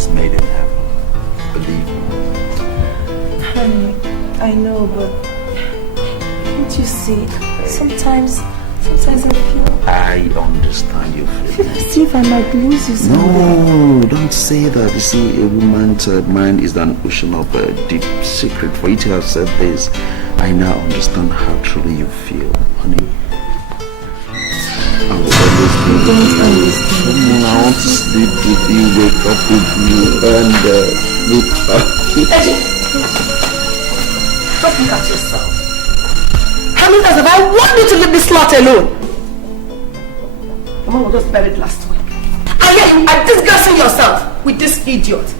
is made in heaven. Believe me. Honey, I know, but can't you see? Sometimes I feel... I understand your feelings. As if I might lose you someday. No, don't say that. You see, a woman's mind is an ocean of a deep secret. For you to have said this, I now understand how truly you feel, honey. I will always be with you. I want to sleep with you, wake up with you, and look up. Just look at yourself. How many times have I wanted you to leave this lot alone? Your mom was just buried last week. And yet you are disgracing yourself with this idiot.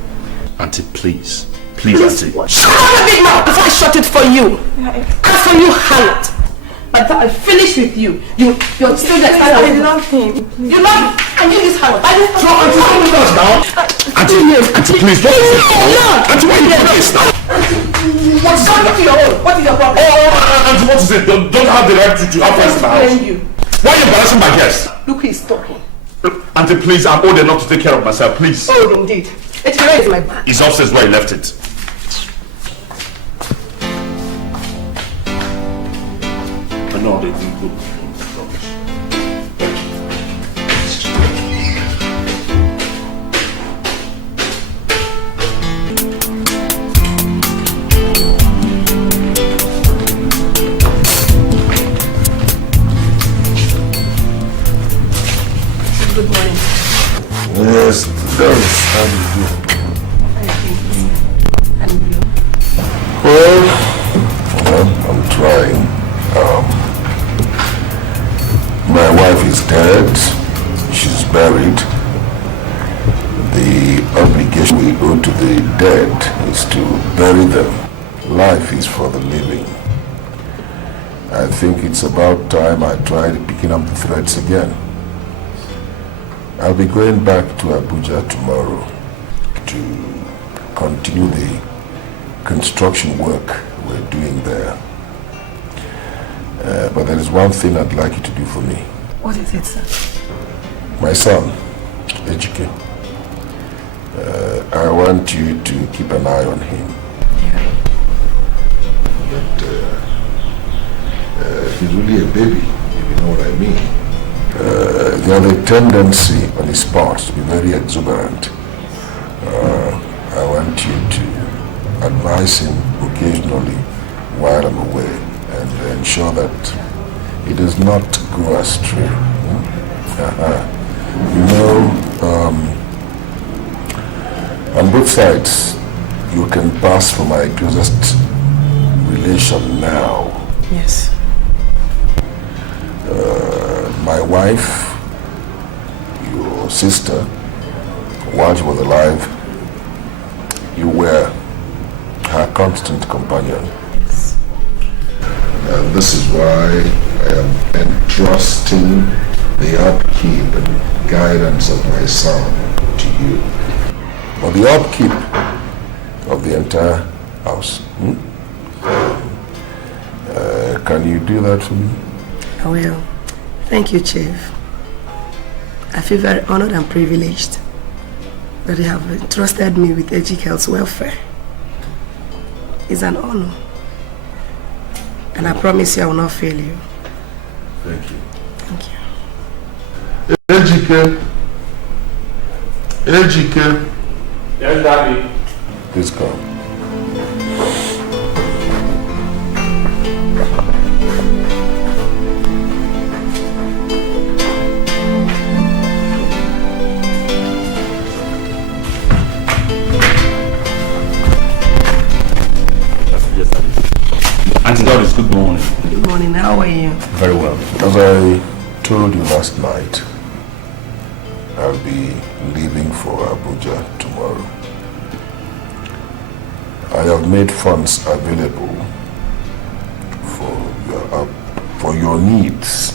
Auntie, please. Please, Auntie. Shut up your big mouth before I shut it for you. And for you, harlot. By the time I finish with you, you're still there. I love him. Please. You love him? And you this harlot. I just throw Auntie, don't do that now. Auntie, please, don't do that. Auntie, why are you doing this now? What's your own? What is your problem? Auntie, what is it? Don't have the right to have friends in my house. Why are you embarrassing my guests? Look, he's talking. Auntie, please, I'm old enough to take care of myself, please. Oh, indeed. Where is my bag? It's upstairs where he left it. I know they think good. Good morning. Yes, Doris, how do you do? And you? Well, I'm trying. My wife is dead. She's buried. The obligation we owe to the dead is to bury them. Life is for the living. I think it's about time I tried picking up the threads again. I'll be going back to Abuja tomorrow to continue the construction work we're doing there. But there is one thing I'd like you to do for me. What is it, sir? My son, Ejike. I want you to keep an eye on him. Yeah. But he's really a baby, if you know what I mean. There's a tendency on his part to be very exuberant. I want you to advise him occasionally while I'm away and ensure that he does not go astray. You know, on both sides, you can pass for my closest relation now. Yes. My wife, your sister, while she was alive, you were her constant companion. Yes. And this is why I am entrusting the upkeep and guidance of my son to you. For the upkeep of the entire house. Can you do that for me? I will. Thank you, Chief. I feel very honored and privileged that you have entrusted me with Ejike's welfare. It's an honor. And I promise you I will not fail you. Thank you. Thank you. Ejike. Ejike. Yes, Daddy. Please come. Auntie Doris, good morning. Good morning, how are you? Very well. As I told you last night, I'll be leaving for Abuja tomorrow. I have made funds available for your needs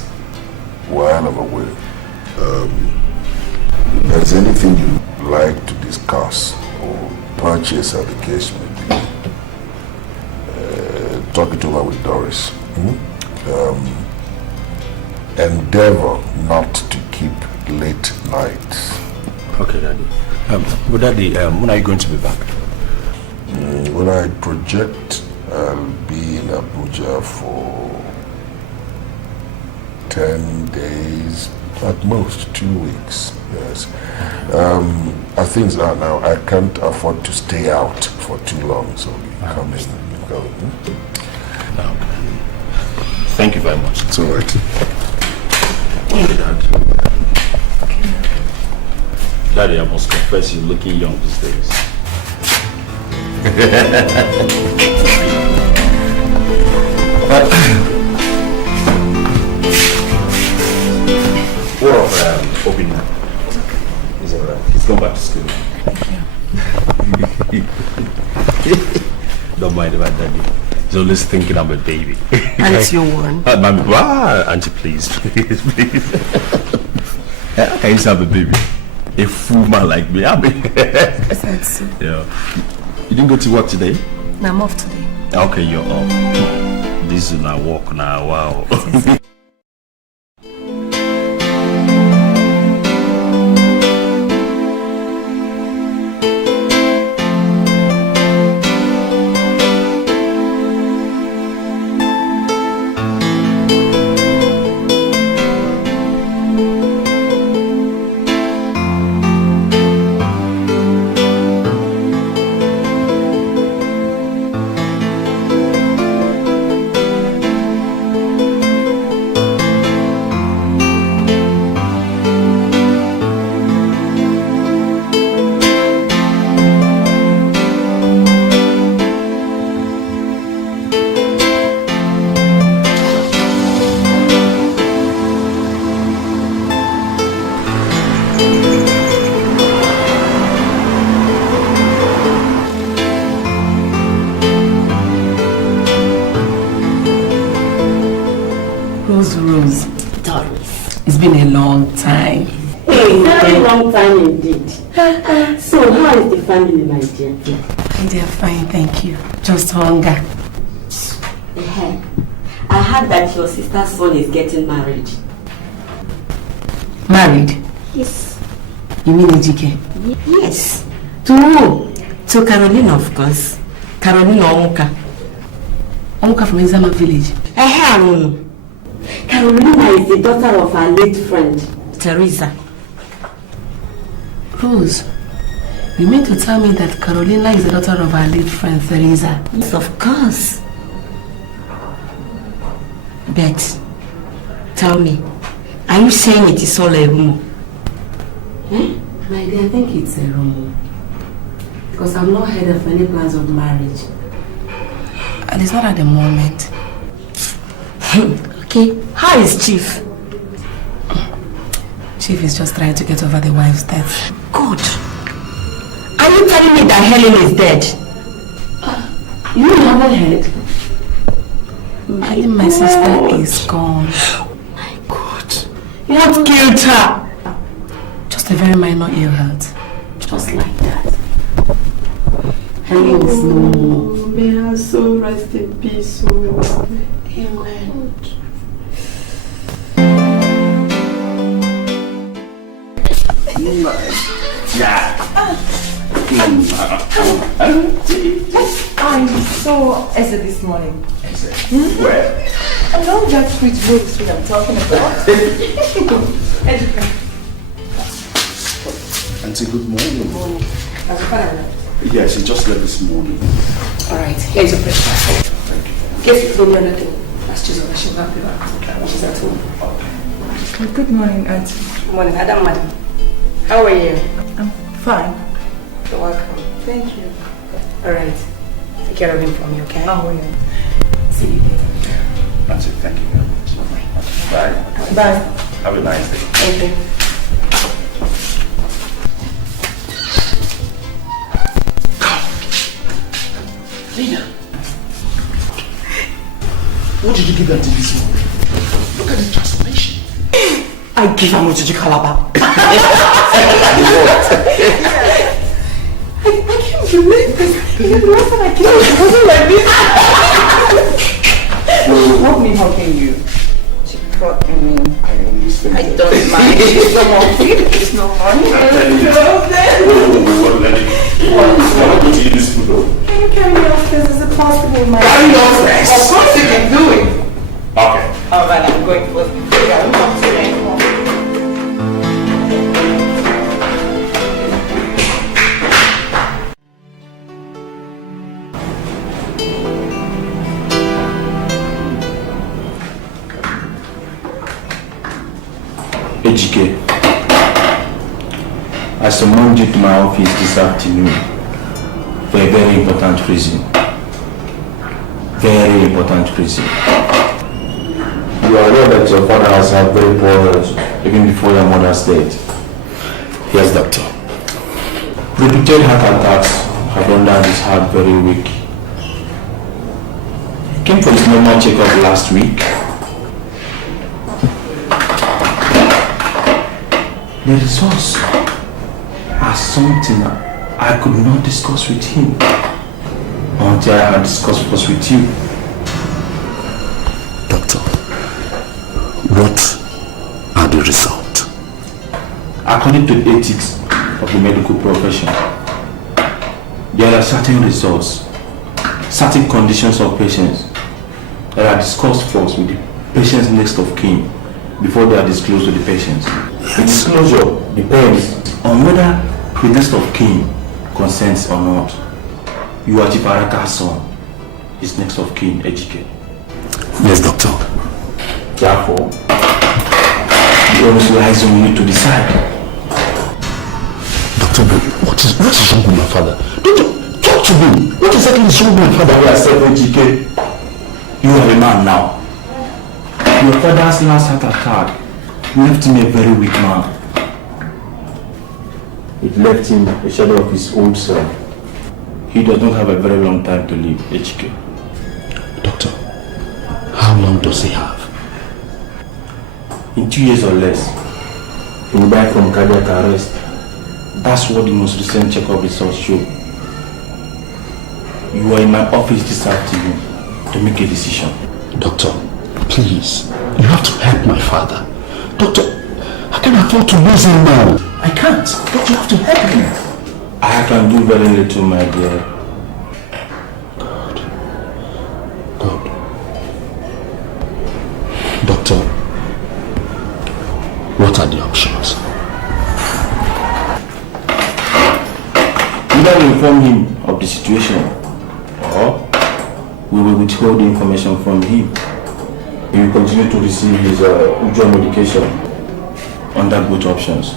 while I'm away. If there's anything you'd like to discuss or purchase as the case may be, talk it over with Doris. Endeavor not to keep late nights. Okay, Daddy. But Daddy, when are you going to be back? When I project, I'll be in Abuja for 10 days, at most 2 weeks. Yes. As things are now, I can't afford to stay out for too long, so you come in. You go. No. Thank you very much. It's all right. Daddy, I must confess, you're looking young these days. What of Obina? He's alright. He's gone back to school. Don't mind about Daddy. He's always thinking I'm a baby. And it's your one. Auntie, please. How can you have a baby? A fool man like me. I mean, yeah. You didn't go to work today? No, I'm off today. Okay, you're off. This is my work now. Wow. Rose. Doris. It's been a long time. Hey, very long time indeed. So, how is the family, my dear? They are fine, thank you. Just hunger. I heard that your sister's son is getting married. Married? Yes. You mean Ejike? Yes. To who? To Caroline, of course. Caroline Omuka. Omuka from Ezama village? Carolina is the daughter of our late friend, Teresa. Rose, you mean to tell me that Carolina is the daughter of our late friend, Teresa? Yes, of course. But, tell me, are you saying it is all a rumor? My dear, I think it's a rumor. Because I've not heard of any plans of marriage. At least not at the moment. Okay, how is Chief? Chief is just trying to get over the wife's death. Good. Are you telling me that Helen is dead? You haven't heard? My sister is gone. My God. You have killed her. Just a very minor ill hurt. Just like that. Helen is no more. May her soul rest in peace. Amen. I saw Eze this morning. Where? I know that sweet rose I'm talking about. Auntie, good morning. As a father. Yes, he just left this morning. Alright, here's your breakfast. Thank you. Guess you told me anything. That's just what she'll have to do. She's at home. Okay. Good morning, Auntie. Good morning, madam. How are you? I'm fine. You're welcome. Thank you. Alright. Take care of him for me, okay? Oh, yeah. See you later. Auntie, thank you very much. Bye. Bye. Have a nice day. Thank you. Lina, what did you give them to this morning? Look at the transformation. I give her much calabar. I can't believe this. You know, the last time I came, it wasn't like this. Help me helping you. I understand. I don't mind. It's no more. It's no more. What? I'm going to eat this food though. Can you carry me upstairs? Is it possible, my Carry me upstairs? Of course you can do it. Okay. Alright, I'm going first. Yeah, I'm not saying. Ejike, I summoned you to my office this afternoon for a very important reason. Very important reason. You are aware that your father has had very poor health even before your mother's death. Yes, doctor. Repeated heart attacks have rendered his heart very weak. He came for his normal checkup last week. The results are something I could not discuss with him until I had discussed first with you. Doctor, what are the results? According to the ethics of the medical profession, there are certain results, certain conditions of patients that are discussed first with the patient's next of kin before they are disclosed to the patients. The disclosure depends on whether the next of kin consents or not. You are Chiparaka's son, his next of kin, Ejike. Yes, doctor. Therefore, the onus lies on you to decide. Doctor, what is wrong with my father? Doctor, talk to me. What exactly is wrong with my father? We are said, Ejike, you are a man now. Your father's last heart attack left him a very weak man. It left him a shadow of his old self. He does not have a very long time to live, HK. Doctor, how long does he have? In 2 years or less, he will die from cardiac arrest. That's what the most recent checkup results show. You are in my office this afternoon to make a decision. Doctor, please, you have to help my father. Doctor, I can't afford to lose him now. I can't. Doctor, you have to help him. I can do very little, my dear. God. Doctor, what are the options? Either we inform him of the situation, or we will withhold the information from him. He will continue to receive his usual medication under both options.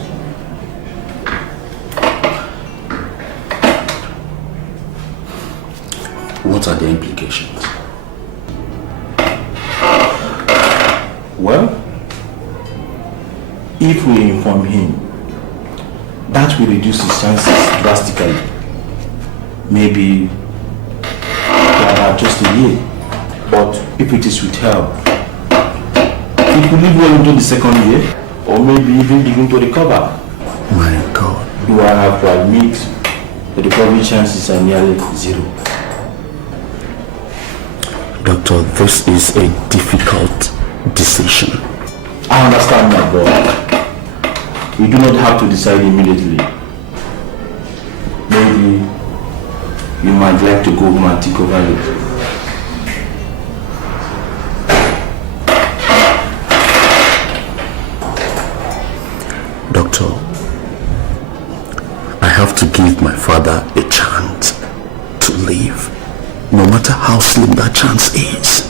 What are the implications? Well, if we inform him, that will reduce his chances drastically. Maybe about just a year. But if it is withheld, he could live well into the second year, or maybe even begin to recover. My God. Do I have to admit that the recovery chances are nearly zero? Doctor, this is a difficult decision. I understand, my boy. We do not have to decide immediately. Maybe you might like to go home and think over it. Doctor, I have to give my father a chance to live, no matter how slim that chance is.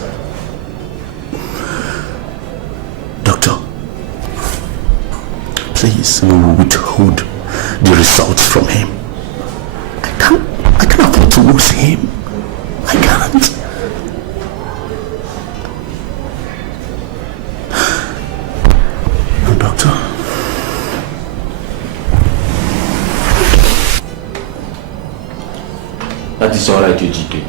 Doctor, please withhold the results from him. I can't afford to lose him. I can't. Doctor. That is all right, Ejike.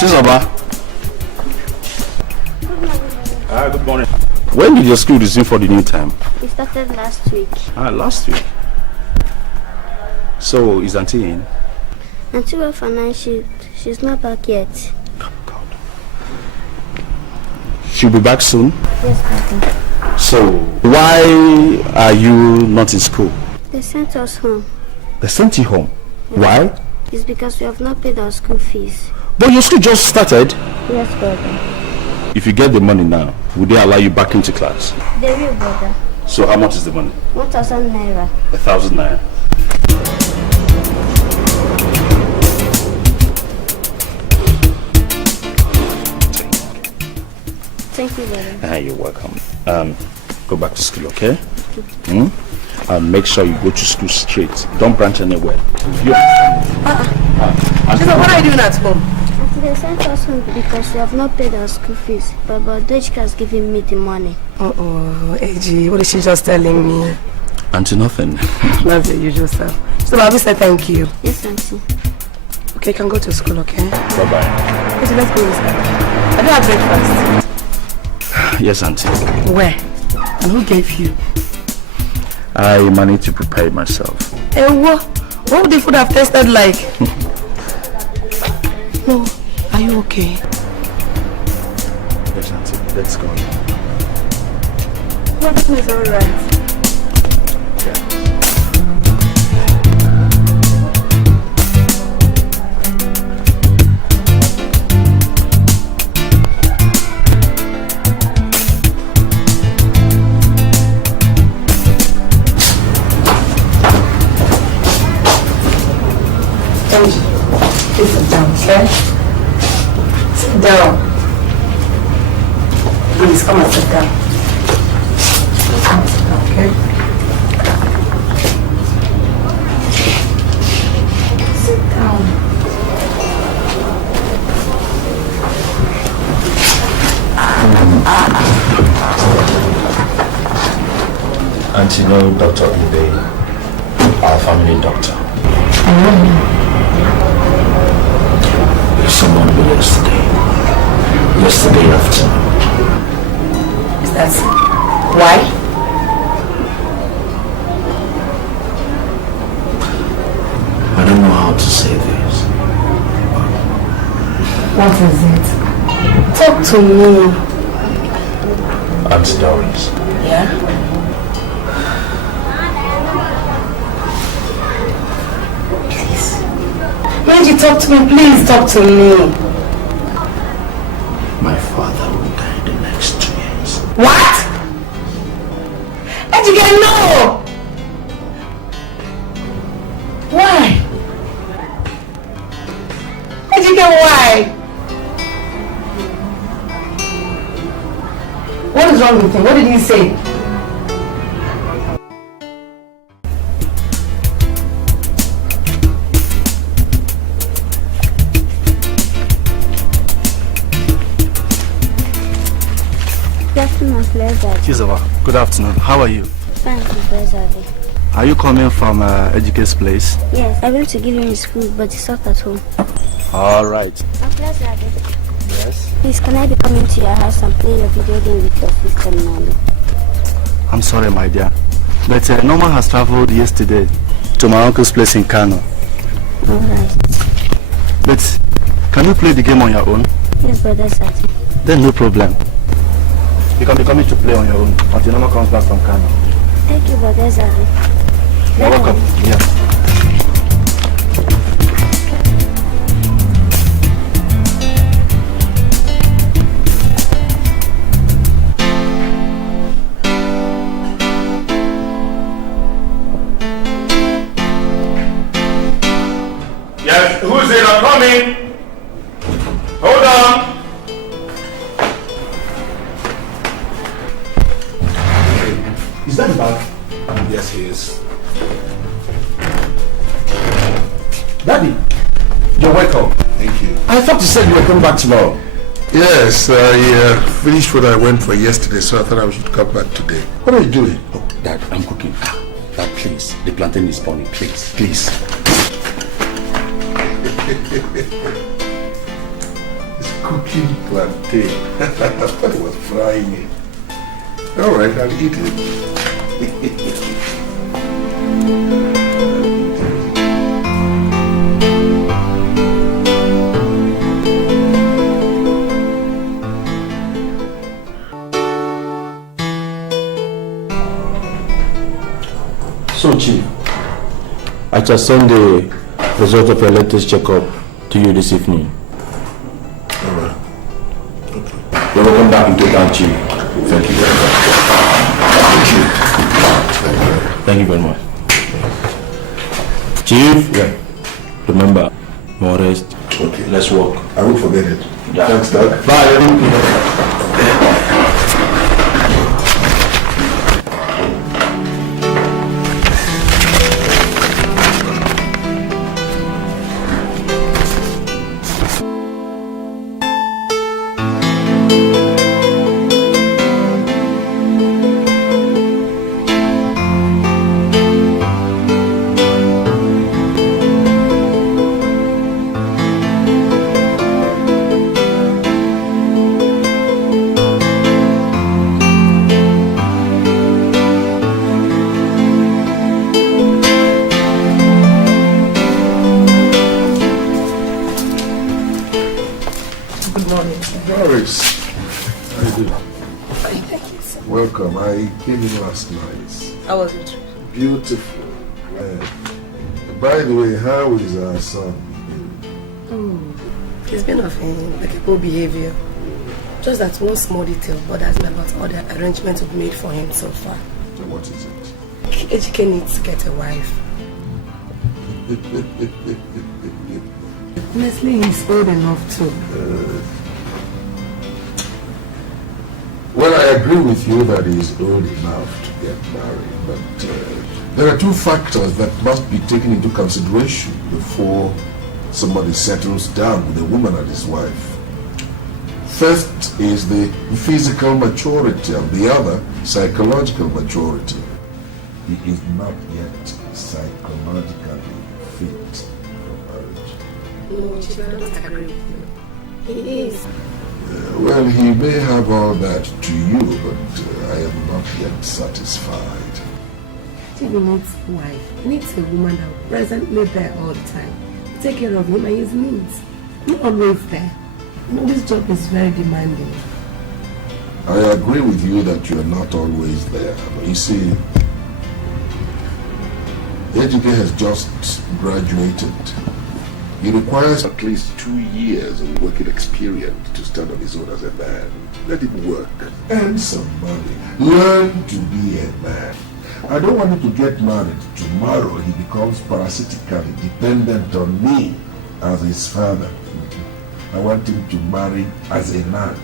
Chizoba. Good morning. When did your school resume for the new term? We started last week. Last week. So, is Auntie in? Auntie Wealth and she's not back yet. Oh, God. She'll be back soon? Yes, Daddy. So, why are you not in school? They sent us home. They sent you home? Why? It's because we have not paid our school fees. But your school just started. Yes, brother. If you get the money now, would they allow you back into class? They will, brother. So how much is the money? 1,000 naira. 1,000 naira. Thank you, brother. You're welcome. Go back to school, okay? And make sure you go to school straight. Don't branch anywhere. What are you doing at home? They sent us home because we have not paid our school fees. But Dojka has given me the money. AG, what is she just telling me? Auntie, nothing. That's the usual stuff. So Bobby said thank you. Yes, Auntie. Okay, you can go to school, okay? Bye-bye. AG, let's go inside. I don't have breakfast. Yes, Auntie. Where? And who gave you? I managed to prepare it myself. What would the food have tasted like? No, are you okay? Yes, Auntie. Let's go. Everything is alright. Please sit down, okay? Sit down. Please come and sit down. Come and sit down, okay? Sit down. Auntie, no, Dr. Ibe, our family doctor. Someone who yesterday afternoon. Is that why? I don't know how to say this. What is it? Talk to me. Auntie Doris. Yeah? Angie, talk to me, please talk to me. My father will die in the next 2 years. What? Angie, no! Why? Angie, why? What is wrong with him? What did he say? Chizoba, good afternoon. How are you? Fine, Daddy. Are you coming from Educate's place? Yes, I went to give him his food, but he's not at home. All right. Daddy. Yes? Please, can I be coming to your house and play your video game with your sister and mommy? I'm sorry, my dear. But Norman has traveled yesterday to my uncle's place in Kano. All right. But can you play the game on your own? Yes, brother Daddy. Then no problem. You can be coming to play on your own until Norman comes back from Kano. Thank you, brother Daddy. You're welcome. Yeah. Yes, who's there? I'm coming. Hold on. Is that bag? Yes, he is. Daddy, you're welcome. Thank you. I thought you said you were coming back tomorrow. Yes, I finished what I went for yesterday, so I thought I should come back today. What are you doing? Oh, Dad, I'm cooking. Dad, please. The plantain is burning. Please, please. cooking plantain. I thought he was frying it. All right, I'll eat it. So, Chief, I shall send the result of your latest checkup to you this evening. All right. Okay. You're welcome back into town, Chief. Thank you very much. Thank you very much. Chief, Yeah. remember, more rest. Okay. Let's walk. I won't forget it. Yeah. Thanks, Doug. Bye. Doris, how you doing? Fine, thank you, sir. Welcome. I came in last night. How was it? Beautiful. By the way, how is our son? He's been of impeccable behavior. Just that one small detail bothers me about all the arrangements we've made for him so far. So what is it? Ejike needs to get a wife. Honestly, he's old enough to. Well, I agree with you that he's old enough to get married, but there are two factors that must be taken into consideration before somebody settles down with a woman and his wife. First is the physical maturity, and the other, psychological maturity. He is not yet psychologically fit for marriage. No, Chief, I don't agree with you. He is. Well, he may have all that to you, but I am not yet satisfied. Chief needs a wife. He needs a woman that will presently there all the time. Take care of him and his needs. Not always there. You know, this job is very demanding. I agree with you that you're not always there. But you see, Ejike has just graduated. He requires at least 2 years of working experience to stand on his own as a man. Let him work. Earn some money. Learn to be a man. I don't want him to get married. Tomorrow he becomes parasitically dependent on me as his father. I want him to marry as a man.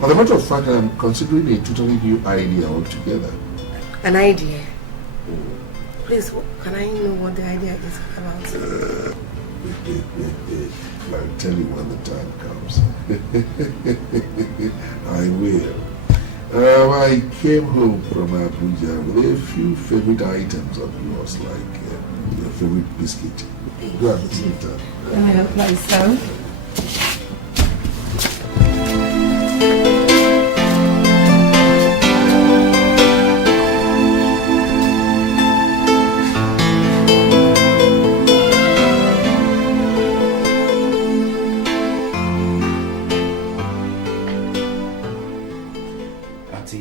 As a matter of fact, I'm considering a totally new idea altogether. An idea? Please, can I know what the idea is about? I'll tell you when the time comes. I will. I came home from Abuja with a few favorite items of yours, like your favorite biscuit. Go and sit down. Can I help myself?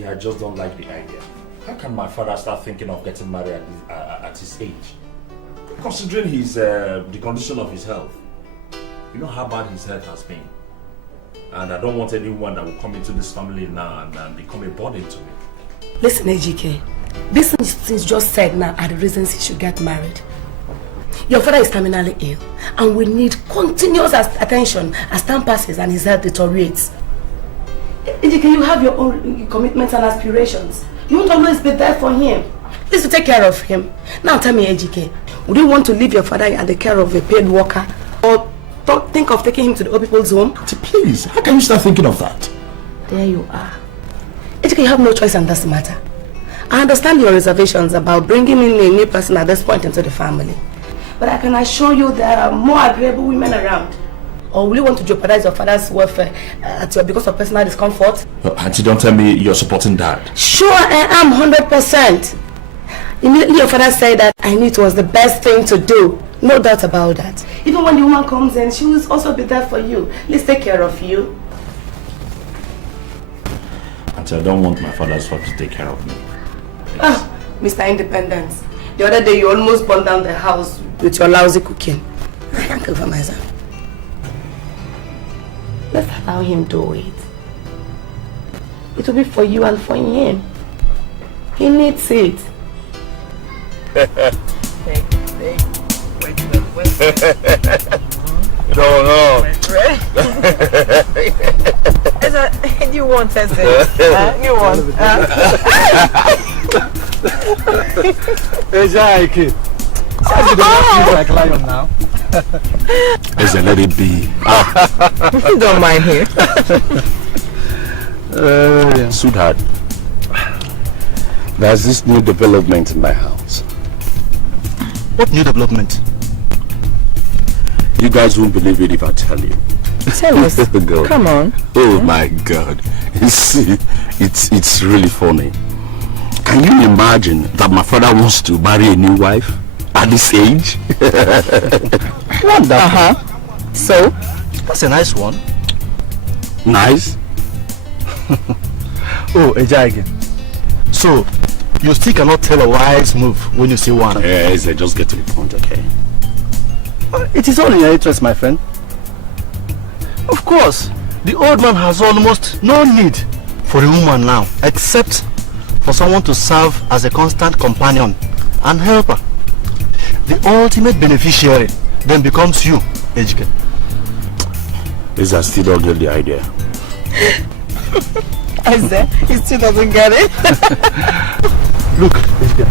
I just don't like the idea. How can my father start thinking of getting married at his age? Considering his the condition of his health. You know how bad his health has been. And I don't want anyone that will come into this family now and become a burden to me. Listen, Ejike. These things just said now are the reasons he should get married. Your father is terminally ill and we need continuous attention as time passes and his health deteriorates. Ejike, you have your own commitments and aspirations. You won't always be there for him. Please to take care of him. Now tell me, Ejike, would you want to leave your father at the care of a paid worker? Or think of taking him to the old people's home? Please, how can you start thinking of that? There you are. Ejike, you have no choice on this matter. I understand your reservations about bringing in a new person at this point into the family. But I can assure you there are more agreeable women around. Or will you want to jeopardize your father's welfare because of personal discomfort? Auntie, don't tell me you're supporting Dad. Sure, I am 100%. Immediately your father said that I knew it was the best thing to do. No doubt about that. Even when the woman comes in, she will also be there for you. Let's take care of you. Auntie, I don't want my father's wife to take care of me. Ah, Mr. Independence. The other day you almost burned down the house with your lousy cooking. I can't cover myself. Let's allow him do it. It will be for you and for him. He needs it. No. You want us you want. Exactly. You don't feel like lion now. Let it be. Don't mind him. Sweetheart, there's this new development in my house. What new development? You guys won't believe it if I tell you. Tell us. Come on. Oh my God. You see, it's really funny. Can you imagine that my father wants to marry a new wife at this age? Wonderful. So? That's a nice one. Nice? Oh, Ejage. So, you still cannot tell a wise move when you see one? Yes, just get to the point, okay? It is all in your interest, my friend. Of course, the old man has almost no need for a woman now, except for someone to serve as a constant companion and helper. The ultimate beneficiary then becomes you, Ejike. Is I still don't get the idea. I said, he still doesn't get it. Look, Ejike,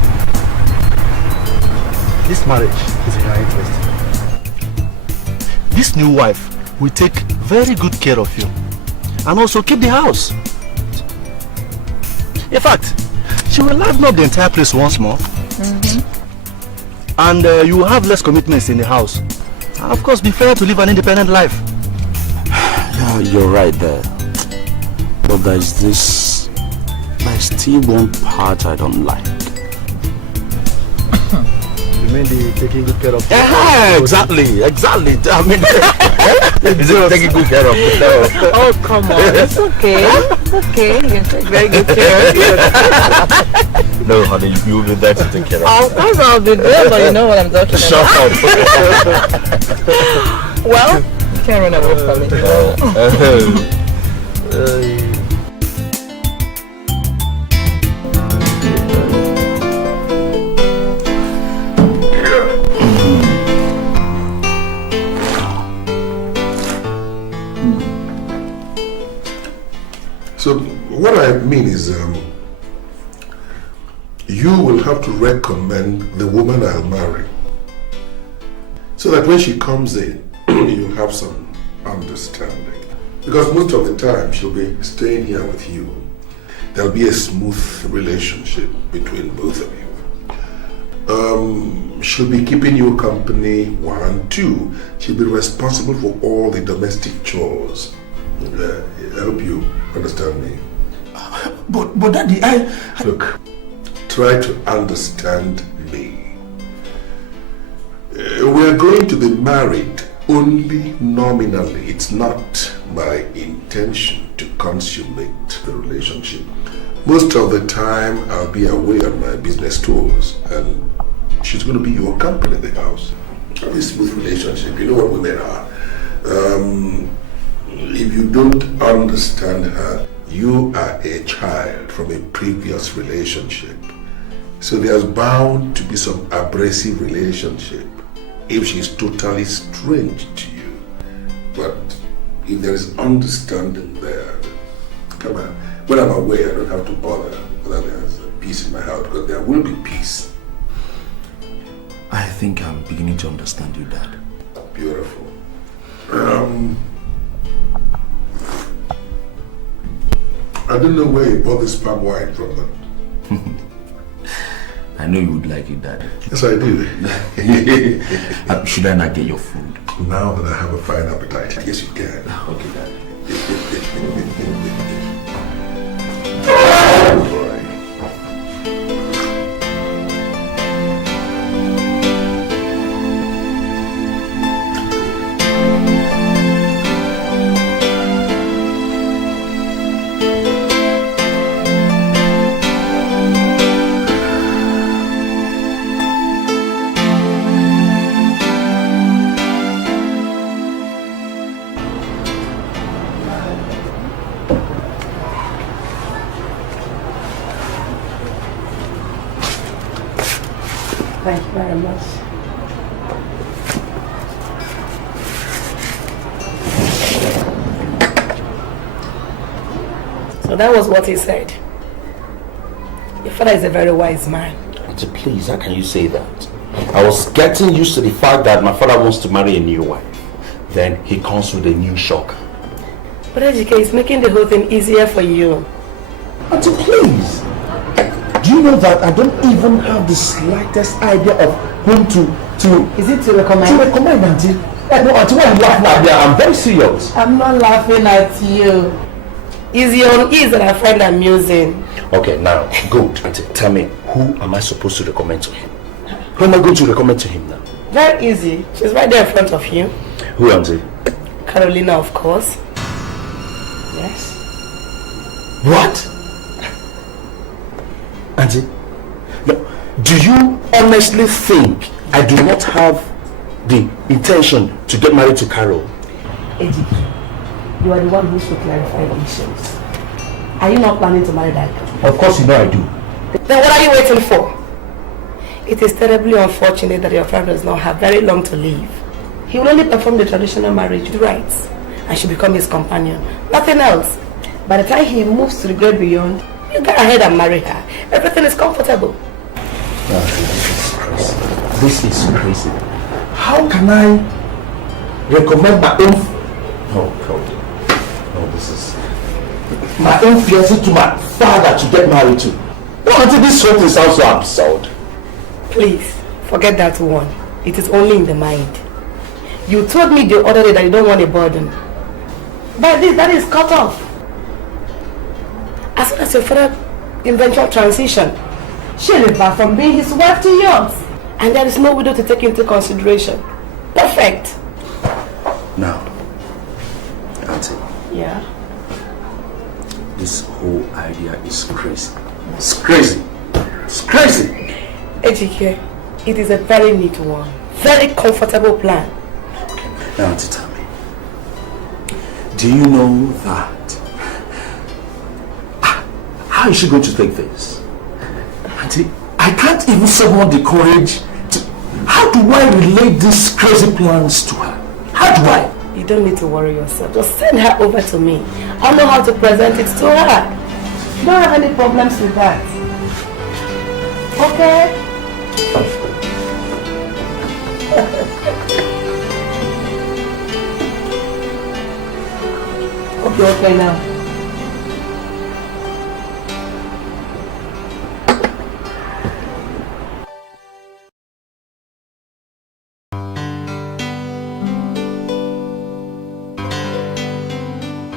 this marriage is in your interest. This new wife will take very good care of you and also keep the house. In fact, she will liven up the entire place once more. And you will have less commitments in the house. And of course, be fair to live an independent life. Yeah, you're right there. But there's still one part I don't like. You mean the taking good care of you? Yeah, exactly. I mean, is it taking good care of yourself? Oh, come on. It's okay. Okay. You take very good care of you. no, honey, you'll be there to take care of. Of course I'll be there, but you know what I'm talking about. Shut up. Well, you can't run away from it. So what I mean is, you will have to recommend the woman I'll marry, so that when she comes in, you have some understanding. Because most of the time she'll be staying here with you. There'll be a smooth relationship between both of you. She'll be keeping you company, 1, 2. She'll be responsible for all the domestic chores. I hope you understand me. But Daddy, Look, try to understand me. We are going to be married only nominally. It's not my intention to consummate the relationship. Most of the time I'll be away on my business tours, and she's going to be your company in the house. A smooth relationship. You know what women are. If you don't understand her, you are a child from a previous relationship. So there's bound to be some abrasive relationship if she's totally strange to you. But if there is understanding there, come on. When I'm away, I don't have to bother whether there's peace in my house, because there will be peace. I think I'm beginning to understand you, Dad. Beautiful. I don't know where you bought this palm wine from, but I know you would like it, Dad. yes, I do. Should I not get your food? Now that I have a fine appetite, yes you can. Okay, Daddy. Oh boy. Thank you very much. So that was what he said. Your father is a very wise man. Auntie, please, how can you say that? I was getting used to the fact that my father wants to marry a new wife. Then he comes with a new shock. But Ejike is making the whole thing easier for you. Auntie, please. Do you know that I don't even have the slightest idea of whom to... Is it to recommend? To recommend, Auntie. No, Auntie, why are you laughing at me? I'm very serious. I'm not laughing at you. It's your own ease that I find amusing. Okay, now, good, Auntie. Tell me, who am I supposed to recommend to him? Who am I going to recommend to him now? Very easy. She's right there in front of you. Who, Auntie? Carolina, of course. Yes. What? Auntie, no, do you honestly think I do not have the intention to get married to Carol? Eddie, you are the one who should clarify the issues. Are you not planning to marry that girl? Of course you know I do. Then what are you waiting for? It is terribly unfortunate that your father does not have very long to live. He will only perform the traditional marriage rites and she become his companion. Nothing else. By the time he moves to the great beyond, you go ahead and marry her. Everything is comfortable. No, this is crazy. This is crazy. How can I recommend my own... Oh, God. No, this is... My own fiancé to my father to get married to. No, Auntie, this whole thing sounds so absurd. Please, forget that one. It is only in the mind. You told me the other day that you don't want a burden. But this, that is cut off. As soon as your father eventual transition, she'll live back from being his wife to yours. And there is no widow to take into consideration. Perfect. Now, Auntie. Yeah? This whole idea is crazy. It's crazy. It's crazy. Ejike, it is a very neat one. Very comfortable plan. Now, Auntie, tell me. Do you know that? How is she going to take this? Auntie, I can't even summon the courage to... How do I relate these crazy plans to her? How do I? You don't need to worry yourself. Just send her over to me. I'll know how to present it to her. You don't have any problems with that. Okay? Hope you're okay now.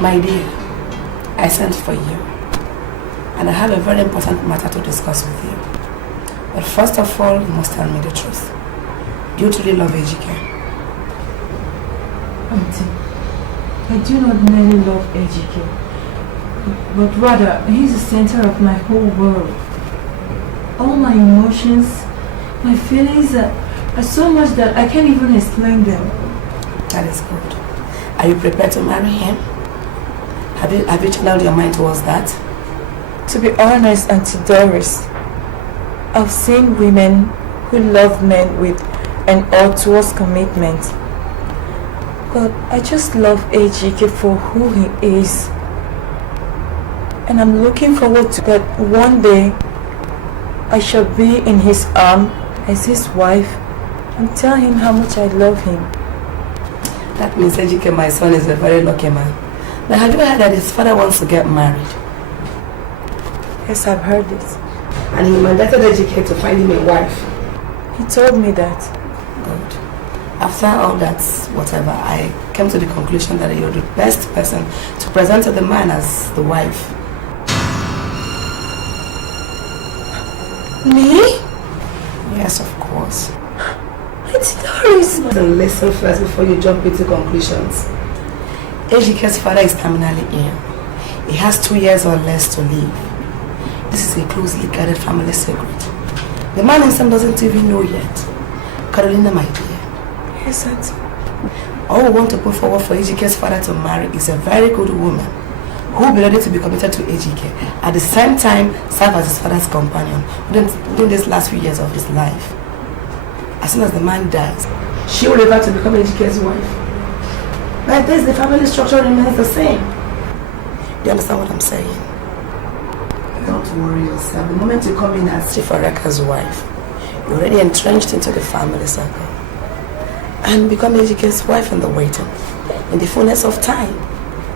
My dear, I sent for you, and I have a very important matter to discuss with you. But first of all, you must tell me the truth. Do you truly love Ejike? Auntie, I do not merely love Ejike, but rather, he's the center of my whole world. All my emotions, my feelings are so much that I can't even explain them. That is good. Are you prepared to marry him? Have you channeled your mind towards that? To be honest, Auntie Doris, I've seen women who love men with an arduous commitment. But I just love Ejike for who he is. And I'm looking forward to that one day I shall be in his arms as his wife and tell him how much I love him. That means Ejike, my son, is a very lucky man. But have you heard that his father wants to get married? Yes, I've heard it. And he mandated Ejike to find him a wife. He told me that. Good. After all that, whatever, I came to the conclusion that you're the best person to present to the man as the wife. Me? Yes, of course. Auntie Doris! Listen first before you jump into conclusions. Ejike's father is terminally ill. He has 2 years or less to live. This is a closely guarded family secret. The man himself doesn't even know yet. Carolina, my dear. Yes, Auntie. All we want to put forward for Ejike's father to marry is a very good woman who will be ready to be committed to Ejike, at the same time serve as his father's companion within these last few years of his life. As soon as the man dies, she will revert to become Ejike's wife. Like this, the family structure remains the same. Do you understand what I'm saying? Don't worry yourself. The moment you come in as Chifareka's wife, you're already entrenched into the family circle and become Ejike's wife in the waiting. In the fullness of time,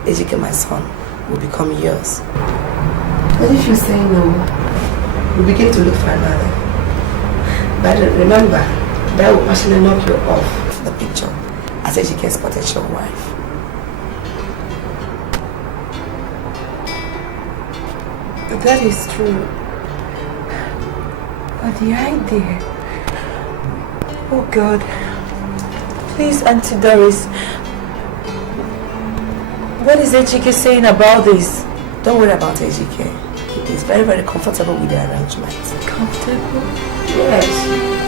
Ejike, my son, will become yours. But if you say no, we begin to look for another. But remember, that will actually knock you off the picture as Ejike's potential wife. That is true. But the idea... Oh God. Please, Auntie Doris. What is Ejike saying about this? Don't worry about Ejike. He is very, very comfortable with the arrangement. Comfortable? Yes.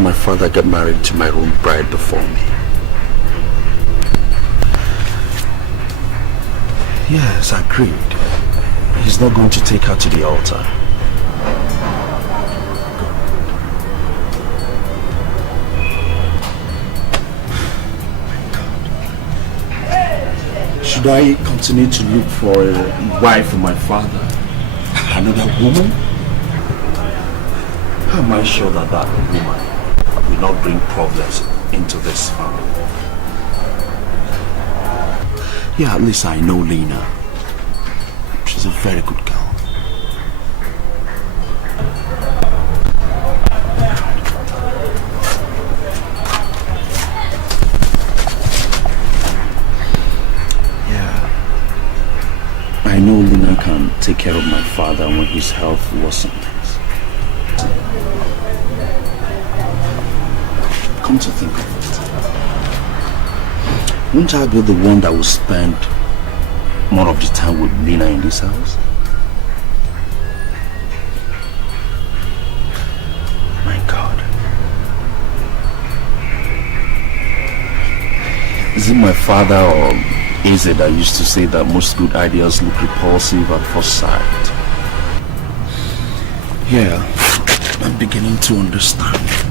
My father get married to my own bride before me. Yes, agreed. He's not going to take her to the altar. Should I continue to look for a wife for my father? Another woman? How am I sure that that woman will not bring problems into this family? Yeah, at least I know Lena. She's a very good girl. Yeah. I know Lena can take care of my father when his health worsens. Come to think of it, won't I be the one that will spend more of the time with Lena in this house? My God. Is it my father or is it that used to say that most good ideas look repulsive at first sight? Yeah, I'm beginning to understand.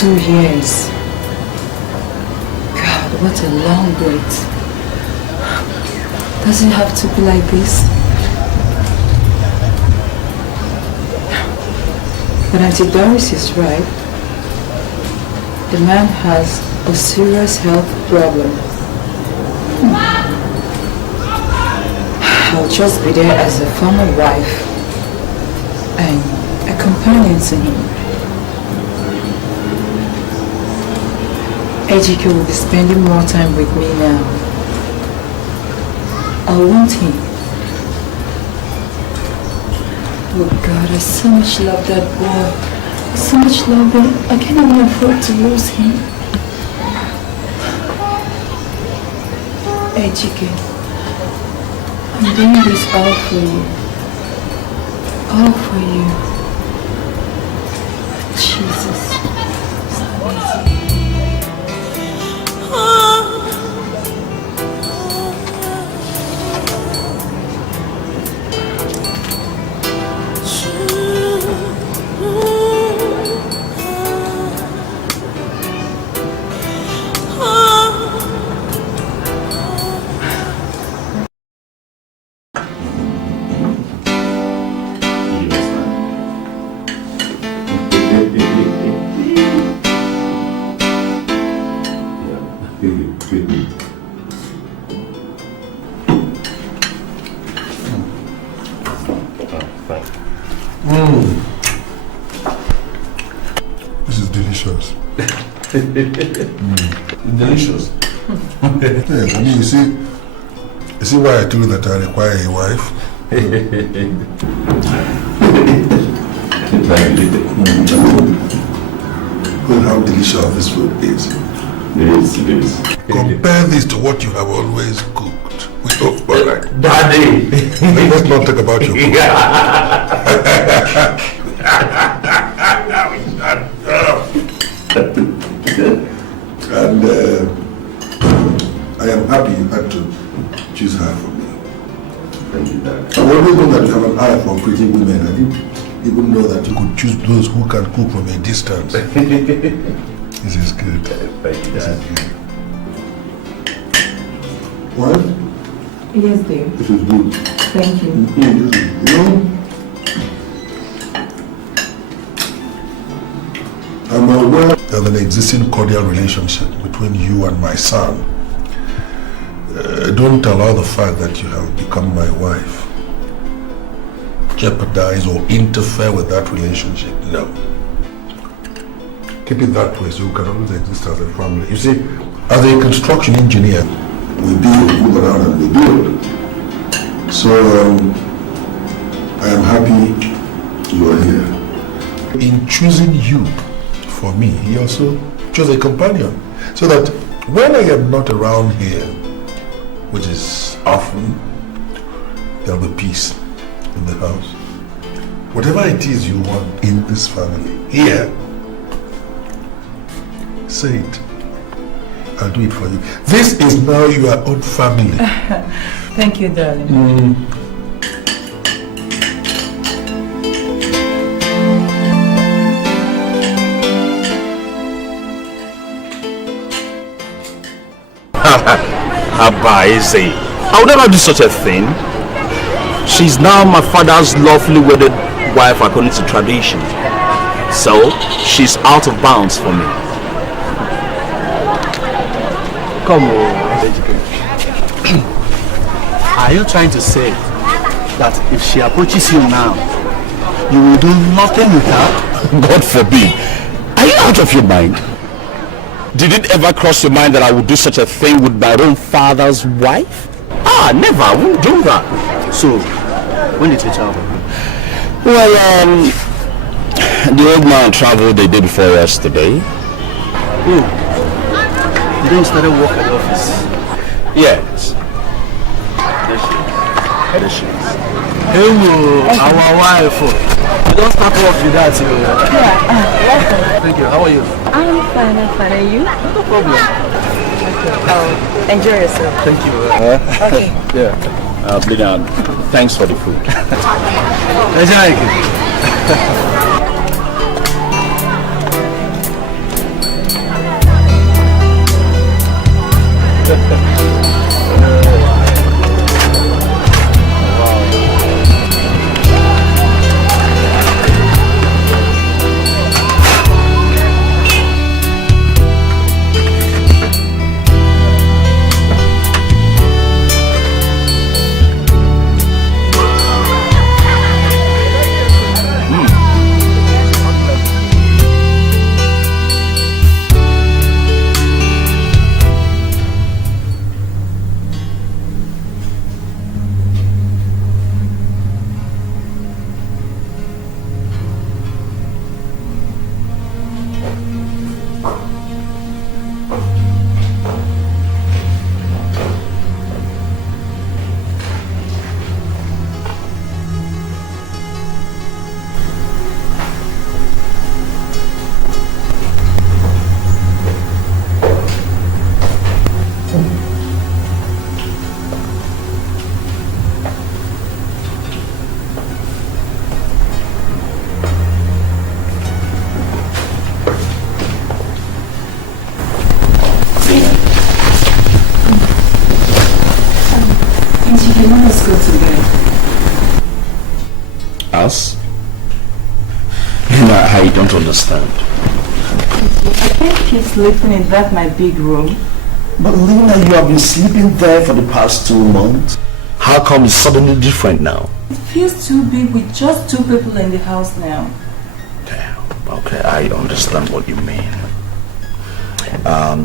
2 years. God, what a long wait. Does it have to be like this? But Auntie Doris is right. The man has a serious health problem. I'll just be there as a former wife and a companion to him. Ejike will be spending more time with me now. I want him. Oh God, I so much love that boy. So much love that I can't even afford to lose him. Ejike, I'm doing this all for you. All for you. Jesus. Delicious. Yes, I mean, you see why I told you that I require a wife? Look how delicious this food is. It is. Compare this to what you have always cooked. Alright. Daddy! Let's not talk about your food. And I am happy you had to choose her for me. Thank you, Dad. I always know that you have an eye for pretty women. I didn't even know that you could choose those who can cook from a distance. This is good. Thank you, This Dad. is good. What? Yes, dear. This is good. Thank you. I'm aware of an existing cordial relationship between you and my son. Don't allow the fact that you have become my wife jeopardize or interfere with that relationship. No. Keep it that way so we can always exist as a family. You see, as a construction engineer, we build, move around and we build. So, I am happy you are here. In choosing you for me, he also chose a companion. So that when I am not around here, which is often, there will be peace in the house. Whatever it is you want in this family, here, say it. I'll do it for you. This is now your own family. Thank you, darling. Easy. I would never do such a thing. She's now my father's lawfully wedded wife according to tradition. So, she's out of bounds for me. Come on. Are you trying to say that if she approaches you now, you will do nothing with her? God forbid. Are you out of your mind? Did it ever cross your mind that I would do such a thing with my own father's wife? Never. I wouldn't do that. So, when did you travel? Well, the old man traveled the day before yesterday. Oh, you then started work at the office? Yes. There she is. Hello, our wife. You don't start off with that. Thank you. How are you? I'm fine. And you? No problem. Enjoy yourself. Thank you. Okay. Yeah. Brian, thanks for the food. Enjoy. Us? I don't understand. I can't keep sleeping in that my big room. But Lena, you have been sleeping there for the past 2 months. How come it's suddenly different now? It feels too big with just 2 people in the house now. Damn. Okay, I understand what you mean.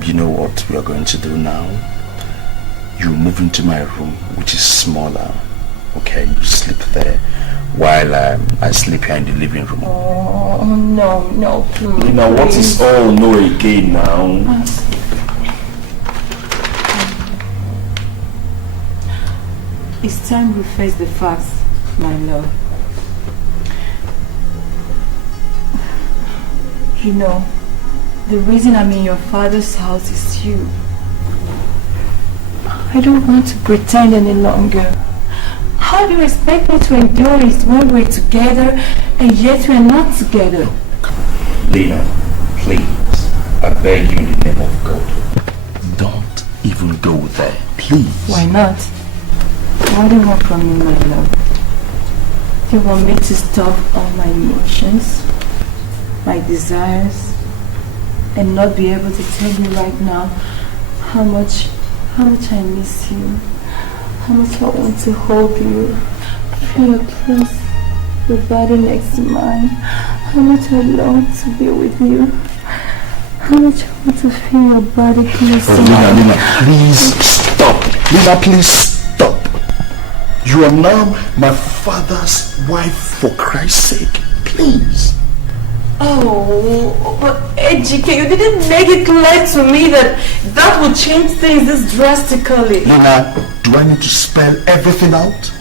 You know what we are going to do now? You move into my room, which is smaller. Okay, you sleep there while I sleep here in the living room. Oh, no, please. Lina, what is all no again now? It's time we face the facts, my love. You know, the reason I'm in your father's house is you. I don't want to pretend any longer. How do you expect me to endure it when we're together and yet we're not together? Lina, please, I beg you in the name of God, don't even go there, please. Why not? What do you want from me, my love? Do you want me to stop all my emotions, my desires, and not be able to tell you right now how much I miss you, how much I want to hold you, feel your close, your body next to mine, how much I long to be with you, how much I want to feel your body close to mine. Lina, please stop. Lina, please stop. You are now my father's wife, for Christ's sake. Please. Oh, but Ejike, you didn't make it clear to me that would change things this drastically. Lina, do I need to spell everything out?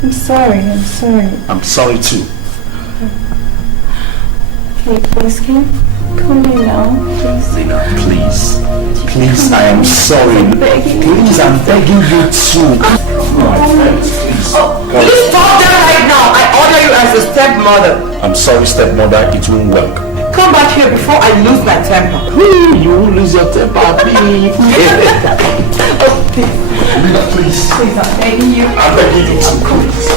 I'm sorry. I'm sorry too. Hey, please, can you call me now, please? Lina, please. Please, I am sorry. Please, I'm begging you to. My friends, please. Please stop that right now. I order you as a stepmother. I'm sorry, stepmother, it won't work. Come back here before I lose my temper. You won't lose your temper, please. Lina, please. Please, I'm begging you. I'm begging you to, please.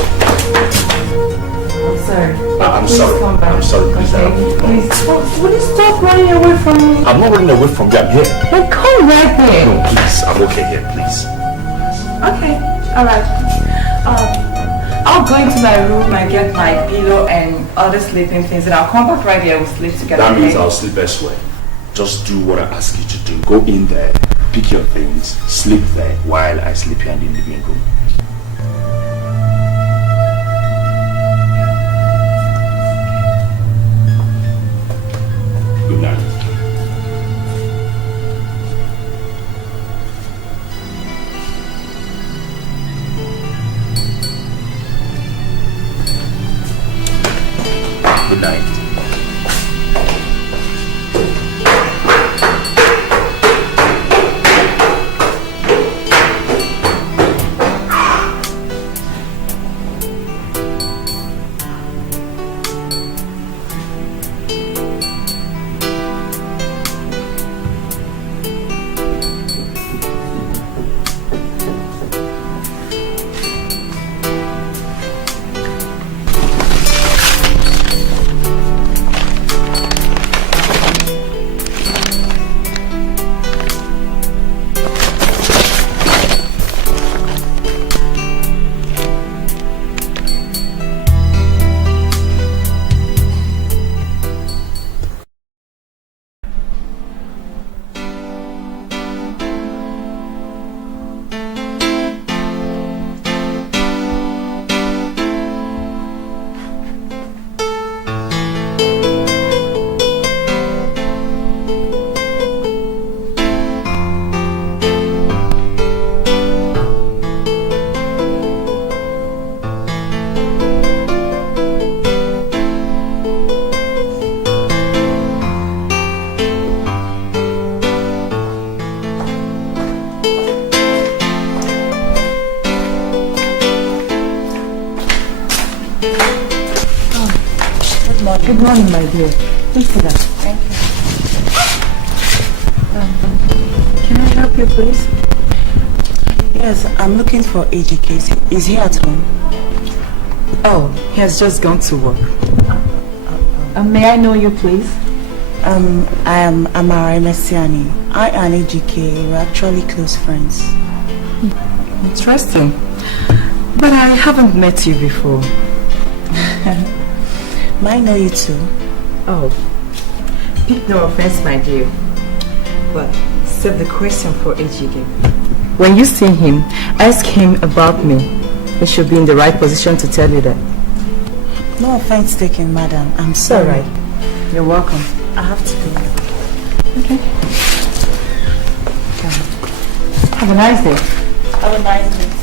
I'm sorry. I'm Please sorry. come back. I'm sorry, please. Please, will you stop running away from me? I'm not running away from you, I'm here. Then come right there. No, please, I'm okay here, please. Okay, alright. I'll go into my room and get my pillow and other sleeping things, and I'll come back right here. We'll sleep together. That means okay? I'll sleep elsewhere. Just do what I ask you to do. Go in there, pick your things, sleep there while I sleep here in the living room. Good night. Good night. Good morning, my dear. Please sit down. Thank you. Can I help you, please? Yes, I'm looking for Ejike. Is he at home? Oh, he has just gone to work. May I know you, please? I am Amara Messiani. I and Ejike were actually close friends. Interesting. But I haven't met you before. Might know you too. Oh, take no offense, my dear. But save the question for HGK. When you see him, ask him about me. He should be in the right position to tell you that. No offense taken, madam. I'm sorry. Alright. You're welcome. I have to go. Okay. Have a nice day. Have a nice day too.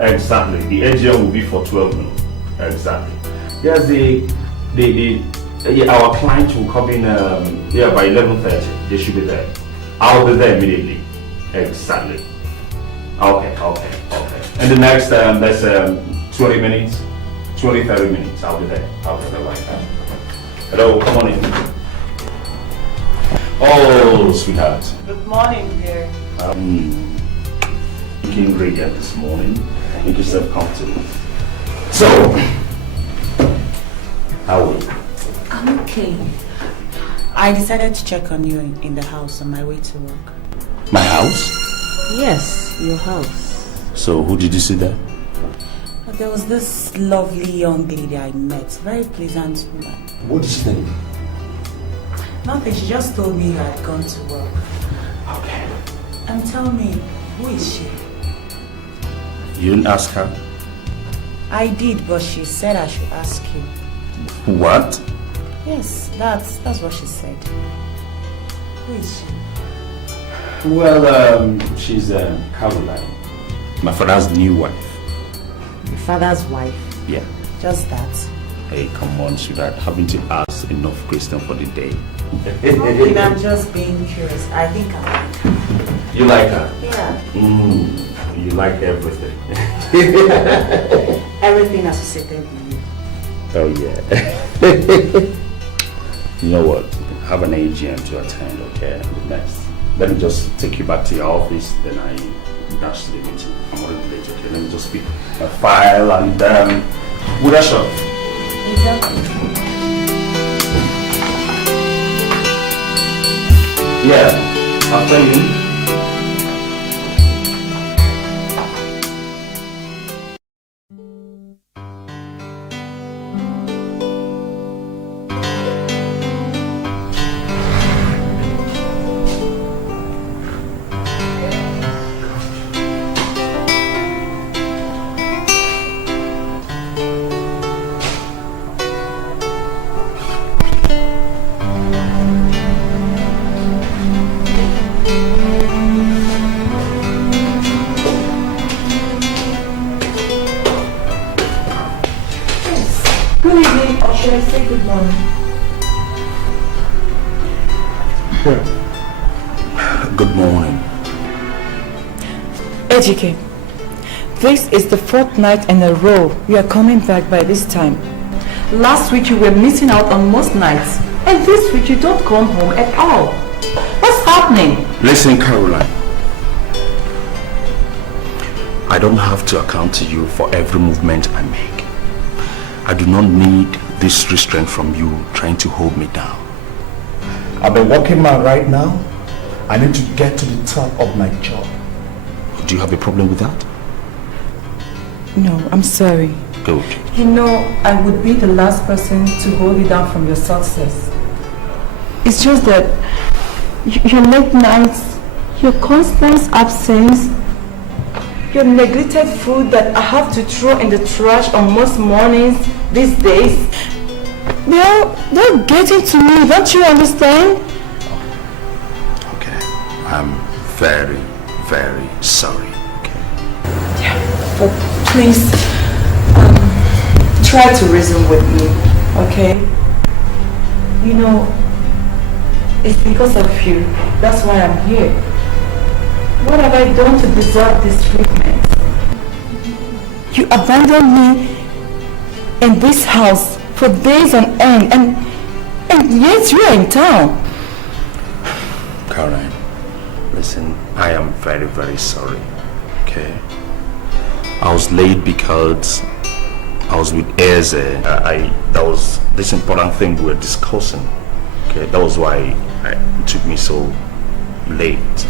Exactly. The AGM will be for 12 noon. Exactly. Yes, our client will come in by 11:30. They should be there. I'll be there immediately. Exactly. Okay. And the next that's 20 minutes, 30 minutes. I'll be there. Right now. Hello, come on in. Oh, sweetheart. Good morning, dear. Looking great this morning. Make yourself comfortable. So, how are you? I'm okay. I decided to check on you in the house on my way to work. My house? Yes, your house. So, who did you see there? There was this lovely young lady I met. Very pleasant woman. What is her name? Nothing, she just told me you had gone to work. Okay. And tell me, who is she? You didn't ask her? I did, but she said I should ask you. What? Yes, that's what she said. Who is she? Well, she's Caroline. My father's new wife. Your father's wife? Yeah. Just that? Hey, come on, sweetheart. Haven't you asked enough questions for the day? I'm just being curious. I think I like her. You like her? Yeah. You like everything. Everything associated with you. Oh yeah. You know what? Have an AGM to attend, okay? Next. Let me just take you back to your office, then I dash to the meeting. I'm already late, okay? Let me just pick a file and we'll dash off. Exactly. Yeah, I'll tell you. Good morning. HGK, this is the 4th night in a row you are coming back by this time. Last week you were missing out on most nights, and this week you don't come home at all. What's happening? Listen, Caroline. I don't have to account to you for every movement I make. I do not need this restraint from you trying to hold me down. I'm a working man right now. I need to get to the top of my job. Do you have a problem with that? No, I'm sorry. Good. You know, I would be the last person to hold you down from your success. It's just that your late nights, your constant absence, your neglected food that I have to throw in the trash on most mornings these days, they're getting to me, don't you understand? Okay, I'm very, very sorry. Okay. Yeah, but please, try to reason with me, okay? You know, it's because of you. That's why I'm here. What have I done to deserve this treatment? You abandoned me in this house for days on end, and yet you are in town. Caroline, listen, I am very, very sorry, okay? I was late because I was with Eze. That was this important thing we were discussing, okay? That was why it took me so late.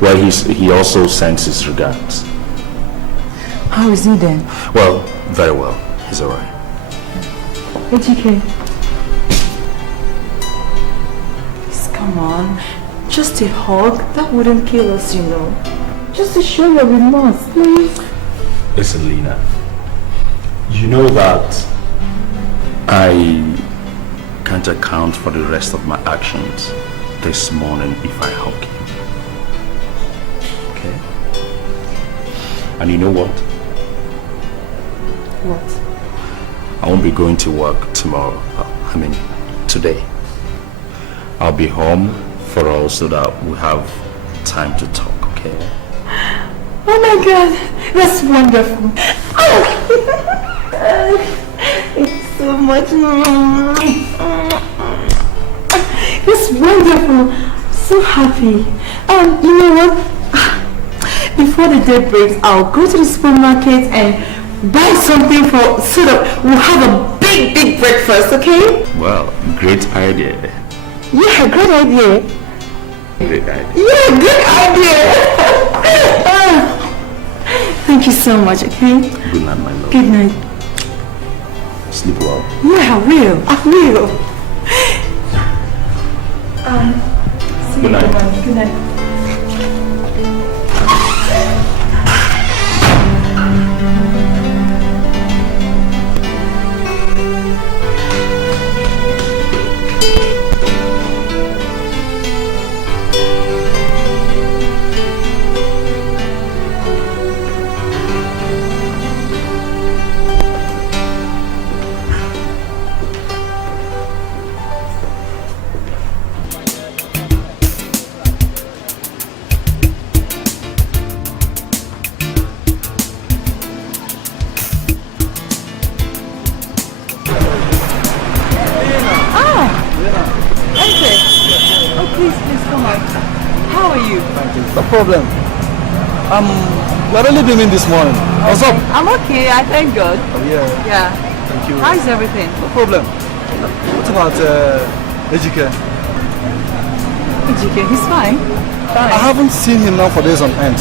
Well, he also sends his regards. How is he then? Well, very well. He's alright. HK. Please, come on. Just a hug. That wouldn't kill us, you know. Just to show your remorse, please. Listen, Lena. You know that I can't account for the rest of my actions this morning if I hug you. Okay? And you know what? What? I won't be going to work tomorrow. I mean, today. I'll be home for all so that we have time to talk, okay? Oh my God, that's wonderful. It's so much. It's wonderful. I'm so happy. You know what? Before the day breaks, I'll go to the supermarket and buy something so that we'll have a big breakfast, okay? Well, great idea. Yeah, great idea. Great idea. Yeah, good idea. Thank you so much, okay? Good night, my love. Good night. Sleep well. Yeah, I will. See you Good night. tomorrow. Good night. No problem. We're only doing this morning. What's up? I'm okay, I thank God. Oh, yeah. Yeah. Thank you. How's everything? No problem. What about Ejike? Ejike, he's fine. I haven't seen him now for days on end.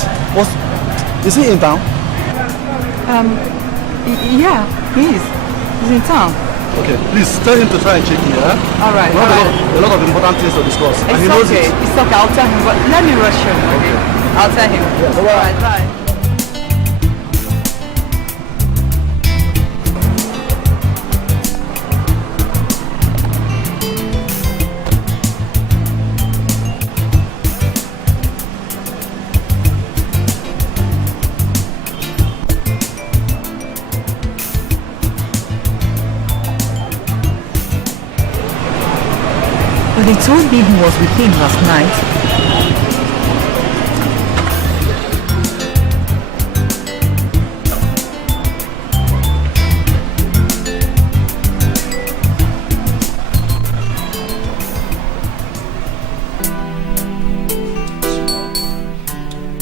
Is he in town? Yeah, he is. He's in town. Okay, please tell him to try and check me, yeah? Alright, We have a lot of important things to discuss. And he knows it. It's okay, I'll tell him, but let me rush him. Okay. I'll tell him. Yeah, Alright, bye. But he told me he was with him last night.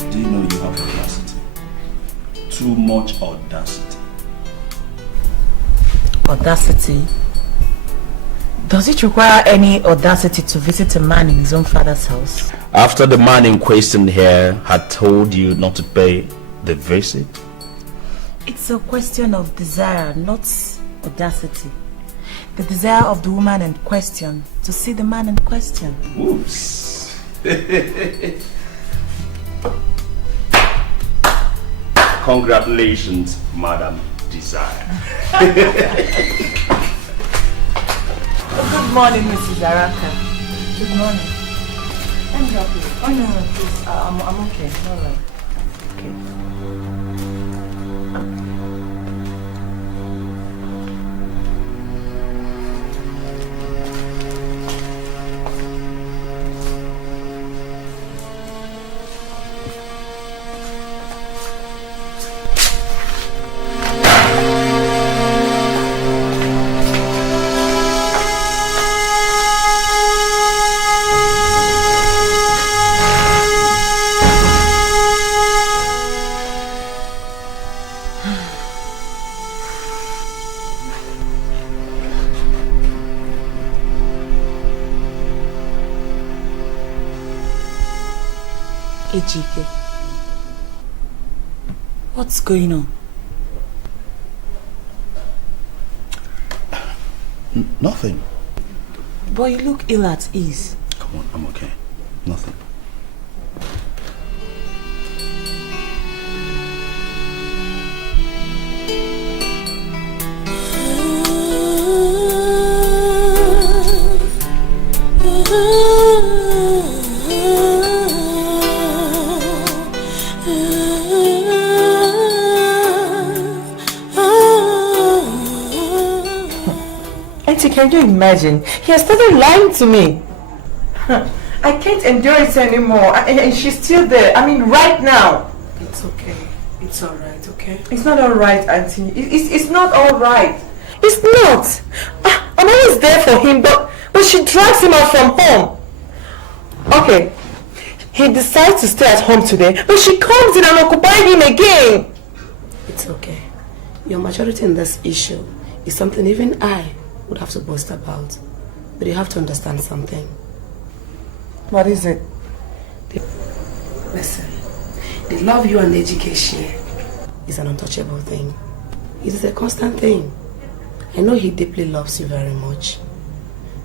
Do you know you have audacity? Too much audacity. Audacity? Does it require any audacity to visit a man in his own father's house? After the man in question here had told you not to pay the visit? It's a question of desire, not audacity. The desire of the woman in question to see the man in question. Oops. Congratulations, Madam Desire. Good morning, Mrs. Araka. Good morning. Let me help you. Oh no, please. I'm okay. All right. Okay. Ejike, what's going on? Nothing. But you look ill at ease. Come on, I'm okay. Nothing. Auntie, can you imagine? He has started lying to me. I can't endure it anymore. And she's still there. I mean, right now. It's okay. It's alright, okay? It's not alright, Auntie. It's not alright. It's not. I'm always there for him, but she drags him out from home. Okay. He decides to stay at home today, but she comes in and occupies him again. It's okay. Your maturity in this issue is something even I would have to boast about. But you have to understand something. What is it? Listen, the love you and Ejike share is an untouchable thing. It is a constant thing. I know he deeply loves you very much.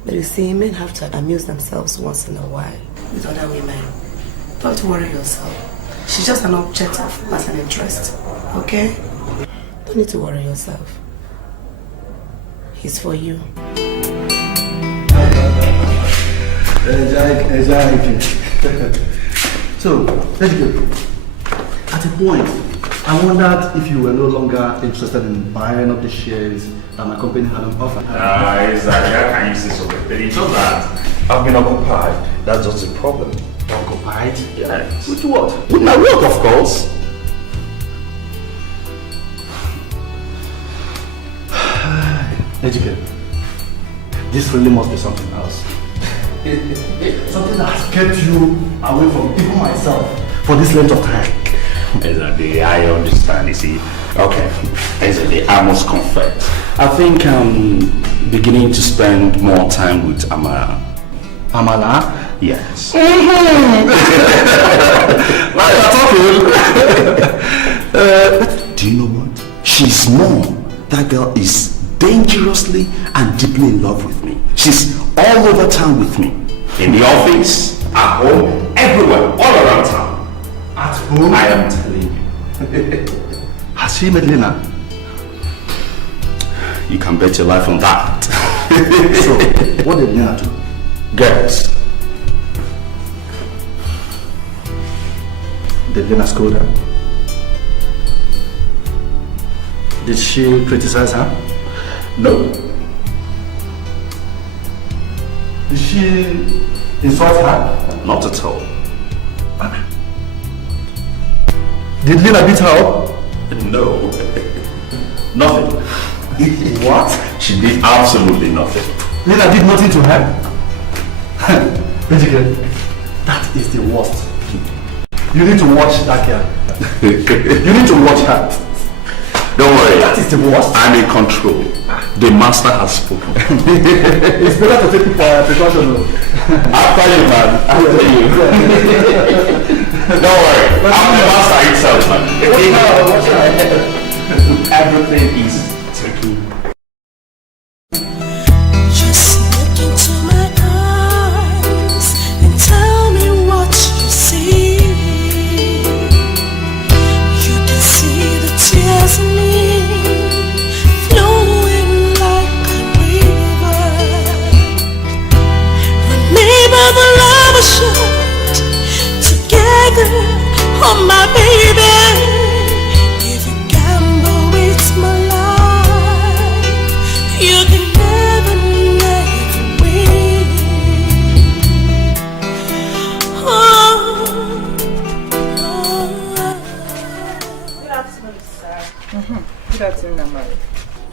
But you see, men have to amuse themselves once in a while with other women. Don't worry yourself. She's just an object of personal interest. Okay? Don't need to worry yourself. He's for you. So, let's go. At a point, I wondered if you were no longer interested in buying up the shares that my company had on offer. Exactly. How can you say so? But it's just that I've been occupied. That's just the problem. Occupied? Yes. With what? With my work, of course. Ejike, this really must be something else. Something that has kept you away from even myself for this length of time. Exactly, I understand, you see. Okay, exactly, I must confess. I think I'm beginning to spend more time with Amara. Amara? Yes. Now you're talking. Do you know what? She's more. That girl is dangerously and deeply in love with me. She's all over town with me. In the office, at home, everywhere, all around town. At home? I am telling you. Has she met Lena? You can bet your life on that. So, what did Lena do? Girls. Did Lena scold her? Did she criticize her? No. Did she insult her? Not at all. Did Lena beat her up? No. Nothing. What? She did absolutely nothing. Lena did nothing to her? Ejike, that is the worst. You need to watch that girl. You need to watch her. Don't worry. That is the worst. I'm in control. The master has spoken. It's better to take precaution. After you, man. After you. Don't worry. I'm the master himself, man. Everything is taken. Just look into my eyes and tell me what you see. You can see the tears in me flowing like a river. Remember the love we shared together, oh my baby. If you gamble with my life, you can never, never win. Good afternoon, sir. Good afternoon, Mama.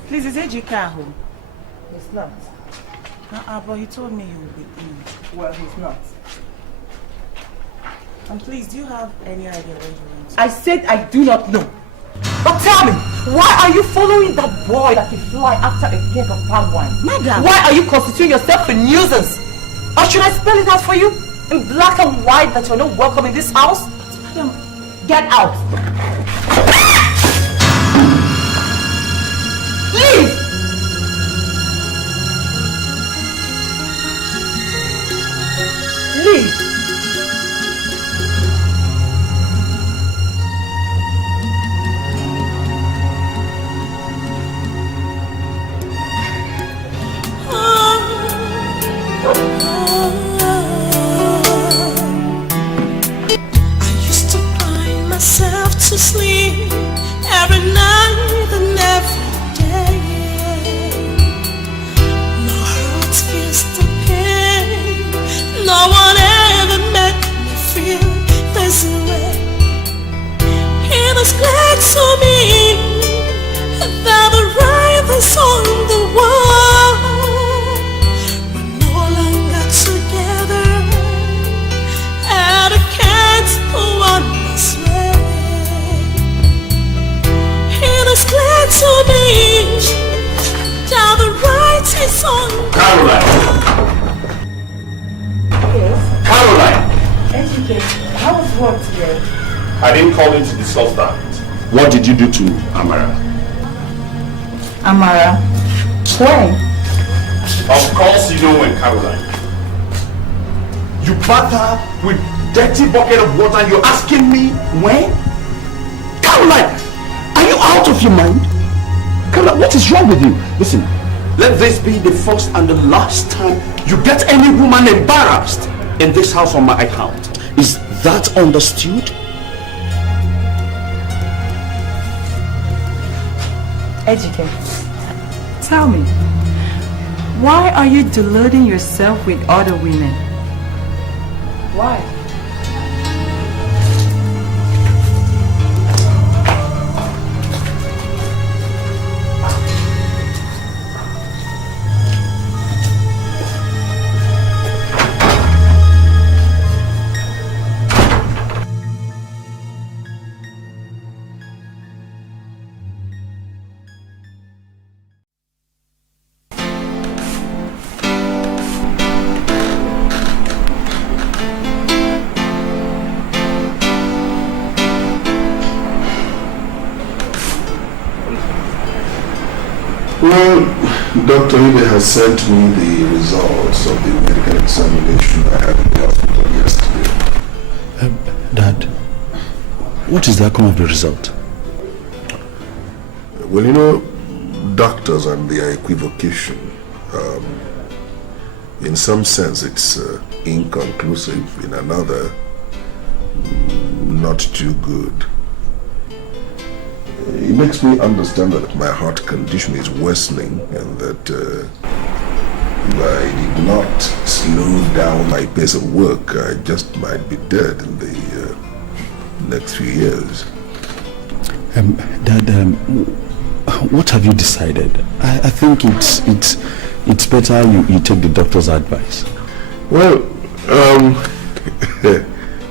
Please, is Ejike at home? He's not. But he told me you would be in. Well, he's not. And please, do you have any idea where he went? I said I do not know. But tell me, why are you following that boy like a fly after a keg of palm wine? Madam! Why are you constituting yourself a nuisance? Or should I spell it out for you in black and white that you're not welcome in this house? Get out! Leave! Leave! To sleep every night and every day. My heart feels the pain. No one ever made me feel this way. It is clear to me that the writing is on the wall. We're no longer together, and I can't go on this way. It's clear to me that the right is on. Caroline! Yes? Caroline! Educate. How was work today? I didn't call you to discuss that. What did you do to Amara? Amara? When? Of course you know when, Caroline. You bath her with dirty bucket of water and you're asking me when? Caroline! Are you out of your mind? Caroline, what is wrong with you? Listen, let this be the first and the last time you get any woman embarrassed in this house on my account. Is that understood? Educate. Tell me, why are you deluding yourself with other women? Why? Well, Dr. Efe has sent me the results of the medical examination I had in the hospital yesterday. Dad, what is the outcome of the result? Well, you know, doctors and their equivocation, in some sense it's inconclusive, in another, not too good. It makes me understand that my heart condition is worsening and that if I did not slow down my pace of work, I just might be dead in the next few years. Dad, what have you decided? I think it's better you take the doctor's advice. Well,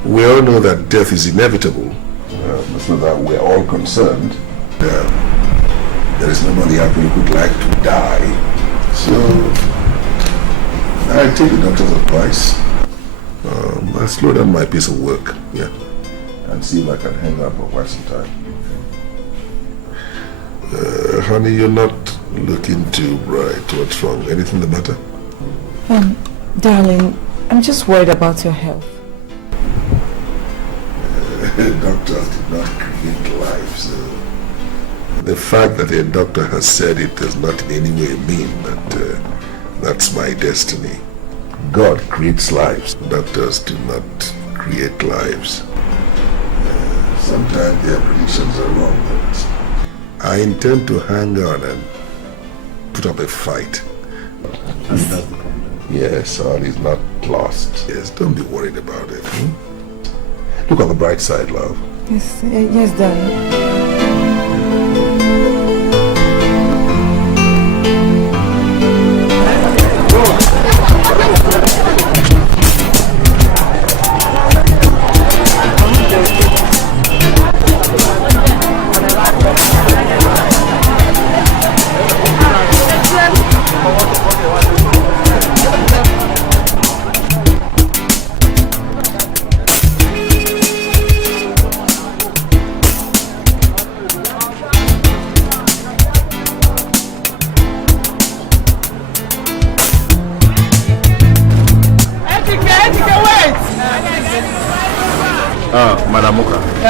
we all know that death is inevitable. So that we're all concerned. There is nobody out there who would like to die. So I take the doctor's advice. I'll slow down my pace of work, and see if I can hang out for quite some time. Honey, you're not looking too bright. What's wrong? Anything the matter? Darling, I'm just worried about your health. Doctors did not create life, so the fact that a doctor has said it does not in any way mean that that's my destiny. God creates lives. Doctors do not create lives. Sometimes their predictions are wrong, but I intend to hang on and put up a fight. Yes, all is not lost. Yes, don't be worried about it. Look on the bright side, love. Yes, darling.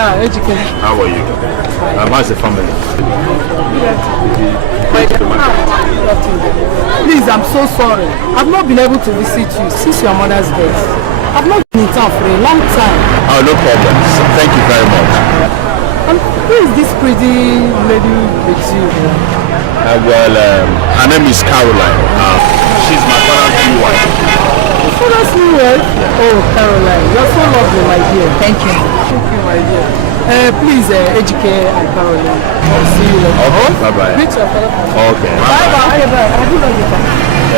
educated. How are you? How's the family? Please, I'm so sorry. I've not been able to visit you since your mother's death. I've not been in town for a long time. Oh, no problem. So, thank you very much. Who is this pretty lady with you? Her name is Caroline. She's my father's new wife. Your father's new wife? Yeah. Oh, Caroline, you're so lovely, my dear. Thank you. Thank you, my dear. Please, educate and Caroline. I'll see you later. Okay, bye-bye. Meet your father. Okay. Bye-bye. Bye-bye.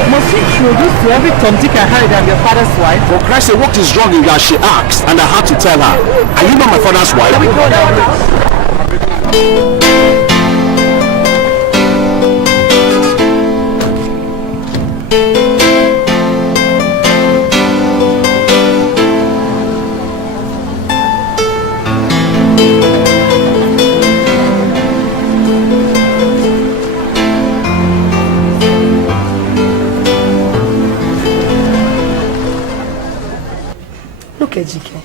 Must she introduce to every Tom, Dick and Harry that I'm your father's wife? For Christ's sake, what is wrong with you? She asked, and I had to tell her. Are you not my father's wife? Can we go down, please? Look, Ejike,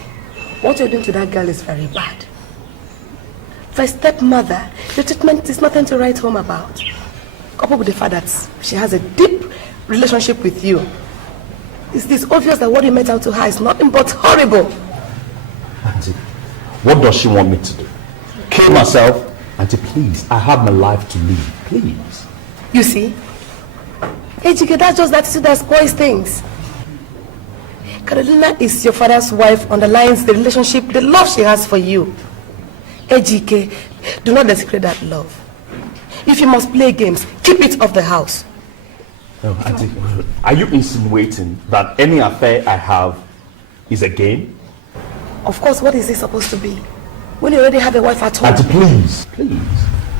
what you're doing to that girl is very bad. For a stepmother, your treatment is nothing to write home about. Coupled with the fact that she has a deep relationship with you, it's obvious that what you meant out to her is nothing but horrible. Auntie, what does she want me to do? Kill myself? Auntie, please, I have my life to live. Please. You see, Ejike, that's just the attitude that spoils things. Carolina is your father's wife, underlines the relationship, the love she has for you. Ejike, do not desecrate that love. If you must play games, keep it off the house. Oh, Auntie, are you insinuating that any affair I have is a game? Of course, what is it supposed to be? When you already have a wife at home? Auntie, please, please.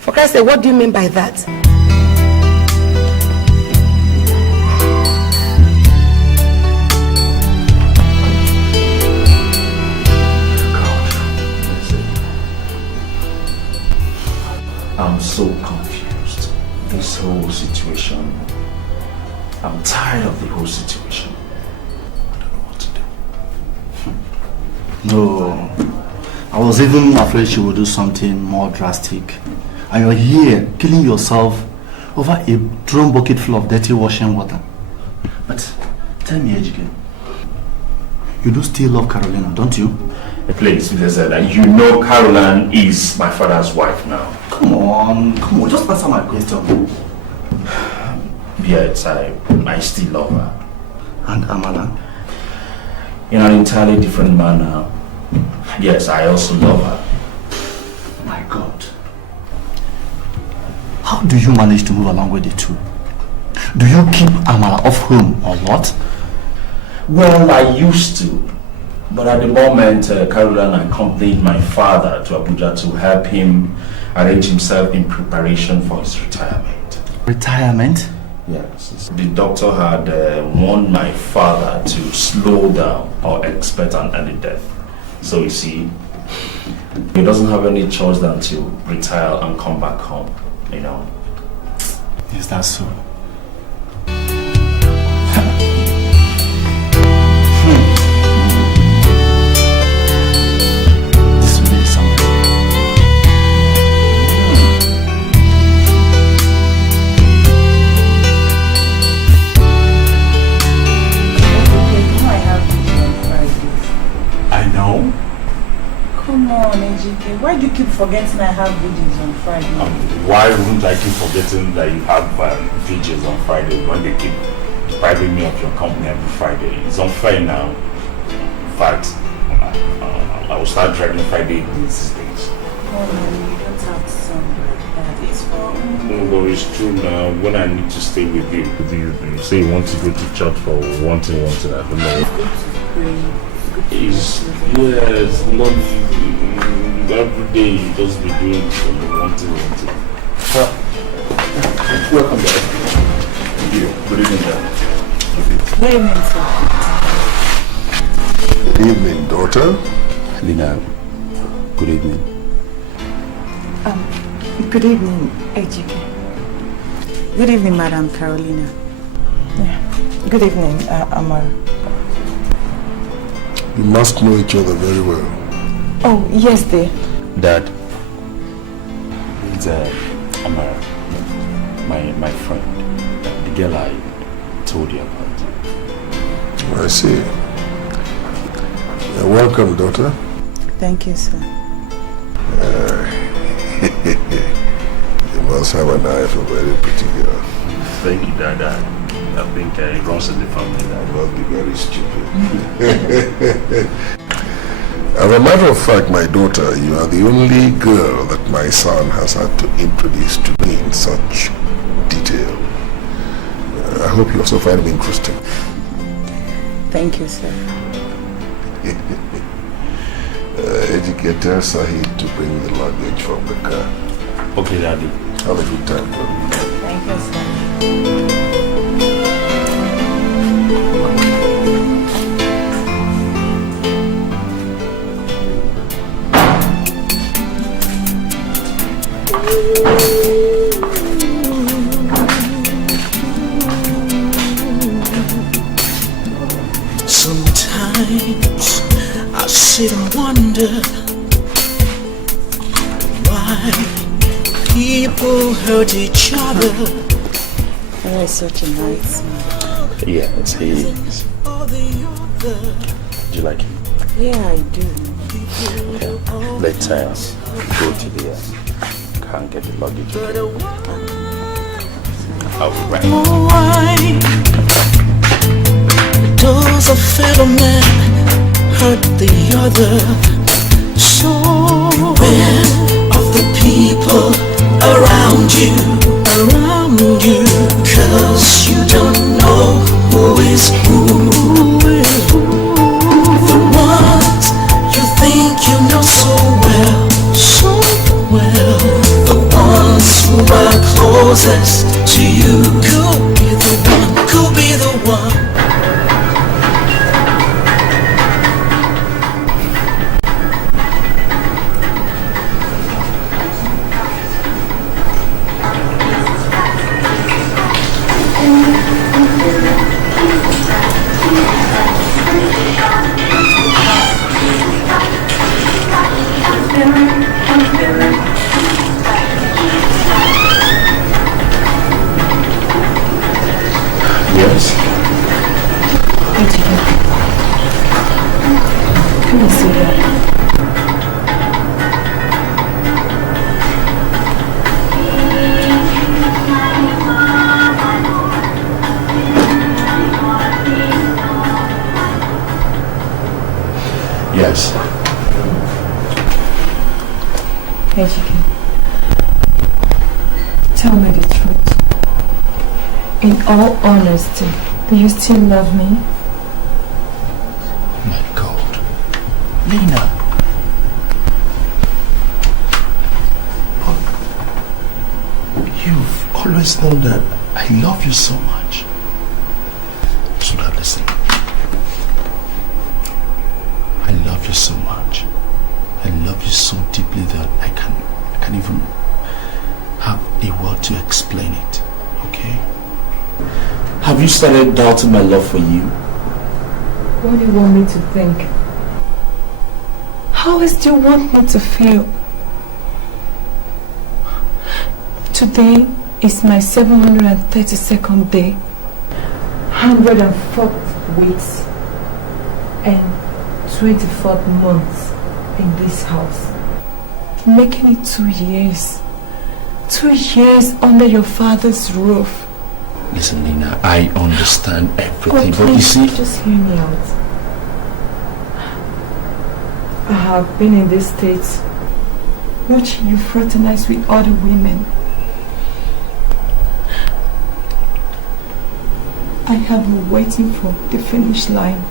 For Christ's sake, what do you mean by that? I'm so confused. This whole situation. I'm tired of the whole situation. I don't know what to do. No. I was even afraid she would do something more drastic. And you're here killing yourself over a drum bucket full of dirty washing water. But tell me, Ejike, you do still love Carolina, don't you? Please, you know Caroline is my father's wife now. Come on, just answer my question. Yes, I still love her. And Amala? In an entirely different manner. Yes, I also love her. My God. How do you manage to move along with the two? Do you keep Amala off home or what? Well, I used to. But at the moment, Caroline accompanied my father to Abuja to help him arrange himself in preparation for his retirement. Retirement? Yes. The doctor had warned my father to slow down or expect an early death. So you see, he doesn't have any choice than to retire and come back home, you know. Is that so? Why do you keep forgetting I have videos on Friday? Why wouldn't I keep forgetting that you have videos on Friday when they keep depriving me of your company every Friday? It's unfair now. In fact, I will start driving Friday these days. Oh no, you don't have to sound like that. It's for... No, but it's true now. When I need to stay with you, you say you want to go to church for one thing, I don't know. It's not every day you just be doing one thing. Welcome back. Good evening, sir. Good evening, sir. Good evening, daughter. Lina, good evening. Good evening, Ejike. Good evening, Madam Carolina. Yeah. Good evening, Amara. You must know each other very well. Oh, yes, dear. Dad, it's my friend, the girl I told you about. I see. Welcome, daughter. Thank you, sir. You must have an eye for a very pretty girl. Thank you, Dad. I think it runs in the family. That must be very stupid. As a matter of fact, my daughter, you are the only girl that my son has had to introduce to me in such detail. I hope you also find it interesting. Thank you, sir. Educator Sahid to bring the luggage from the car. Okay, Daddy. Have a good time, bro. Thank you, sir. Sometimes I sit and wonder why people hurt each other. That is such a nice man. Yes, he is. Do you like it? Yeah, I do. Okay. Let's go to the car and get the luggage. Alright. Why does a fellow man hurt the other? So beware of the people around you, cause you don't know who is who. The ones you think you know so well, the ones who are closest to you could be the one. Yes. Come and sit down. Yes. Ejike, tell me the truth. In all honesty, do you still love me? My God. Lena. You've always known that I love you so much. So now listen. I love you so much. I love you so deeply that I can't even have a word to explain it. Okay? Have you started doubting my love for you? What do you want me to think? How else do you want me to feel? Today is my 732nd day, 104 weeks, and 24th month in this house. Making it 2 years. 2 years under your father's roof. Listen, Nina, I understand everything, Oh, but you see... just hear me out. I have been in this state watching you fraternize with other women. I have been waiting for the finish line.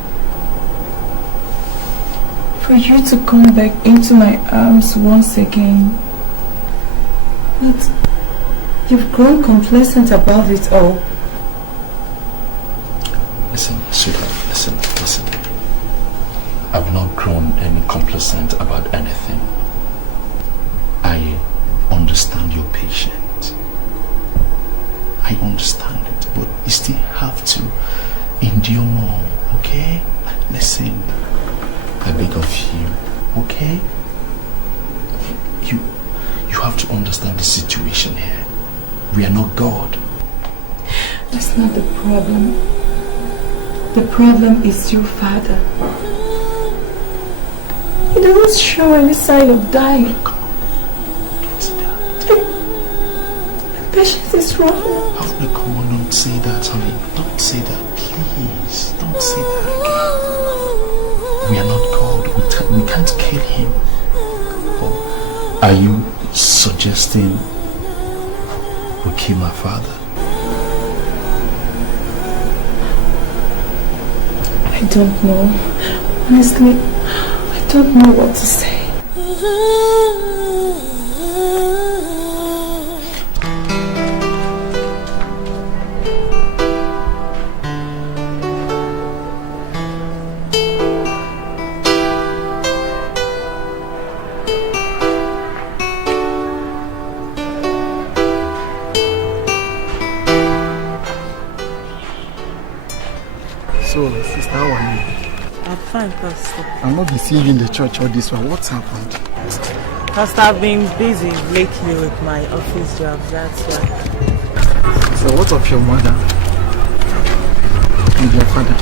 For you to come back into my arms once again. But you've grown complacent about it all. Listen, sweetheart, listen. I've not grown any complacent about anything. I understand your patience. I understand it, but you still have to endure more, okay? Listen, I beg of you, okay? have to understand the situation here. We are not God. That's not the problem. The problem is you, Father. He doesn't show any sign of dying. Don't say that. Patience is wrong. Oh, come on, don't say that, honey. Don't say that, please. Don't say that again. We are not God. We can't kill him. Oh, are you suggesting we kill my father? I don't know. Honestly, I don't know what to say. So, sister, how are you? I'm fine, Pastor. I'll not be seeing you in the church all this while. What's happened? Pastor, I've been busy lately with my office job, that's why. So, what of your mother and your father?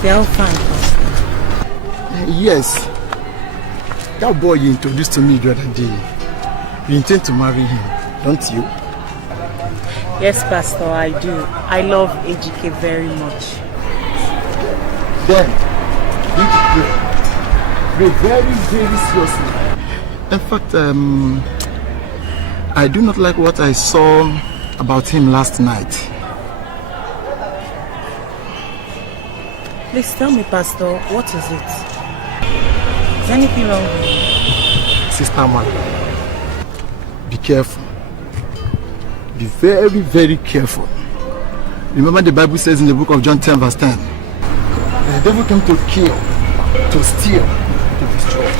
They're all fine, Pastor. Yes. That boy you introduced to me the other day, you intend to marry him, don't you? Yes, Pastor, I do. I love Ejike very much. Then, you pray very, very seriously. In fact, I do not like what I saw about him last night. Please tell me, Pastor, what is it? Is anything wrong? Sister man, be careful. Be very, very careful. Remember the Bible says in the book of John 10 verse 10, the devil came to kill, to steal, to destroy.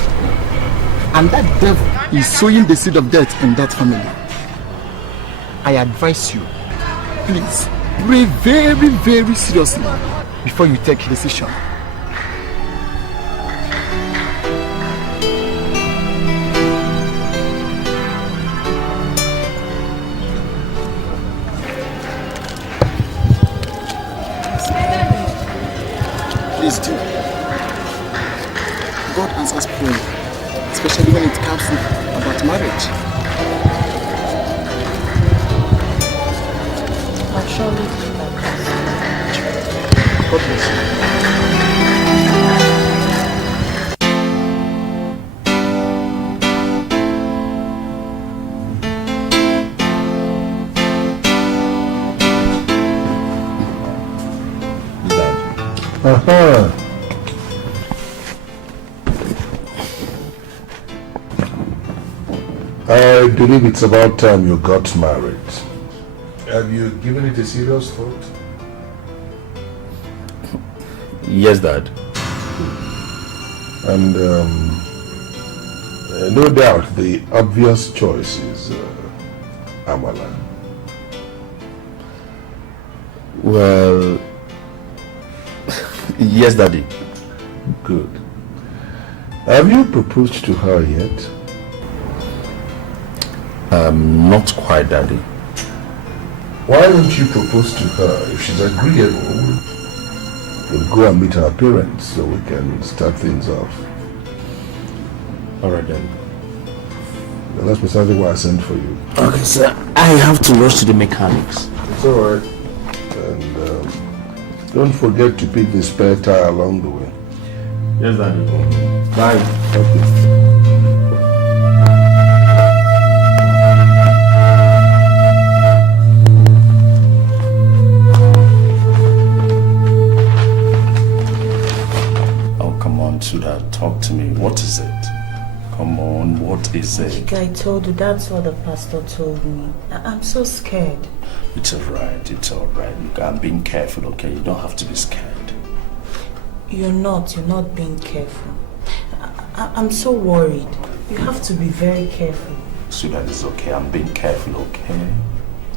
And that devil is sowing the seed of death in that family. I advise you, please, pray very, very seriously before you take a decision. Please do. God answers prayer, especially when it comes about marriage. I'll surely do that. God bless you. I believe it's about time you got married. Have you given it a serious thought? Yes, Dad. And no doubt the obvious choice is Amala. Well, yes, Daddy. Good. Have you proposed to her yet? Not quite, Daddy. Why don't you propose to her? If she's agreeable, we'll go and meet her parents so we can start things off. Alright then. Well, that's precisely why I sent for you. Okay, sir. I have to rush to the mechanics. It's alright. And don't forget to pick the spare tire along the way. Yes, Daddy. Bye. Okay. Talk to me. What is it? Come on, what is it? I told you, that's what the pastor told me. I'm so scared. It's alright, it's alright. I'm being careful, okay? You don't have to be scared. You're not being careful. I'm so worried. You have to be very careful. Sweetheart, it's okay. I'm being careful, okay?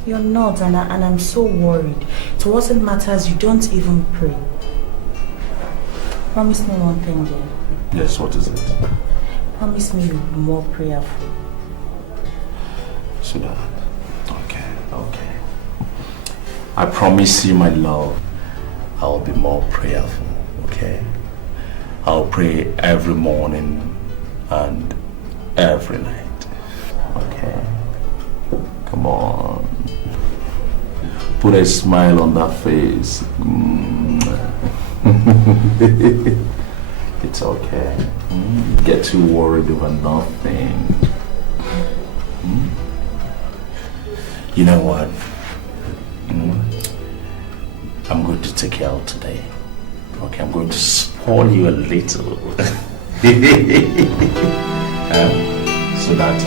You're not, and I'm so worried. To what it matters, you don't even pray. Promise me one thing, dear. Yes, what is it? Promise me you'll be more prayerful. Sweetheart. Okay. I promise you, my love, I'll be more prayerful, okay? I'll pray every morning and every night, okay? Come on. Put a smile on that face. It's okay. Get too worried over nothing. You know what? I'm going to take you out today. Okay, I'm going to spoil you a little. So that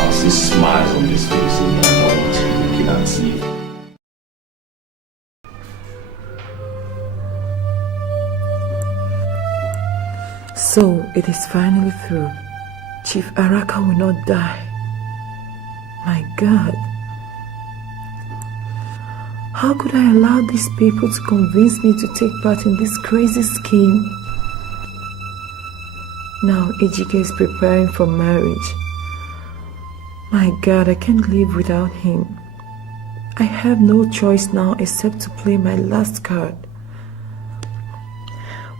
I'll see smiles on this face and I don't want to look at you. So it is finally through. Chief Araka will not die. My God. How could I allow these people to convince me to take part in this crazy scheme? Now Ejike is preparing for marriage. My God, I can't live without him. I have no choice now except to play my last card.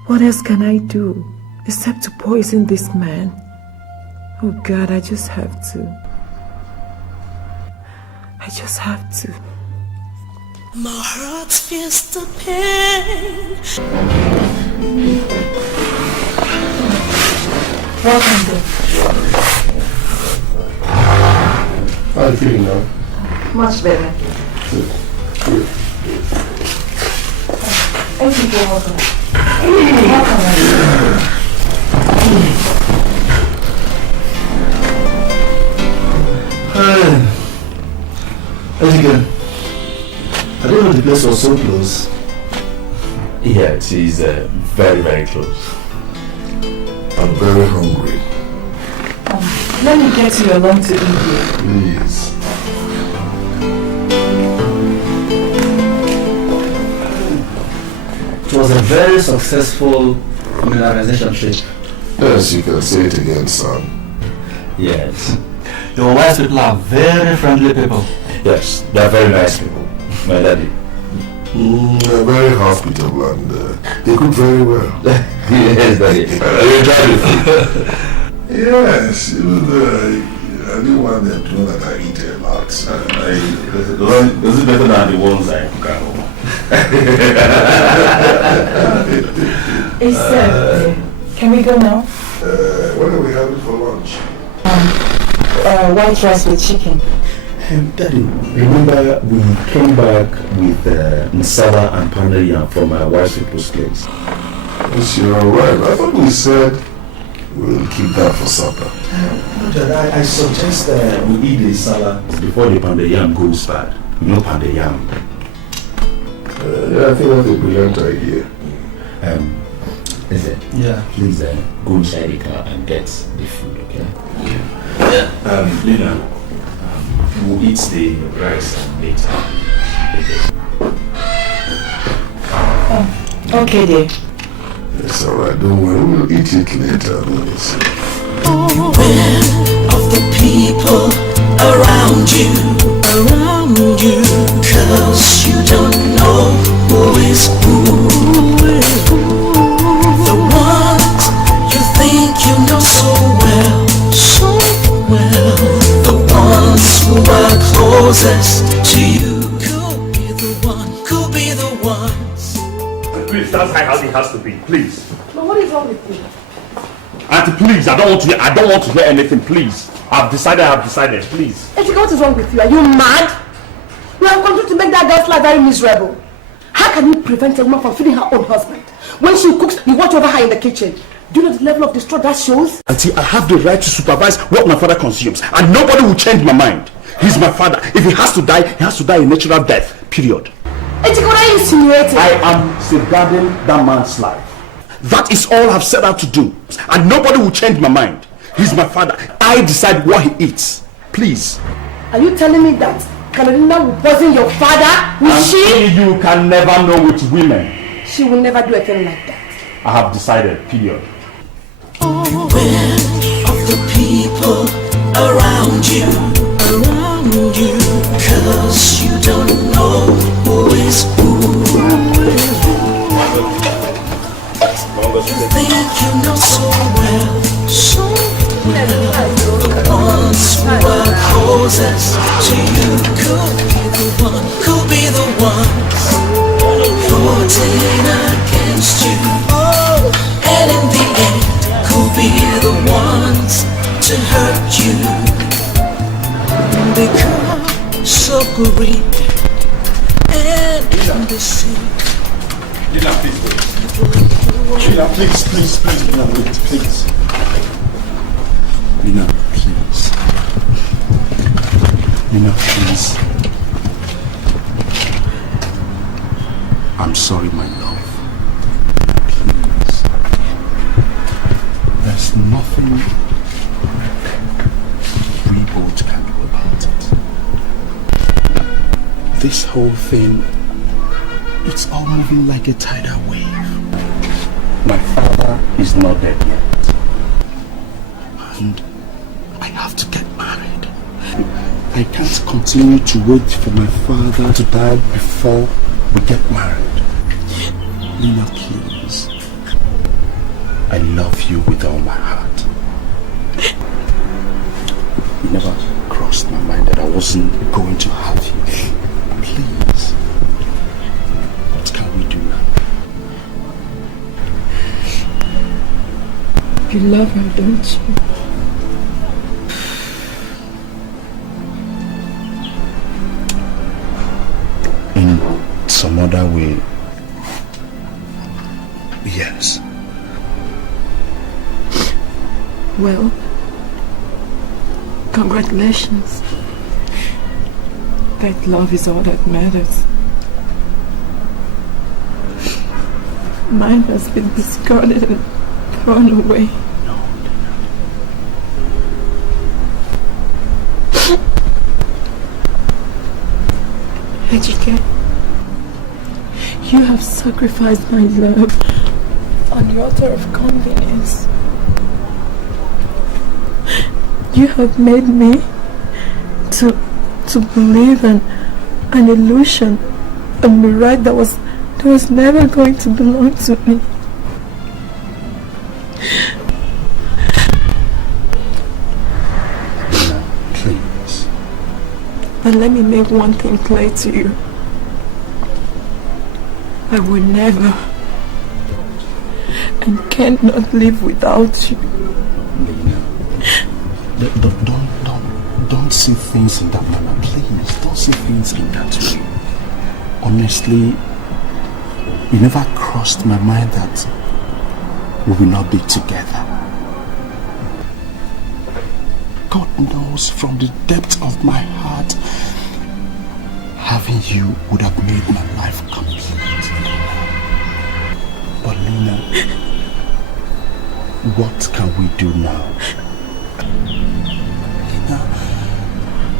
What else can I do except to poison this man? Oh God, I just have to. My heart feels the pain. Welcome, Dave. How are you feeling now? Much better. Thank you for welcome. Again, I don't know the place was so close. Yeah, it is very, very close. I'm very hungry. Let me get you along to India. Please. It was a very successful mineralization trip. Yes, you can say it again, son. Yes. Your wise people are very friendly people. Yes, they are very nice people. My daddy. They're very hospitable and they cook very well. Yes, daddy. You tried it. Yes, even though I didn't want them to know that I eat a lot. Is it better than the ones I cook at home? Can we go now? What are we having for lunch? White rice with chicken. Daddy, remember we came back with Nsala and pounded yam from my wife's people's place. Yes, you're right. I thought we said we'll keep that for supper. No, Dad, I suggest we eat the salad before the pounded yam goes bad. You know pounded yam. Yeah, I think that's a brilliant idea. Is it? Yeah. Please go inside the car and get the food, okay? Yeah. Lina, we'll eat the rice later. Okay, dear. It's alright, don't worry, we'll eat it later. Aware of the people around you, cause you don't know who is who. The ones you think you know so well, the ones who are closest to you could be the ones. Please, that's how it has to be, please. But what is wrong with you? Auntie, please, I don't want to hear anything, please. I've decided, please. Ejike, what is wrong with you? Are you mad? You have continued to make that girl's life very miserable. How can you prevent a woman from feeding her own husband? When she cooks, you watch over her in the kitchen. Do you know the level of distress that shows? Auntie, I have the right to supervise what my father consumes, and nobody will change my mind. He's my father. If he has to die, he has to die a natural death, period. Ejike, what are you insinuating? I am safeguarding that man's life. That is all I've set out to do, and nobody will change my mind. He's my father. I decide what he eats. Please. Are you telling me that Carolina will poison your father? Will she? You can never know with women. She will never do a thing like that. I have decided, period. Aware of the people around you, You could be the one, could be the ones voting against you. And in the end, could be the ones to hurt you. Because of greed and deceit. Lina, please wait. Lina, please, Lina, wait, please. Lina, please. Lina, please. I'm sorry, my love. Please. There's nothing we both can do about it. This whole thing, it's all moving like a tidal wave. My father is not dead yet. And I have to get married. I can't continue to wait for my father to die before we get married. Lina, please. I love you with all my heart. It never crossed my mind that I wasn't going to have you. Please. What can we do now? You love her, don't you? In some other way, yes. Well, congratulations. That love is all that matters. Mine has been discarded and thrown away. Ejike, you have sacrificed my love on the altar of convenience. You have made me to believe in an illusion, a mirage that was never going to belong to me. Please. But let me make one thing clear to you. I will never and cannot live without you. Don't see things in that manner, please. Don't see things in that way. Honestly, it never crossed my mind that we will not be together. God knows from the depth of my heart, having you would have made my life complete. But Lina, what can we do now? Lina,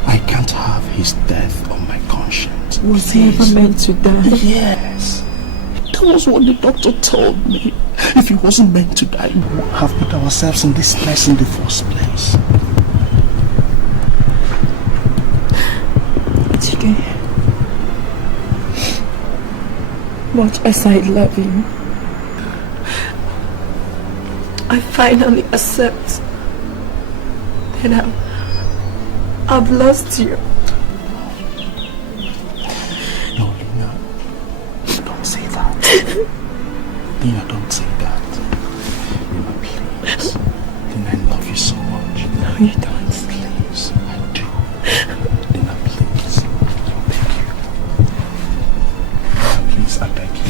I can't have his death on my conscience. Was he ever meant to die? Yes. That was what the doctor told me. If he wasn't meant to die, we would have put ourselves in this mess in the first place. It's okay. Much as I love you, I finally accept that I've lost you. No, Lina, don't say that. Lina, don't say that. Lina, please. Lina, I love you so much. No, you don't. Please, I do. Lina, please. I beg you. Lina, please, I beg you.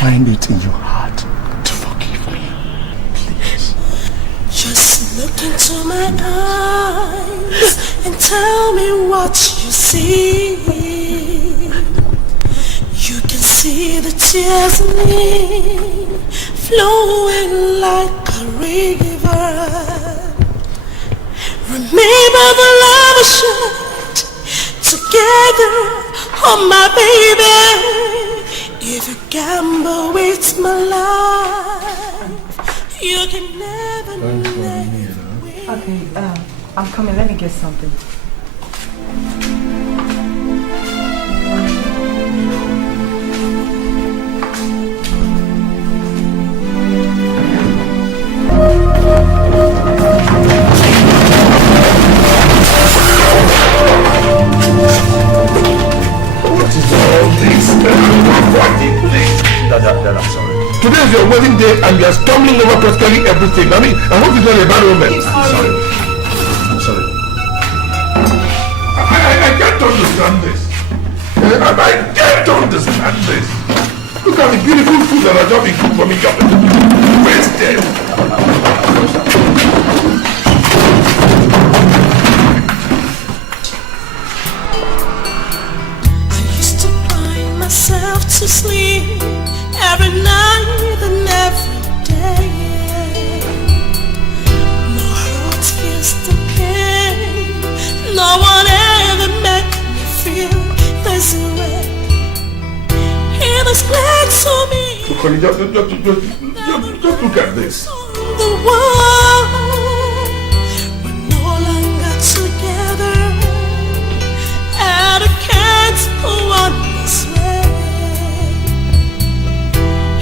Find it in your heart to forgive me. Please. Just look into my eyes and tell me what you see. You can see the tears in me flowing like a river. Remember the love we shared together, oh my baby. If you gamble with my life, you can never let me. Okay, I'm coming. Let me get something. present day and you are stumbling over practically everything. I mean, I hope it's not a bad woman. I'm sorry. I can't understand this. I can't understand this. Look at the beautiful food that are just being cooked for me. Wasted. I used to find myself to sleep every night and every day. My heart feels the pain. No one ever made me feel this way. It was glad to me. Look, honey, just look at this. The world, we're no longer together, and I can't go on this way.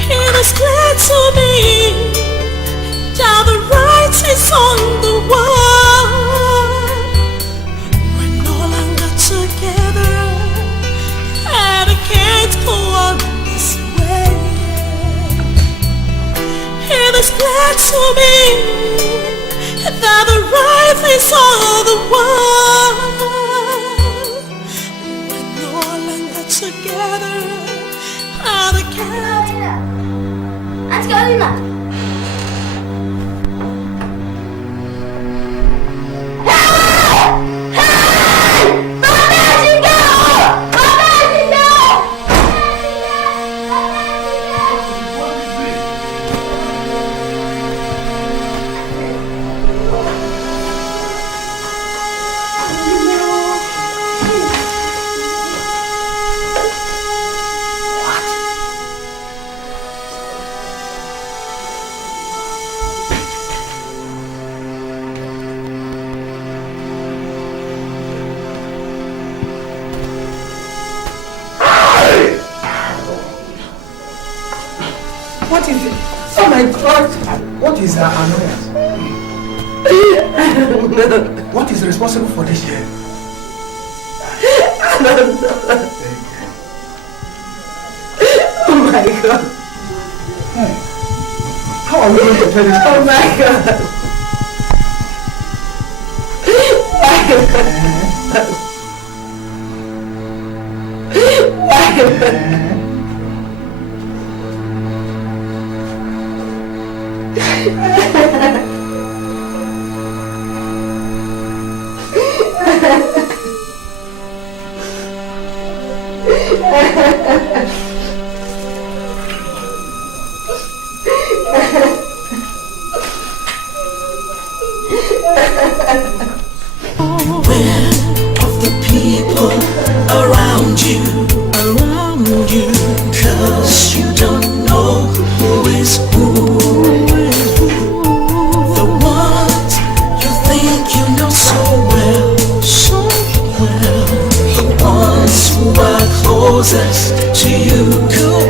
It is clear to me that the right is on the wall. We're no longer together, and I can't go on this way. It is clear to me that the right is on the wall. We're no longer together, and I can't. Auntie Caroline. What is it? Oh my God! What is her annoyance? What is responsible for this here? Oh my God! Hey, how are we going to tell this? Oh my God! Of the people around you, 'cause you don't know who is who. The ones you think you know so well, the ones who are closest to you could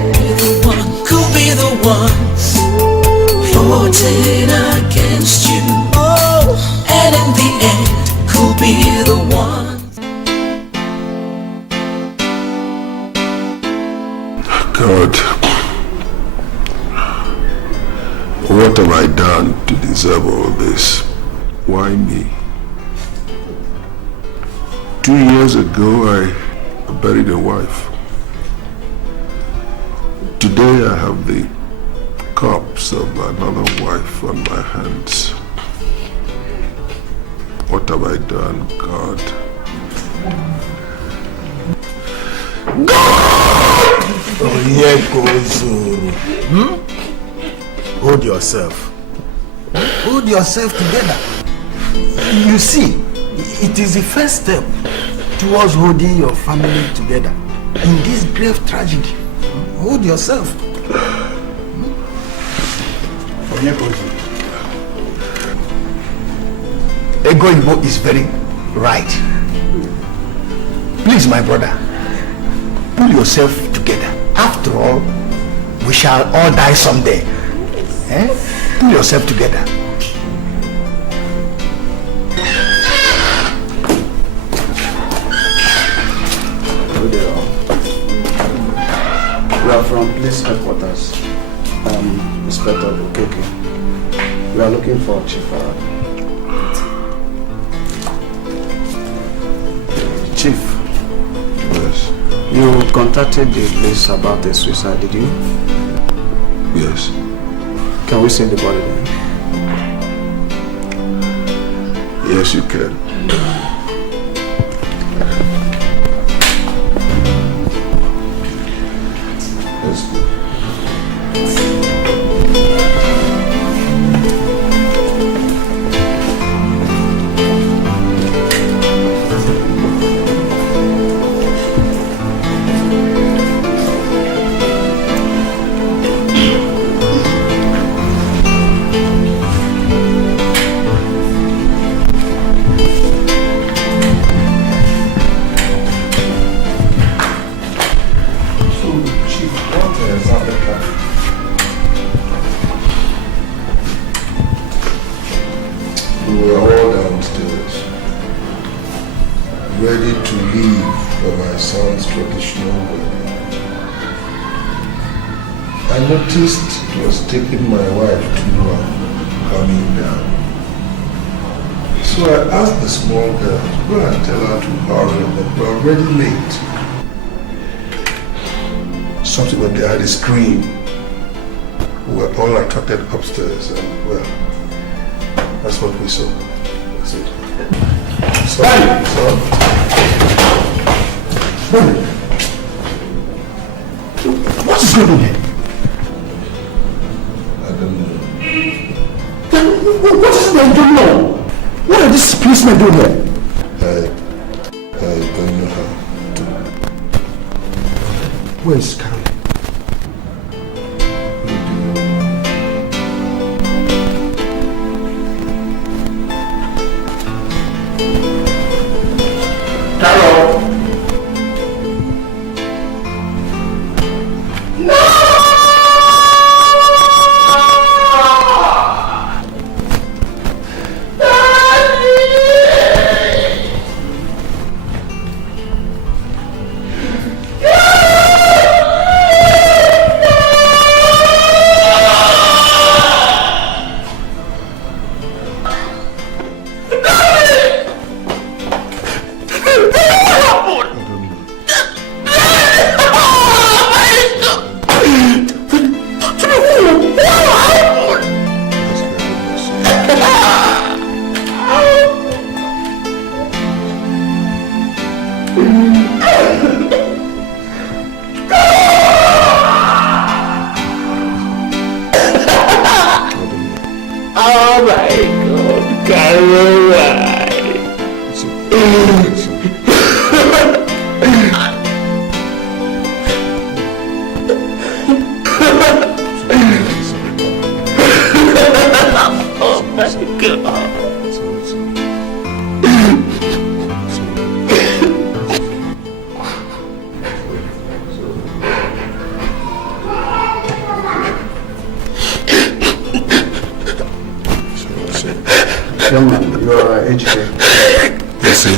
be the ones plotting against you, and in the end could be the ones. God, what have I done to deserve all this? Why me? 2 years ago, I buried a wife. Today, I have the corpse of another wife on my hands. What have I done, God? Hold yourself. Hold yourself together. You see, it is the first step towards holding your family together in this grave tragedy. Hold yourself. Ego Igbo is very right. Please, my brother, pull yourself together. After all, we shall all die someday. Pull yourself together. We are from police headquarters. Inspector Okeke. We are looking for Chief Chief. Yes. You contacted the police about the suicide, did you? Yes. Can we see the body then? Yes, you can. That's good. I noticed it was taking my wife too long coming down. So I asked the small girl to go and tell her to hurry that we're already late. Subsequently I had a scream. We were all attracted upstairs and well, that's what we saw. That's it. Sorry, son. What is going on here? What is it that you don't know? What are these policemen doing here? I don't know how to. Where is Caroline?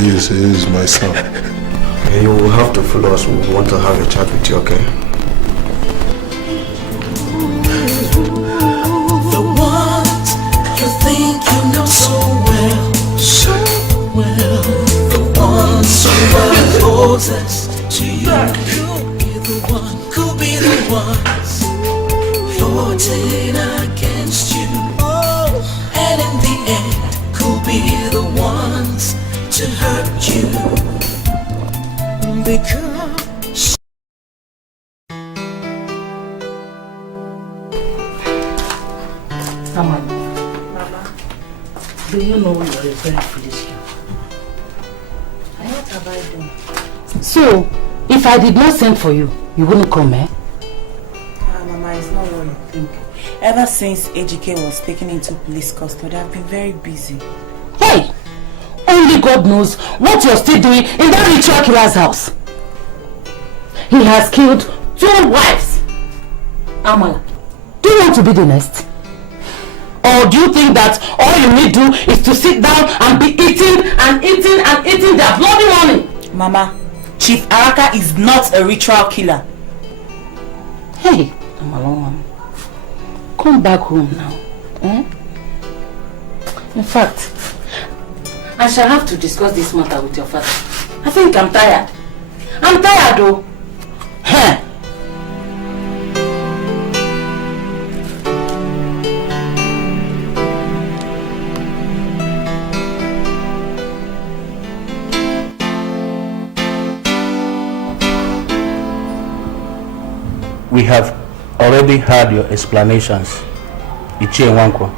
Yes, he is my son. Okay, you will have to follow us. We want to have a chat with you, okay? The ones you think you know so well. The ones who are closest to you. Could be the ones plotting against you. And in the end, could be the ones to hurt you, because Mama, do you know you're a very foolish girl? And what have I done? So, if I did not send for you, you wouldn't come, eh? Mama, it's not what you think. Ever since AJK was taken into police custody, I've been very busy. Hey! Only God knows what you're still doing in that ritual killer's house. He has killed 2 wives. Amala, do you want to be the next? Or do you think that all you need to do is to sit down and be eating their bloody money? Mama, Chief Araka is not a ritual killer. Hey, Amala, Come back home now. Eh? In fact, I shall have to discuss this matter with your father. I think I'm tired. I'm tired though. Huh? We have already heard your explanations, Ichie Nwankwo,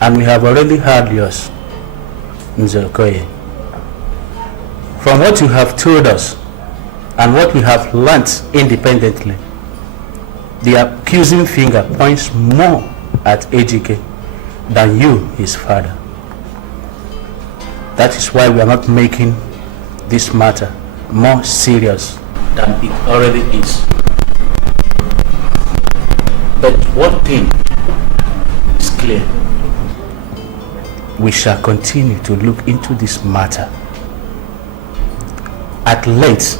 and we have already heard yours, Nze Okoye. From what you have told us and what we have learnt independently, the accusing finger points more at Ejike than you, his father. That is why we are not making this matter more serious than it already is. But one thing is clear. We shall continue to look into this matter at length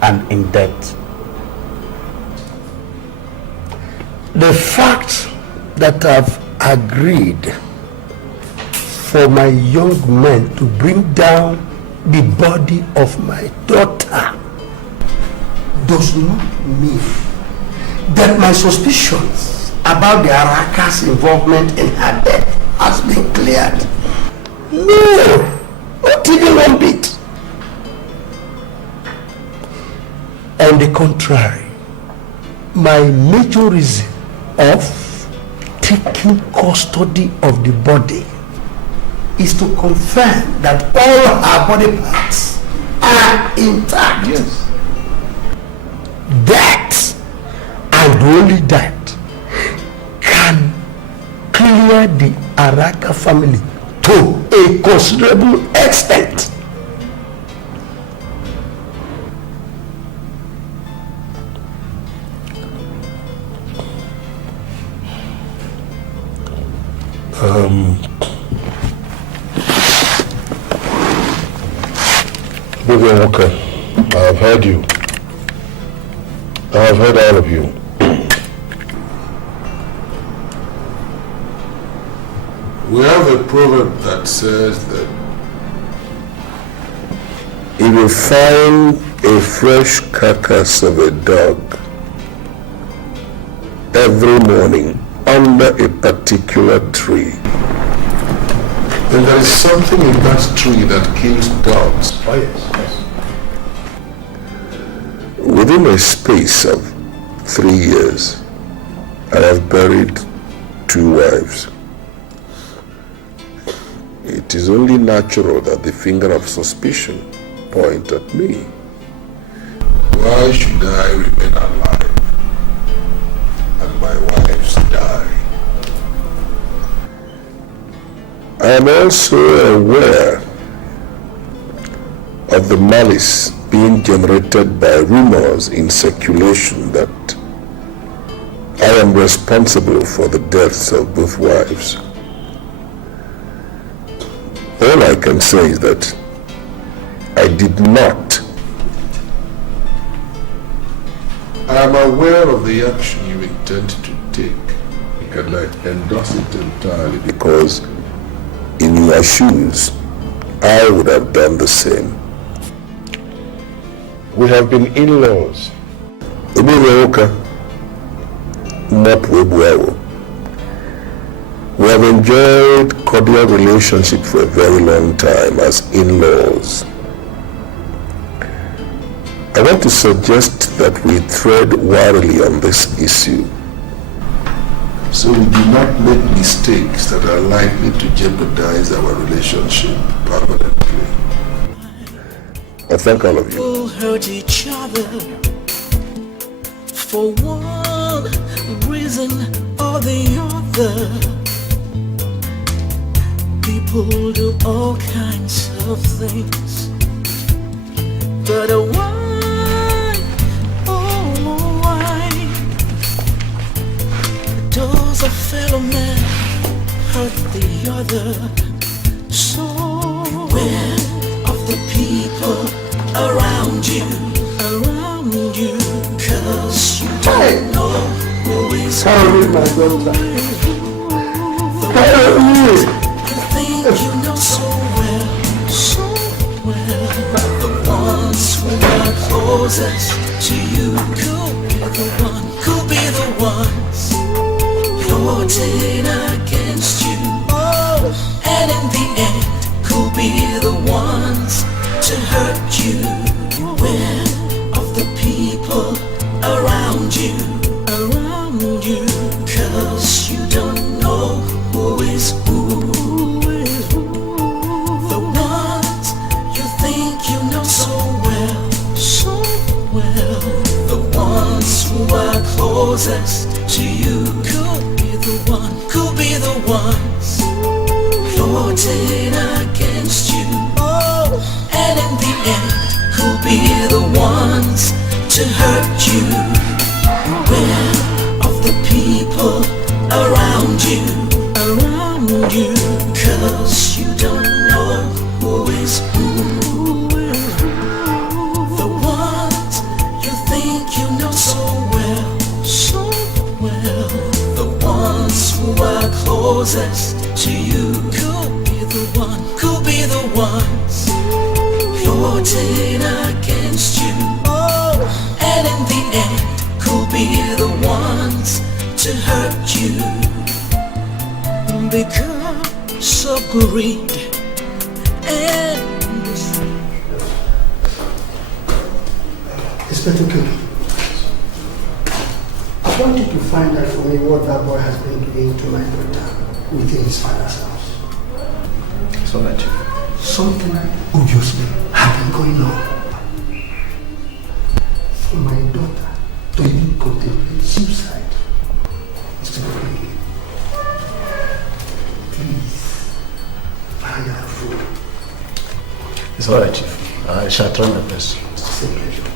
and in depth. The fact that I've agreed for my young men to bring down the body of my daughter does not mean that my suspicions about the Araka's involvement in her death has been cleared. No, not even one bit. On the contrary, my major reason of taking custody of the body is to confirm that all her body parts are intact. Yes. That and only that can clear the Araka family to a considerable extent. Okay, I have heard you. I have heard all of you. We have a proverb that says that if you find a fresh carcass of a dog every morning under a particular tree, then there is something in that tree that kills dogs. Oh yes. Within a space of 3 years, I have buried 2 wives. It is only natural that the finger of suspicion point at me. Why should I remain alive and my wives die? I am also aware of the malice being generated by rumors in circulation that I am responsible for the deaths of both wives. All I can say is that I did not. I am aware of the action you intend to take, and I endorse it entirely because in your shoes, I would have done the same. We have been in-laws. We have enjoyed cordial relationship for a very long time as in-laws. I want to suggest that we tread warily on this issue, so we do not make mistakes that are likely to jeopardize our relationship permanently. I thank all of you. We'll hurt each other for one reason or the other. People do all kinds of things, but why, oh why does a fellow man hurt the other? So where of the people around you, cause you don't know who is Sorry, my daughter. Caroline! You think you know so well, the ones who are closest to you could be the ones plotting against you, and in the end could be the ones to hurt you. Beware of the people around you, cause you don't know who is who. The ones you think you know so well, the ones who are closest to you could be the ones plotting against you, and in the end could be the ones to hurt you. Beware of the people around you, cause you don't know who is who. The ones you think you know so well, the ones who are closest to you could be the ones plotting against you, and in the end could be the ones to hurt you. Because of greed and Inspector Gilbert, I want you to find out for me what that boy has been doing to my daughter within his father's house. It's all right, Chief. Something obviously had been going on. For my daughter to even contemplate suicide is not really. Please, I am fool. It's all right, Chief. I shall try my best. It's the same pleasure.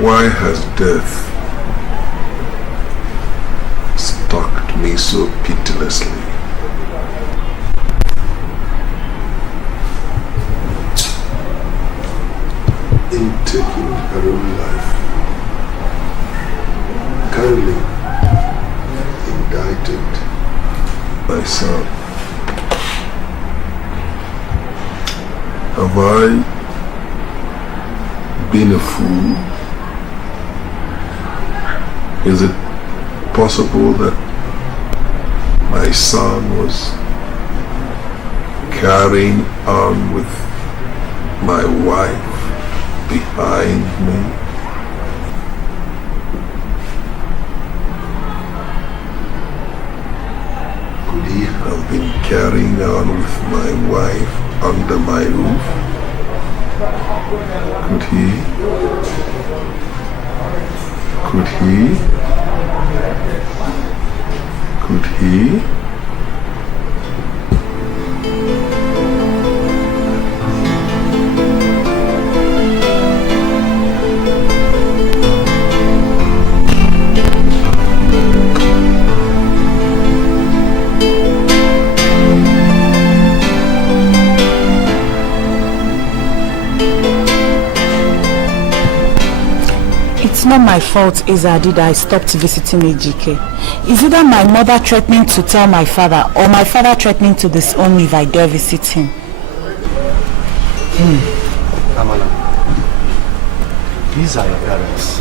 Why has death stalked me so pitilessly? seen taking her own life. Caroline indicted my son. Have I been a fool? Is it possible that my son was carrying on with my wife behind me? Could he have been carrying on with my wife under my roof? Could he? Could he? Could he? It's not my fault, Izadi, that I stopped visiting Ejike. Is either my mother threatening to tell my father or my father threatening to disown me if I dare visit him. Amala, these are your parents.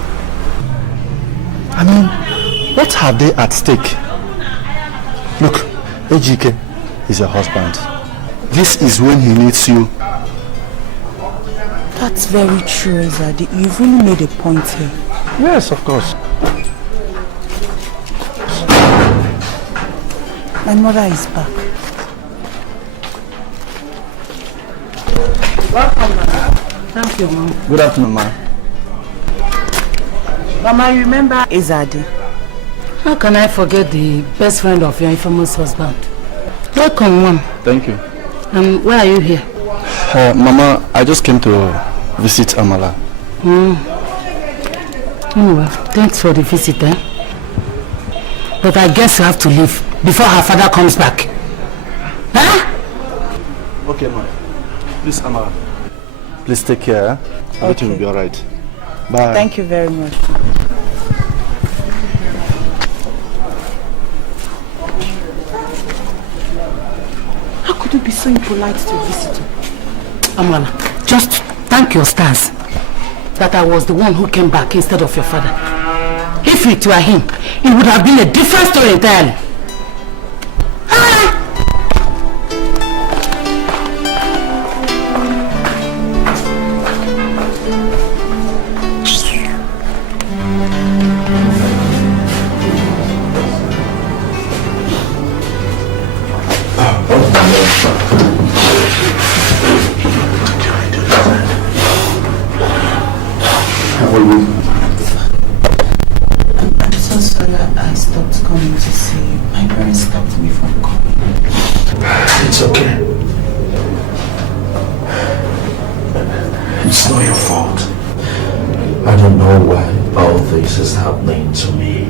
I mean, what have they at stake? Look, Ejike is your husband. This is when he needs you. That's very true, Izadi. You've really made a point here. Yes, of course. My mother is back. Welcome, Mama. Thank you, Mom. Good afternoon, Ma. Mama, you remember Izadi? How can I forget the best friend of your infamous husband? Welcome, Mom. Thank you. And why are you here? Mama, I just came to visit Amala. Well, thanks for the visit, eh? But I guess you have to leave before her father comes back. Huh? Okay, Ma. Please, Amala. Please take care. Everything will be alright. Bye. Thank you very much. How could you be so impolite to a visitor? Amala, just thank your stars that I was the one who came back instead of your father. If it were him, it would have been a different story entirely. I'm so sorry I stopped coming to see you. My parents stopped me from coming. It's okay. It's not your fault. I don't know why all this is happening to me.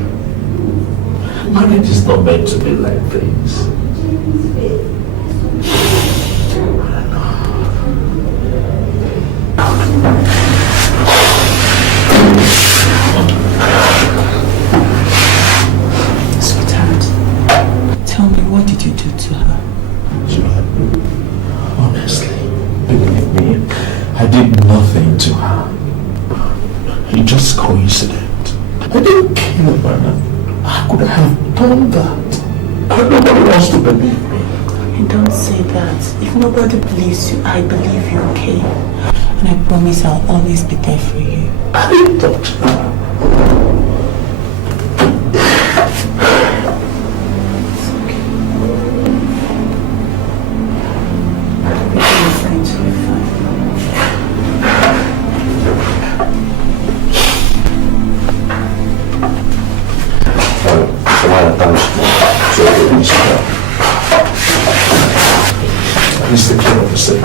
Marriage is not meant to be like this. Sweetheart, tell me, what did you do to her? Honestly, believe me, I did nothing to her. It's just coincidence. I didn't kill her. I could have done that. But nobody wants to believe me. Don't say that. If nobody believes you, I believe you, okay? And I promise I'll always be there for you. I didn't touch her. Please take care of yourself.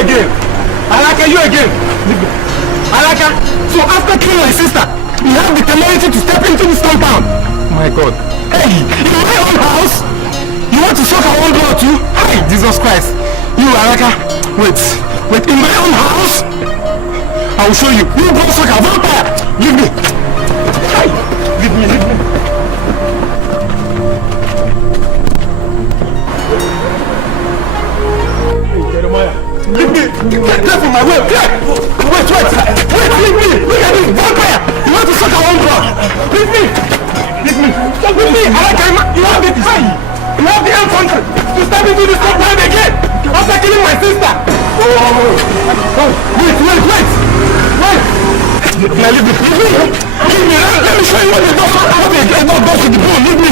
again. Alaka, you again. Alaka, so after killing my sister, you have the temerity to step into this compound. My God. Hey, in my own house? You want to suck our own blood too? Hi, Jesus Christ. You, Alaka, wait, in my own house? I will show you. You go suck a vampire. Leave me. Hi, leave me. Hey, Jeremiah. Leave me! Get from my way! Wait! Leave me! Look at this vampire! You want to suck our own blood! Leave me! Leave me! You have the time! You have the infantry to step into this compound again! After killing my sister! Wait! Now leave me! Let me show you what the doctor does to the bone! Leave me!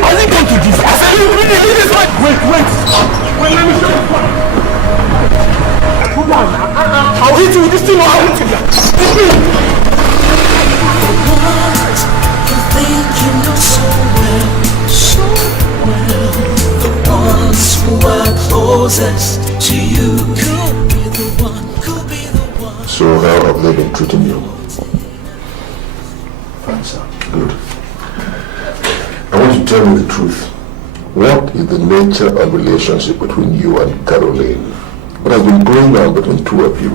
I didn't come to this! I said leave this one! Wait! Let me show you what! Hold on! I'll hit you with this thing or I'll hit you! Leave me! You think you know so well, the ones who are closest to you. Could be the one. So how have they been treating you? Fine, sir. Good. I want you to tell me the truth. What is the nature of relationship between you and Caroline? What has been going on between two of you?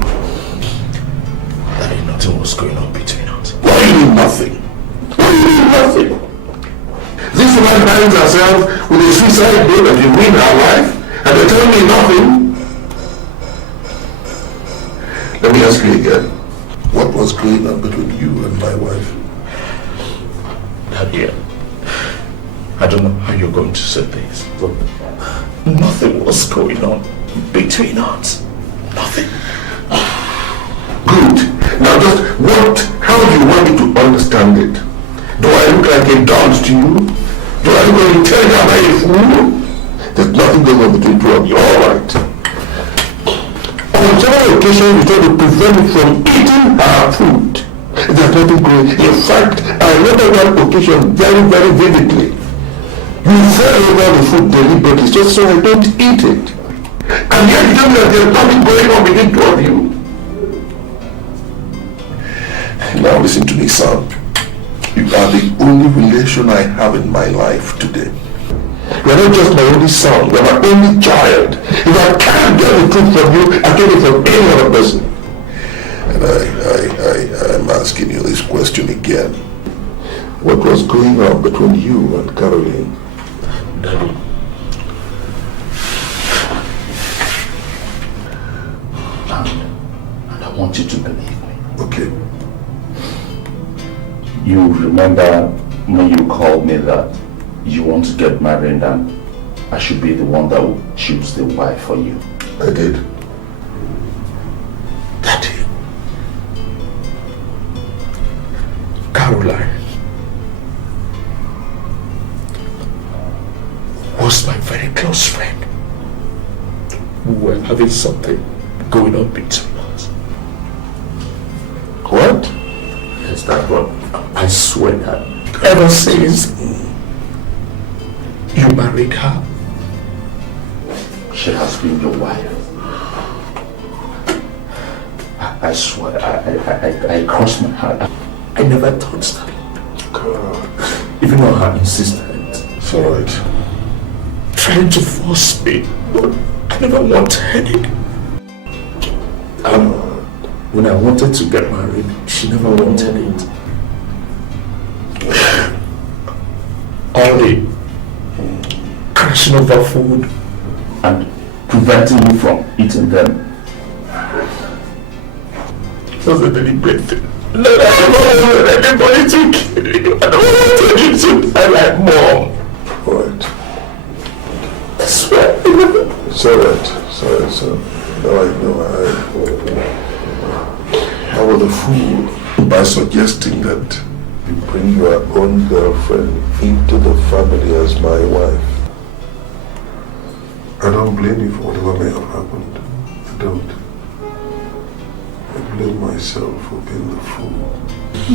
Daddy, nothing was going on between us. What do you mean nothing? Nothing. This woman finds herself with a suicide note that you win her life, and you tell me nothing? Let me ask you again. What was going on between you and my wife? Daddy, I don't know how you're going to say this, but nothing was going on between us. Nothing. Good. Now how do you want me to understand it? Do I look like a dog to you? Do I look like a tell am I a fool? There's nothing going on between two of you, alright. On several occasions you try to prevent me from eating our food. There's nothing going. In fact, I remember one occasion very, very vividly. You fell over the food deliberately just so I don't eat it. And yet you tell me that there's nothing going on between two of you. Now listen to me, son. You are the only relation I have in my life today. You are not just my only son, you are my only child. If I can't get the truth from you, I get it from any other person. And I am asking you this question again. What was going on between you and Caroline? Daddy, and I want you to believe me. Okay. You remember when you called me that you want to get married and I should be the one that will choose the wife for you? I did. Daddy, Caroline was my very close friend. We were having something going on between us. What? Yes, that's what I swear that ever since you married her, she has been your wife. I swear, I crossed my heart. I never touched her. God. Even on her insistence. It's alright. Trying to force me, but I never wanted it. When I wanted to get married, she never wanted it. All the crashing over food and preventing me from eating them. It was a deliberate thing. I don't want anybody to kill you. I don't want you to die like Mom. Alright. I swear. It's alright. Sorry, son. Now I know I was a fool by suggesting that you bring your own girlfriend into the family as my wife. I don't blame you for whatever may have happened. I don't. I blame myself for being the fool.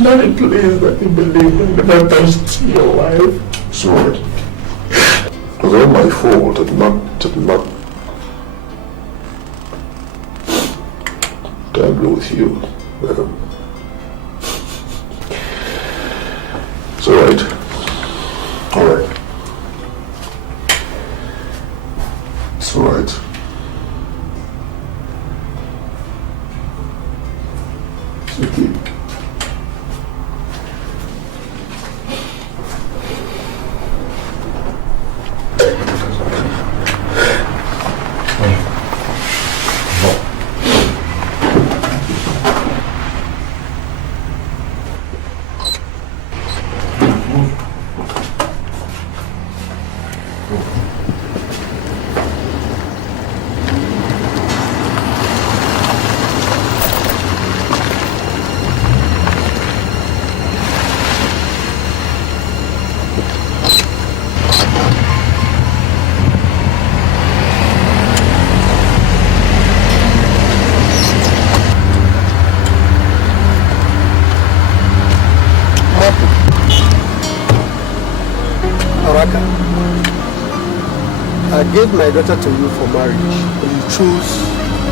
Daddy, please let me believe in the matters to your wife. It's alright. It was all my fault. I did not to agree with you. It's alright. Alright. It's alright. It's okay. I gave my daughter to you for marriage, but you chose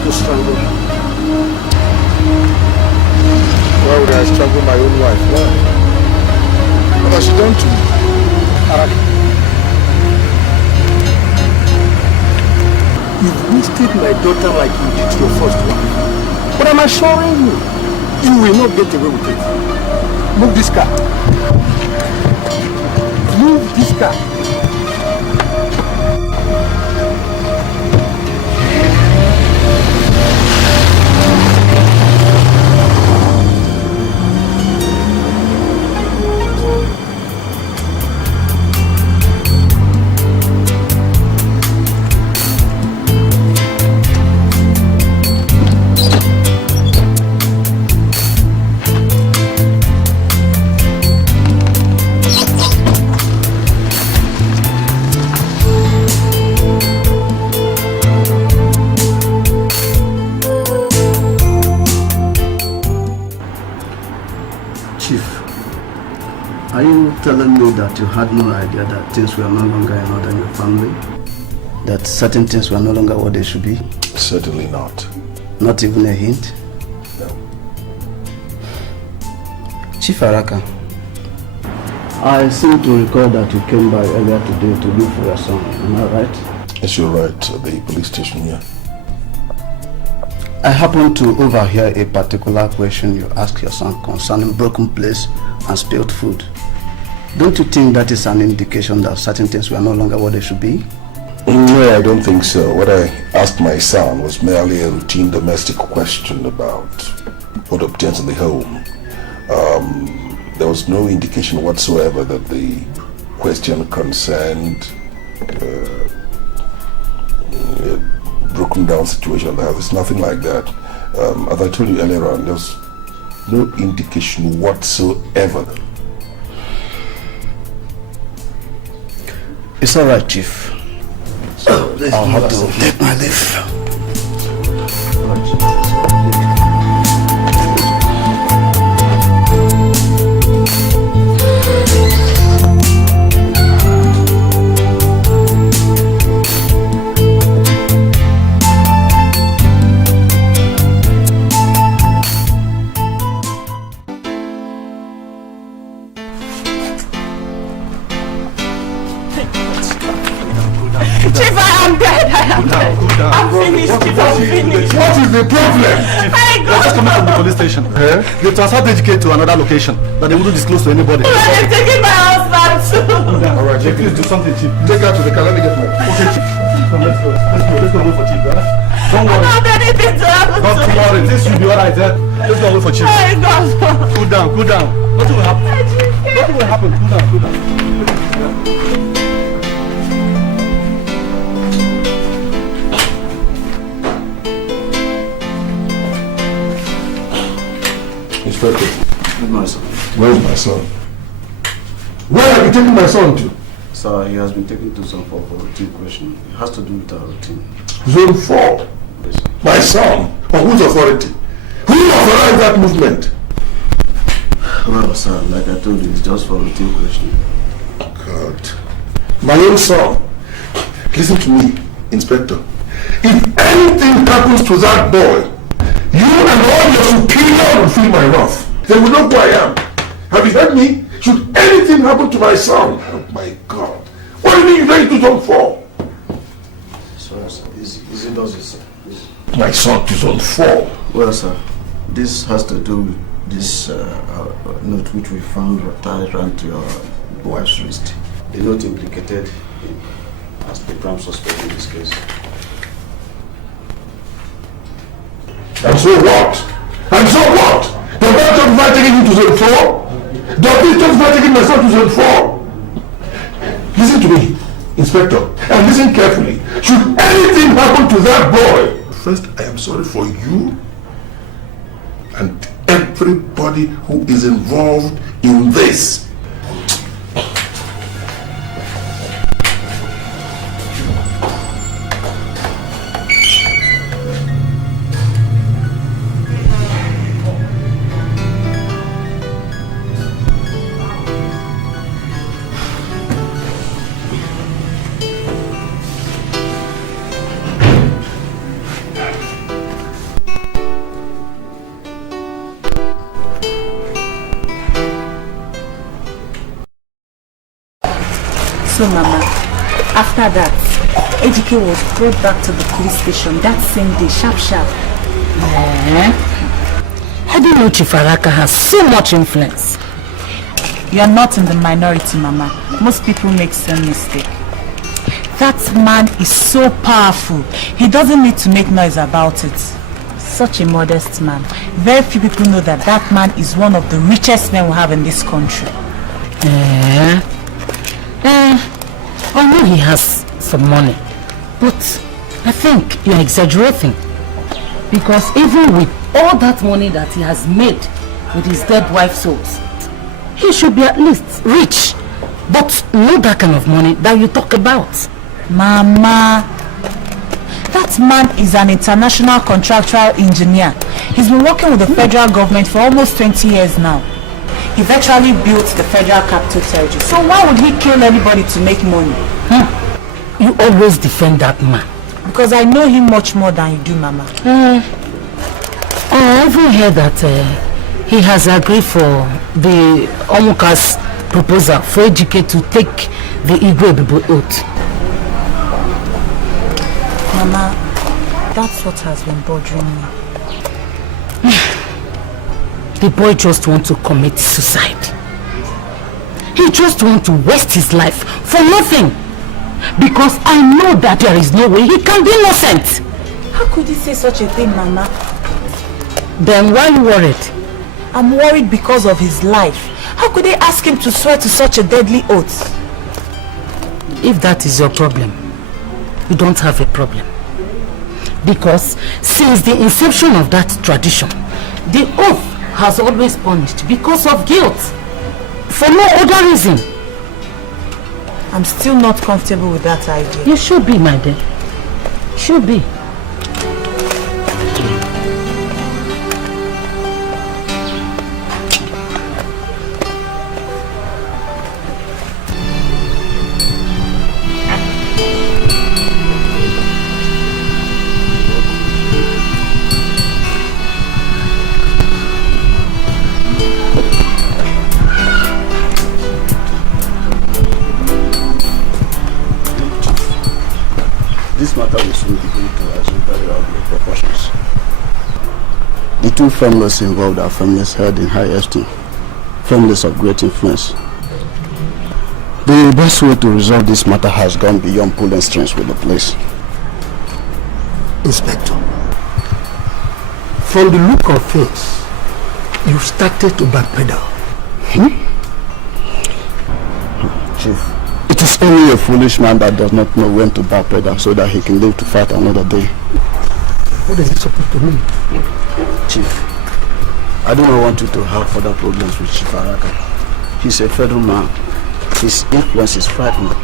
to strangle her. Why would I strangle my own wife? Why? What has she done to you? Araki. You've wasted my daughter like you did your first wife. But I'm assuring you, you will not get away with it. Move this car. Move this car. Telling me that you had no idea that things were no longer in order in your family? That certain things were no longer what they should be? Certainly not. Not even a hint? No. Chief Araka, I seem to recall that you came by earlier today to look for your son. Am I right? Yes, you're right. The police station, yeah. I happened to overhear a particular question you asked your son concerning broken plates and spilled food. Don't you think that is an indication that certain things were no longer what they should be? No, I don't think so. What I asked my son was merely a routine domestic question about what obtains in the home. There was no indication whatsoever that the question concerned a broken down situation in the house. It's nothing like that. As I told you earlier on, there's no indication whatsoever. It's all right, Chief. So I'll have to take my leave. What is the problem? They're just coming from the police station. They transferred the educate to another location that they wouldn't disclose to anybody. They're taking my husband too. Alright, Chief, please do something, Chief. Take her to the car, let me get my... Okay, Chief. Let's go. Let's go wait for Chief, right? Don't worry. I don't want anything to happen to me. Don't worry, this will be alright, Let's go wait for Chief. Cool down, cool down. Nothing will happen. Nothing will happen. Cool down, cool down. Inspector. Where's my son? Where's my son? Where are you taking my son to? Sir, he has been taken to Zone 4 for routine question. It has to do with our routine. Zone 4? My son? On whose authority? Who authorized that movement? Well, sir, like I told you, it's just for routine question. God. My own son. Listen to me, Inspector. If anything happens to that boy, you and all your superior will feel my wrath. They will know who I am. Have you heard me? Should anything happen to my son, oh my God, what do you mean you let it to zone 4? Sorry, sir. Easy does it, sir. Easy. My son to zone 4. Well, sir, this has to do with this note which we found tied around to your wife's wrist. The note implicated him as the prime suspect in this case. And so what? And so what? Does that justify taking him to zone 4? Does this justify taking my son to zone 4? Listen to me, Inspector, and listen carefully. Should anything happen to that boy, first I am sorry for you and everybody who is involved in this. So, Mama, after that, Ejike was brought back to the police station that same day, sharp. I didn't know Chief Araka has so much influence. You are not in the minority, Mama. Most people make some mistake. That man is so powerful. He doesn't need to make noise about it. Such a modest man. Very few people know that that man is one of the richest men we have in this country. I know he has some money, but I think you're exaggerating. Because even with all that money that he has made with his dead wife's souls, he should be at least rich, but not that kind of money that you talk about. Mama, that man is an international contractual engineer. He's been working with the federal government for almost 20 years now. He virtually built the Federal Capital Territory. So why would he kill anybody to make money? You always defend that man. Because I know him much more than you do, Mama. I even heard that he has agreed for the Omuka's proposal for Ejike to take the Igwe Bibo oath. Mama, that's what has been bothering me. The boy just wants to commit suicide. He just wants to waste his life for nothing. Because I know that there is no way he can be innocent. How could he say such a thing, Mama? Then why are you worried? I'm worried because of his life. How could they ask him to swear to such a deadly oath? If that is your problem, you don't have a problem. Because since the inception of that tradition, the oath has always punished because of guilt. For no other reason. I'm still not comfortable with that idea. You should be, my dear. Should be. This matter will soon begin to assume very ugly proportions. The two families involved are families held in high esteem, families of great influence. The best way to resolve this matter has gone beyond pulling strings with the police. Inspector, from the look of things, you started to backpedal. Chief, it is only a foolish man that does not know when to backpedal so that he can live to fight another day. What is it supposed to mean? Chief, I do not want you to have further problems with Chief Araka. He's a federal man. His influence is frightening.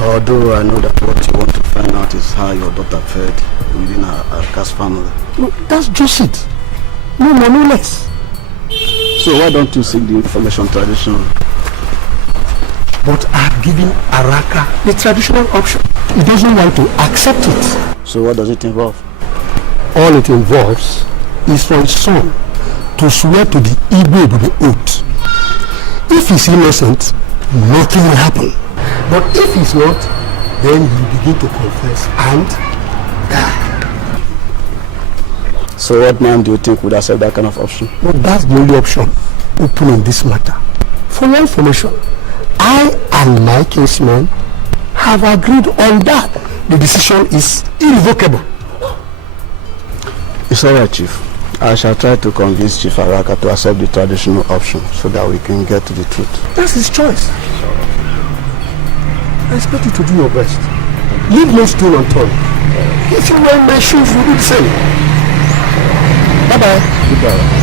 Although I know that what you want to find out is how your daughter fared within Araka's family. No, that's just it. No more, no less. So why don't you seek the information traditionally? But I've given Araka the traditional option. He doesn't want to accept it. So what does it involve? all it involves is for his son to swear to the Igbo with the oath. If he's innocent, nothing will happen. But if he's not, then he'll begin to confess and die. So what man do you think would accept that kind of option? Well, that's the only option open in this matter. For your information, I and my kinsman have agreed on that. The decision is irrevocable. It's alright, Chief. I shall try to convince Chief Araka to accept the traditional option so that we can get to the truth. That's his choice. I expect you to do your best. Leave no stone unturned. If you were in my shoes, you would do the same. Bye-bye. Goodbye.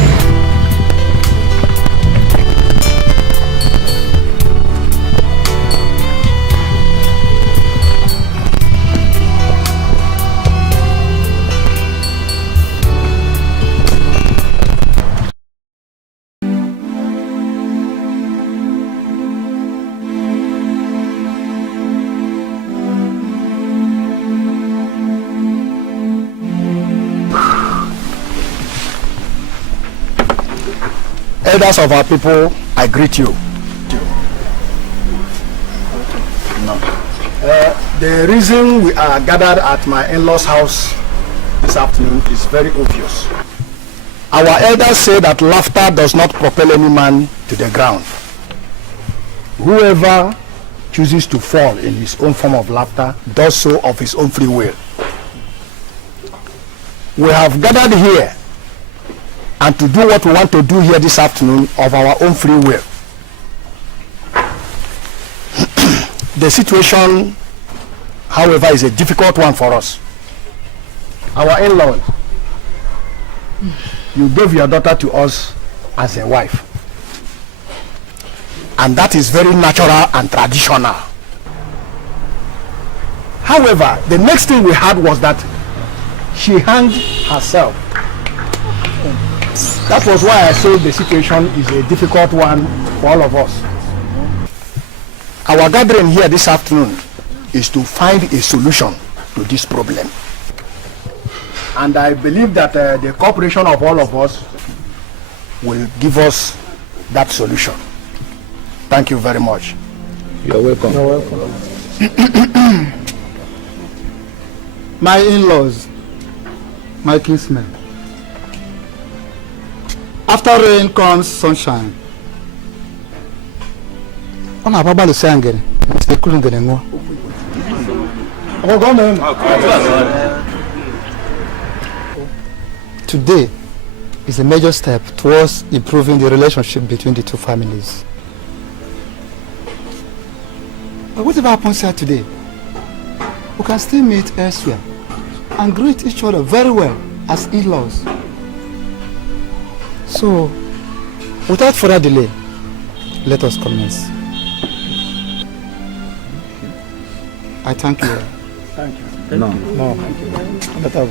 Elders of our people, I greet you. The reason we are gathered at my in-laws' house this afternoon is very obvious. Our elders say that laughter does not propel any man to the ground. Whoever chooses to fall in his own form of laughter does so of his own free will. We have gathered here and to do what we want to do here this afternoon of our own free will. The situation, however, is a difficult one for us. Our in-laws, you gave your daughter to us as a wife. And that is very natural and traditional. However, the next thing we had was that she hanged herself. That was why I said the situation is a difficult one for all of us. Our gathering here this afternoon is to find a solution to this problem. And I believe that the cooperation of all of us will give us that solution. Thank you very much. You're welcome. You're welcome. My in-laws, my kinsmen. After rain comes sunshine. Today is a major step towards improving the relationship between the two families. But whatever happens here today, we can still meet elsewhere and greet each other very well as in-laws. So, without further delay, let us commence. I thank you. Thank you. No. Thank you.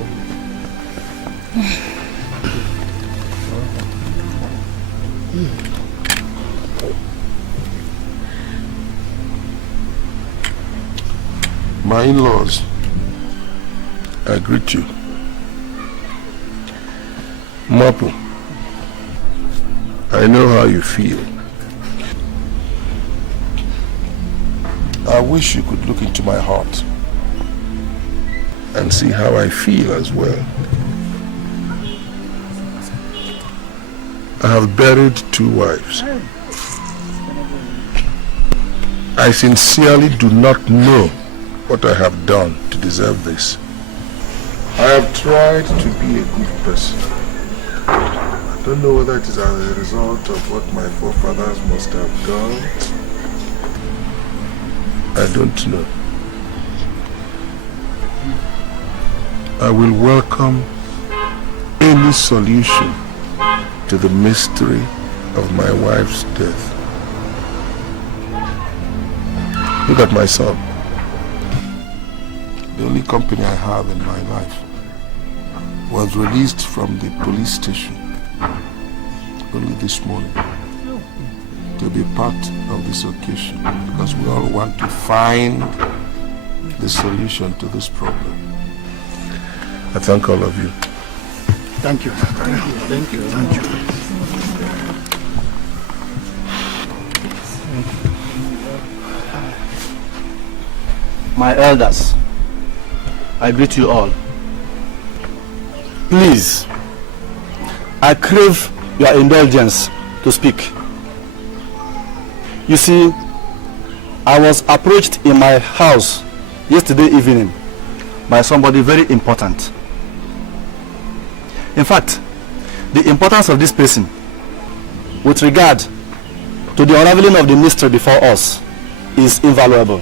My in-laws, I greet you. Mapu, I know how you feel. I wish you could look into my heart and see how I feel as well. I have buried 2 wives. I sincerely do not know what I have done to deserve this. I have tried to be a good person. I don't know whether it is as a result of what my forefathers must have done. I don't know. I will welcome any solution to the mystery of my wife's death. Look at my son. The only company I have in my life was released from the police station only this morning to be part of this occasion, because we all want to find the solution to this problem. I thank all of you. Thank you. Thank you. Thank you. My elders, I greet you all. Please, I crave your indulgence to speak. You see, I was approached in my house yesterday evening by somebody very important. In fact, the importance of this person with regard to the unraveling of the mystery before us is invaluable.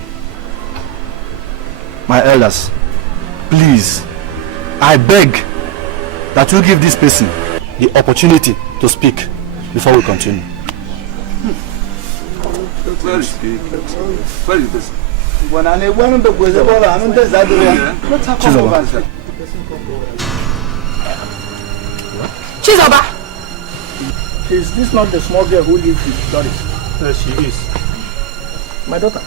My elders, please, I beg that you give this person the opportunity to speak before we continue. Where is this? Chizoba! Is this not the small girl who lives with Doris? Yes, she is. My daughter,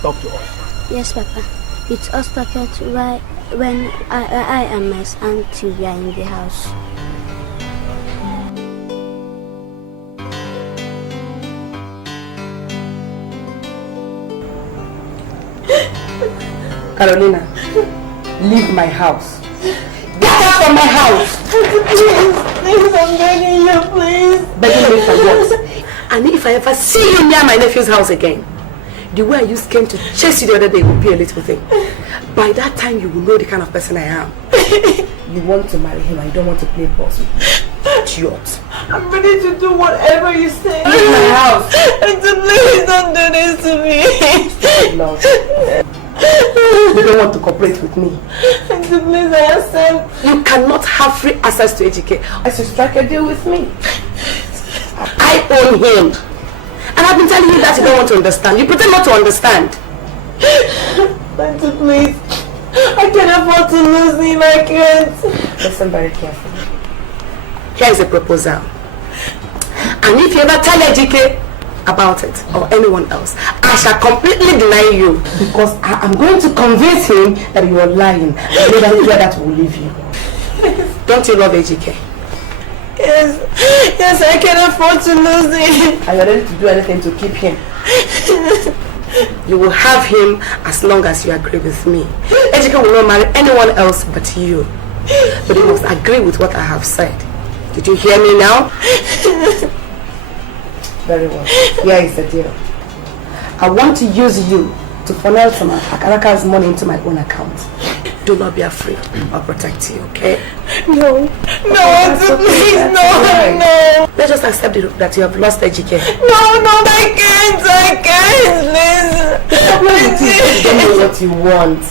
talk to us. Yes, Papa. It's us talking right when I and my auntie we are in the house. Carolina, leave my house. Get out from my house! Please, I'm begging you, please. Begging me for what? And if I ever see you near my nephew's house again, the way I used came to chase you the other day will be a little thing. By that time, you will know the kind of person I am. You want to marry him and you don't want to play boss with me. Idiot. I'm ready to do whatever you say. Leave my house. Please don't do this to me. Lord. You don't want to cooperate with me. Please, I accept. You cannot have free access to HK as you strike a deal with me. I own him. And I've been telling you that you don't want to understand. You pretend not to understand. Please. I can't afford to lose him. I can't. Listen very carefully. Here is a proposal. And if you ever tell HK about it or anyone else, I shall completely deny you because I am going to convince him that you are lying and never hear that will leave you. Don't you love HK? Yes, I can afford to lose him. Are you ready to do anything to keep him? You will have him as long as you agree with me. HK will not marry anyone else but you. But you must agree with what I have said. Did you hear me now? Very well. Here is the deal. I want to use you to funnel some of Akaraka's money into my own account. Do not be afraid. I'll protect you, okay? No, please, no. Let's just accept that you have lost HK. No, I can't, please. You don't know what you want.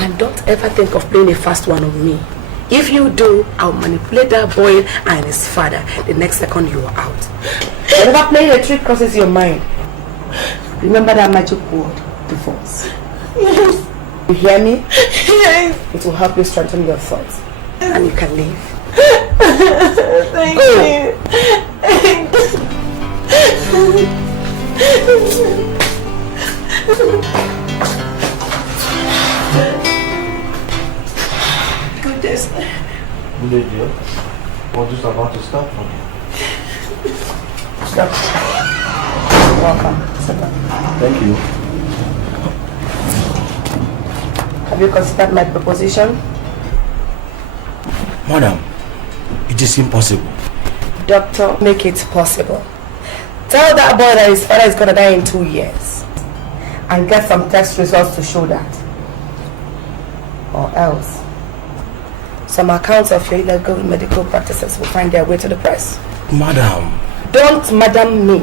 And don't ever think of playing a fast one on me. If you do, I'll manipulate that boy and his father the next second you are out. Whenever playing a trick crosses your mind, remember that magic word, divorce. Yes. You hear me? Yes. It will help you strengthen your thoughts. And you can leave. Thank Goodness. Lydia, we're just about to start again. Stop. Welcome. Sit down. Thank you. Have you considered my proposition? Madam, it is impossible. Doctor, make it possible. Tell that boy that his father is going to die in 2 years. And get some test results to show that. Or else, some accounts of your illegal medical practices will find their way to the press. Madam. Don't madam me.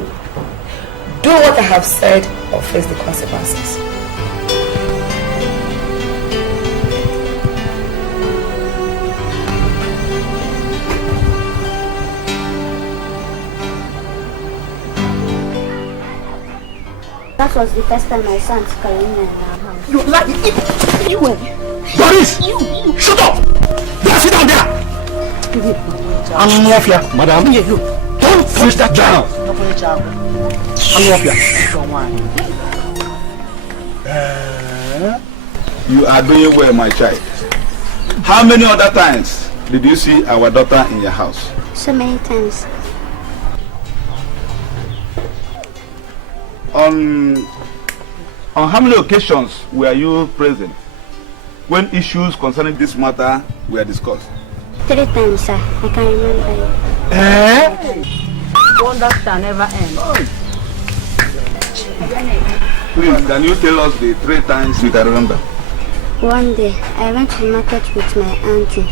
Do what I have said or face the consequences. That was the first time my son Carolina in our house. You like it? You Doris! You! Shut up! There, sit down there! I'm Mafia, madam. You. Don't push that down! I'm Mafia. You are doing well, my child. How many other times did you see our daughter in your house? So many times. On how many occasions were you present when issues concerning this matter were discussed? 3 times, sir. I can remember it. Wonders shall never end. Please, can you tell us the 3 times you can remember? One day, I went to the market with my auntie.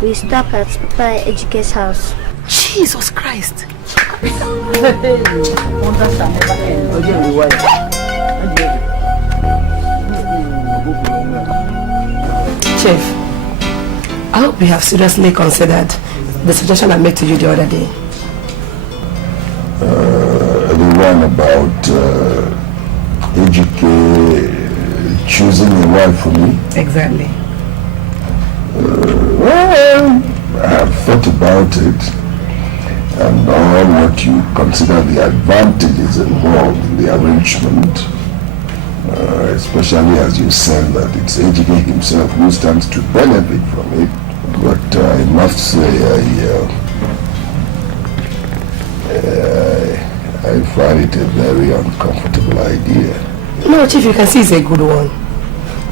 We stopped at Papa Ejike's house. Jesus Christ! Wonders shall never end. Chief, I hope you have seriously considered the suggestion I made to you the other day. The one about Ejike choosing a wife for me? Exactly. Well, I have thought about it, and all what you consider the advantages involved in the arrangement, especially as you said that it's Ejike himself who stands to benefit from it. But I must say I find it a very uncomfortable idea. No, Chief, you can see it's a good one.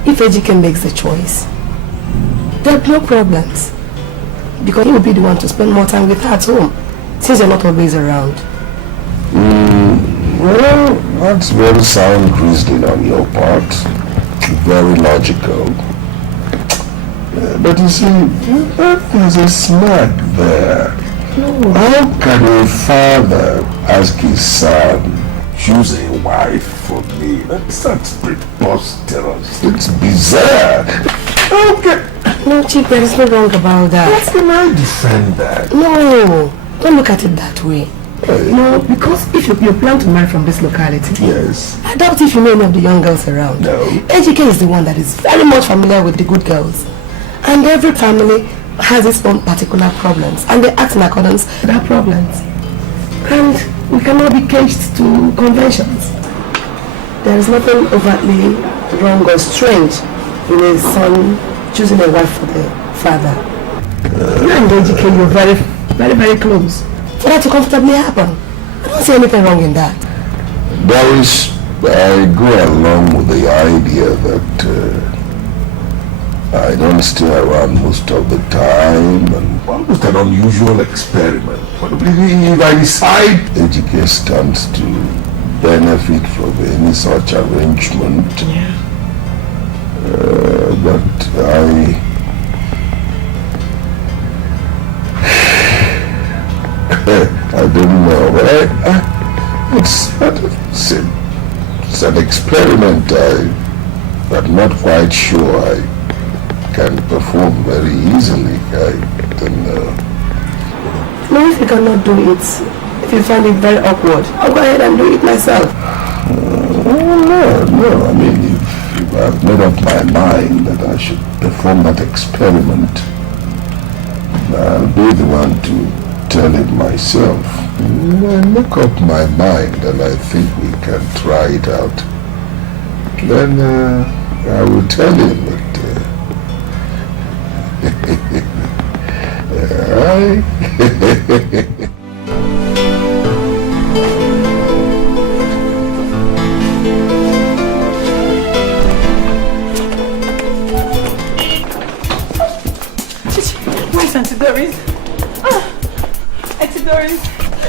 If Ejike makes the choice, there are no problems. Because he will be the one to spend more time with her at home, since you're not always around. Well, that's very sound reasoning on your part. Very logical. But you see, there's a snag there. No. How can a father ask his son, choose a wife for me? That's preposterous. It's bizarre. Okay. No, Chief, there is no wrong about that. How can I defend that? No, don't look at it that way. No, because if you plan to marry from this locality, yes, I doubt if you know any of the young girls around. No. Ejike is the one that is very much familiar with the good girls. And every family has its own particular problems, and they act in accordance with their problems. And we cannot be caged to conventions. There is nothing overtly wrong or strange in a son choosing a wife for the father. You and Ejike, you're very, very, very close. For that to comfortably happen, I don't see anything wrong in that. Doris, I go along with the idea that I don't stay around most of the time, and almost an unusual experiment. But if I decide Ejike stands to benefit from any such arrangement, but I don't know. It's an experiment. I'm not quite sure I can perform very easily. I don't know. No, if you cannot do it, if you find it very awkward, I'll go ahead and do it myself. No. I mean, if I've made up my mind that I should perform that experiment, I'll be the one to tell it myself. I make up my mind and I think we can try it out. Okay. Then I will tell him that Where's Auntie Doris? Auntie Doris!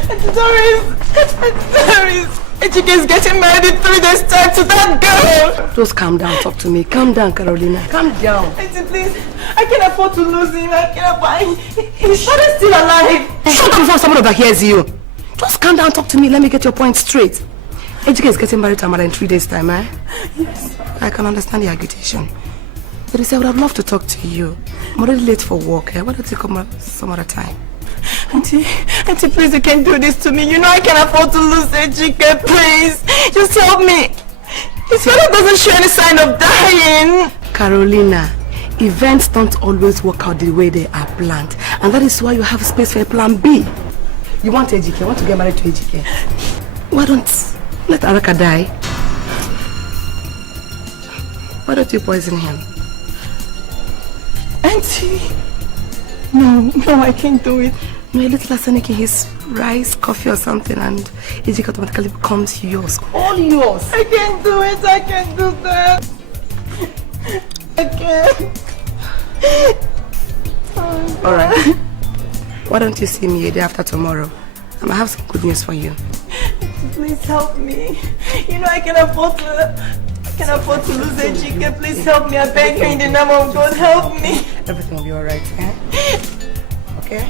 Auntie Doris! Auntie Doris! Ejike is getting married in 3 days' time to that girl! Just calm down, talk to me. Calm down, Carolina. Calm down. Auntie, please. I can't afford to lose him. I can't buy him. His father's still alive. Shut up before someone overhears you. Just calm down, talk to me. Let me get your point straight. Ejike is getting married to Amara in 3 days' time, eh? Yes. I can understand the agitation. But I would have loved to talk to you. I'm already late for work, eh? Why don't you come some other time? Auntie, please, you can't do this to me. You know I can't afford to lose Ejike, please. Just help me. His father doesn't show any sign of dying. Carolina, events don't always work out the way they are planned. And that is why you have space for a plan B. You want Ejike, you want to get married to Ejike. Why don't let Araka die? Why don't you poison him? Auntie, No, I can't do it. No, a little arsenic in his rice, coffee or something, and Ejike automatically becomes yours. All yours. I can't do it. I can't do that. I can't. Alright. Why don't you see me a day after tomorrow? I might have some good news for you. Please help me. You know I can afford to lose Ejike. Please help me. I beg you in the name of God. Help me. Everything will be alright, eh? Okay?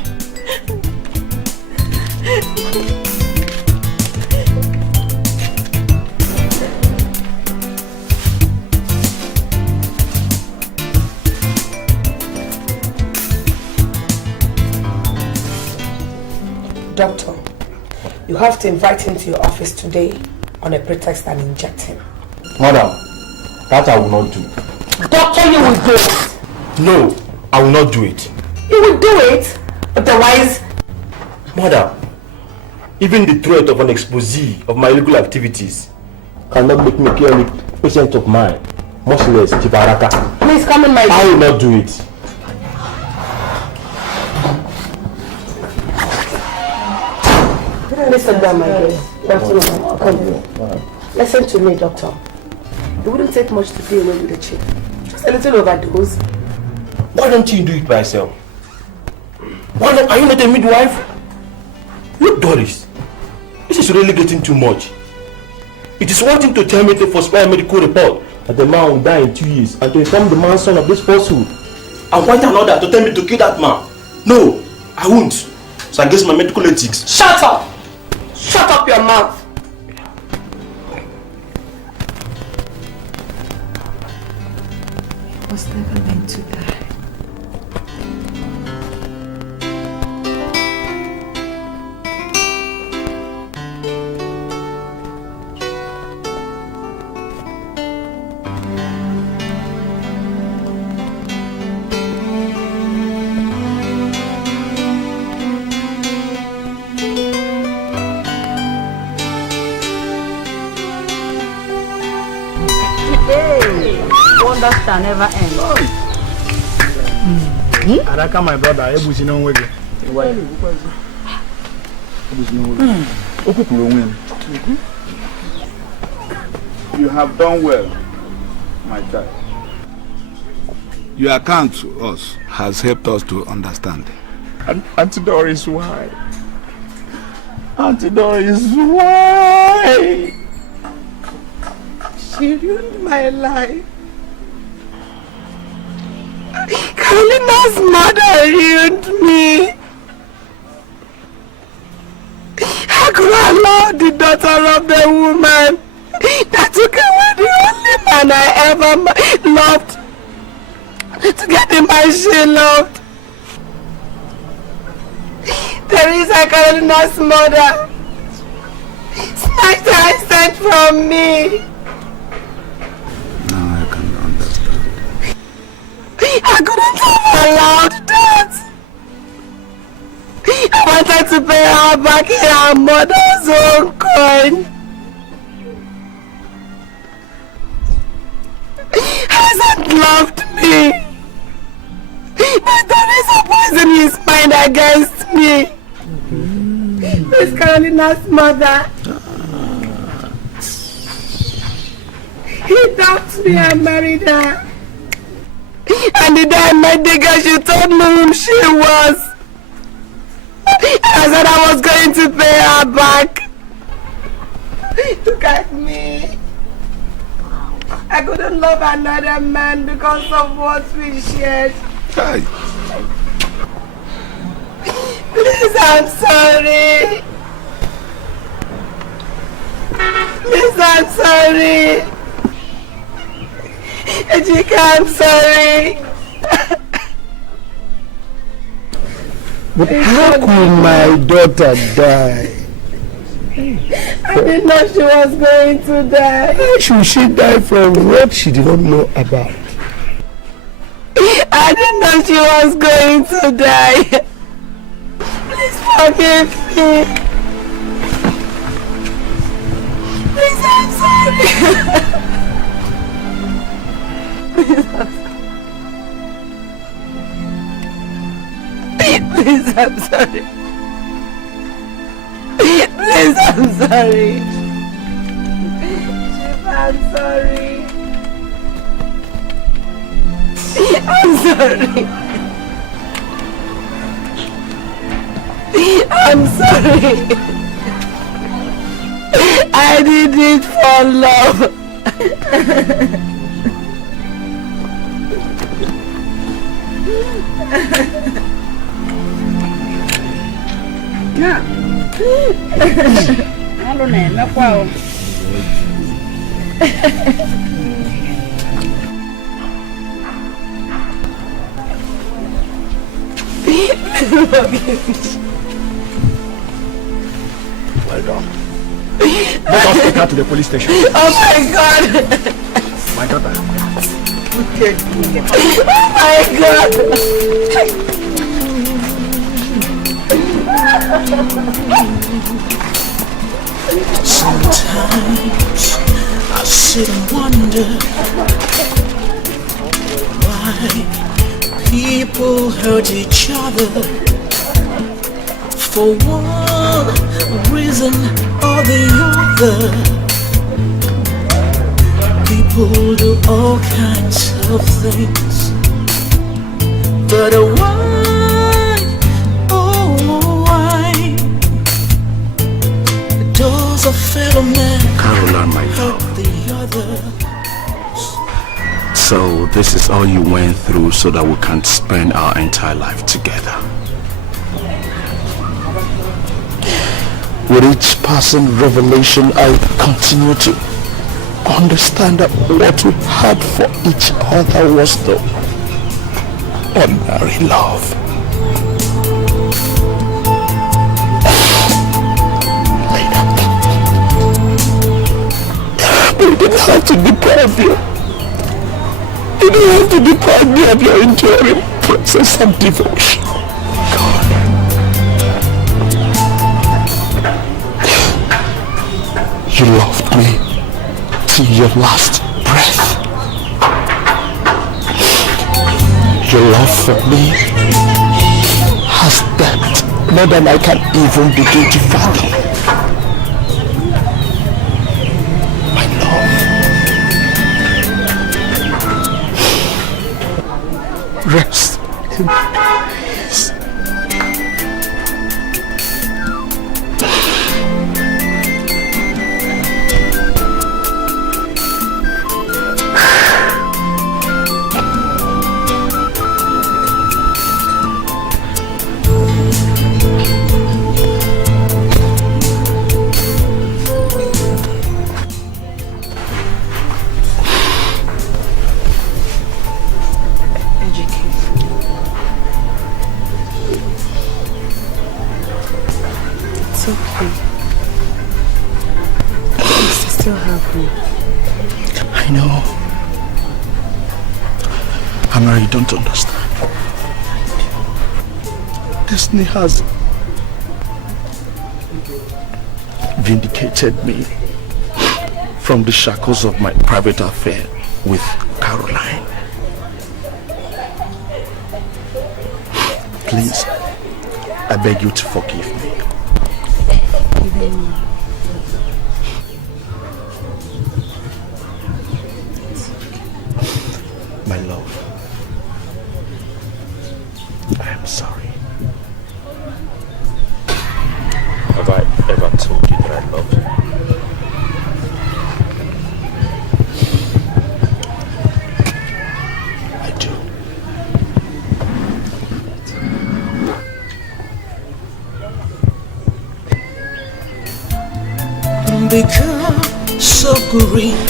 Doctor, you have to invite him to your office today on a pretext and inject him. Madam, that I will not do. Doctor, you will do it. No, I will not do it. You will do it? Otherwise... Madam, even the threat of an expose of my illegal activities cannot make me kill a patient of mine, much less Tibaraka. Please come in my room. I will not do it. Listen down, my dear. Come here. Listen to me, doctor. It wouldn't take much to do away with the chief. Just a little overdose. Why don't you do it by yourself? Are you not a midwife? Look, Doris, this is really getting too much. It is one thing to tell me to falsify a medical report that the man will die in 2 years and to inform the man's son of this falsehood. And quite another to tell me to kill that man. No, I won't. So I guess my medical ethics. Shut up! Shut up your mouth! He was never meant to die. Wonders shall never end. Araka, my brother, Ebusi no way. You have done well, my child. Your account to us has helped us to understand. Auntie Doris, why? Auntie Doris, why? She ruined my life. Carolina's mother ruined me. How could I allow the daughter of the woman that took away the only man I ever loved to get the man she loved? Teresa, Carolina's mother, snatched her instant from me. Now I can understand. I couldn't have allowed that. I wanted to pay her back in her mother's own coin. Hasn't loved me. But there is a poison in his mind against me. Miss Carolina's mother. He doubts me and married her. And the day I met the girl, she told me whom she was. I said I was going to pay her back. Look at me. I couldn't love another man because of what we shared. Hi. Please, I'm sorry. Please, I'm sorry. Ejike, I'm sorry. But how could my daughter die? I didn't know she was going to die. Why should she die from what she did not know about? I didn't know she was going to die. Please forgive me. Please, I'm sorry. Please, I'm sorry. Please, I'm sorry. Please, I'm sorry. I'm sorry. I'm sorry. I'm sorry. I did it for love. Yeah. Hello, Nana. Wow. Well done. Let us take her to the police station. Oh my God! My daughter. Oh my God! Sometimes I sit and wonder why people hurt each other for one reason or the other. People do all kinds of things, but why, oh why does a fellow man Caroline, my hurt the other? So this is all you went through so that we can spend our entire life together. With each passing revelation, I continue to understand that what we had for each other was the ordinary love. But you didn't have to deprive you. You didn't have to deprive me of your enduring presence and devotion. You loved me till your last breath. Your love for me has depth more than I can even begin to fathom. My love. Rest in peace. I know. Amara, you don't understand. Destiny has vindicated me from the shackles of my private affair with Caroline. Please, I beg you to forgive me. My love, I am sorry. Have I ever told you that I love you? I do. Because of greed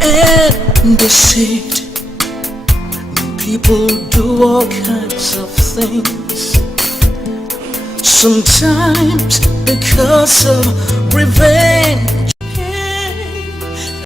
and deceit, people do all kinds of things. Sometimes because of revenge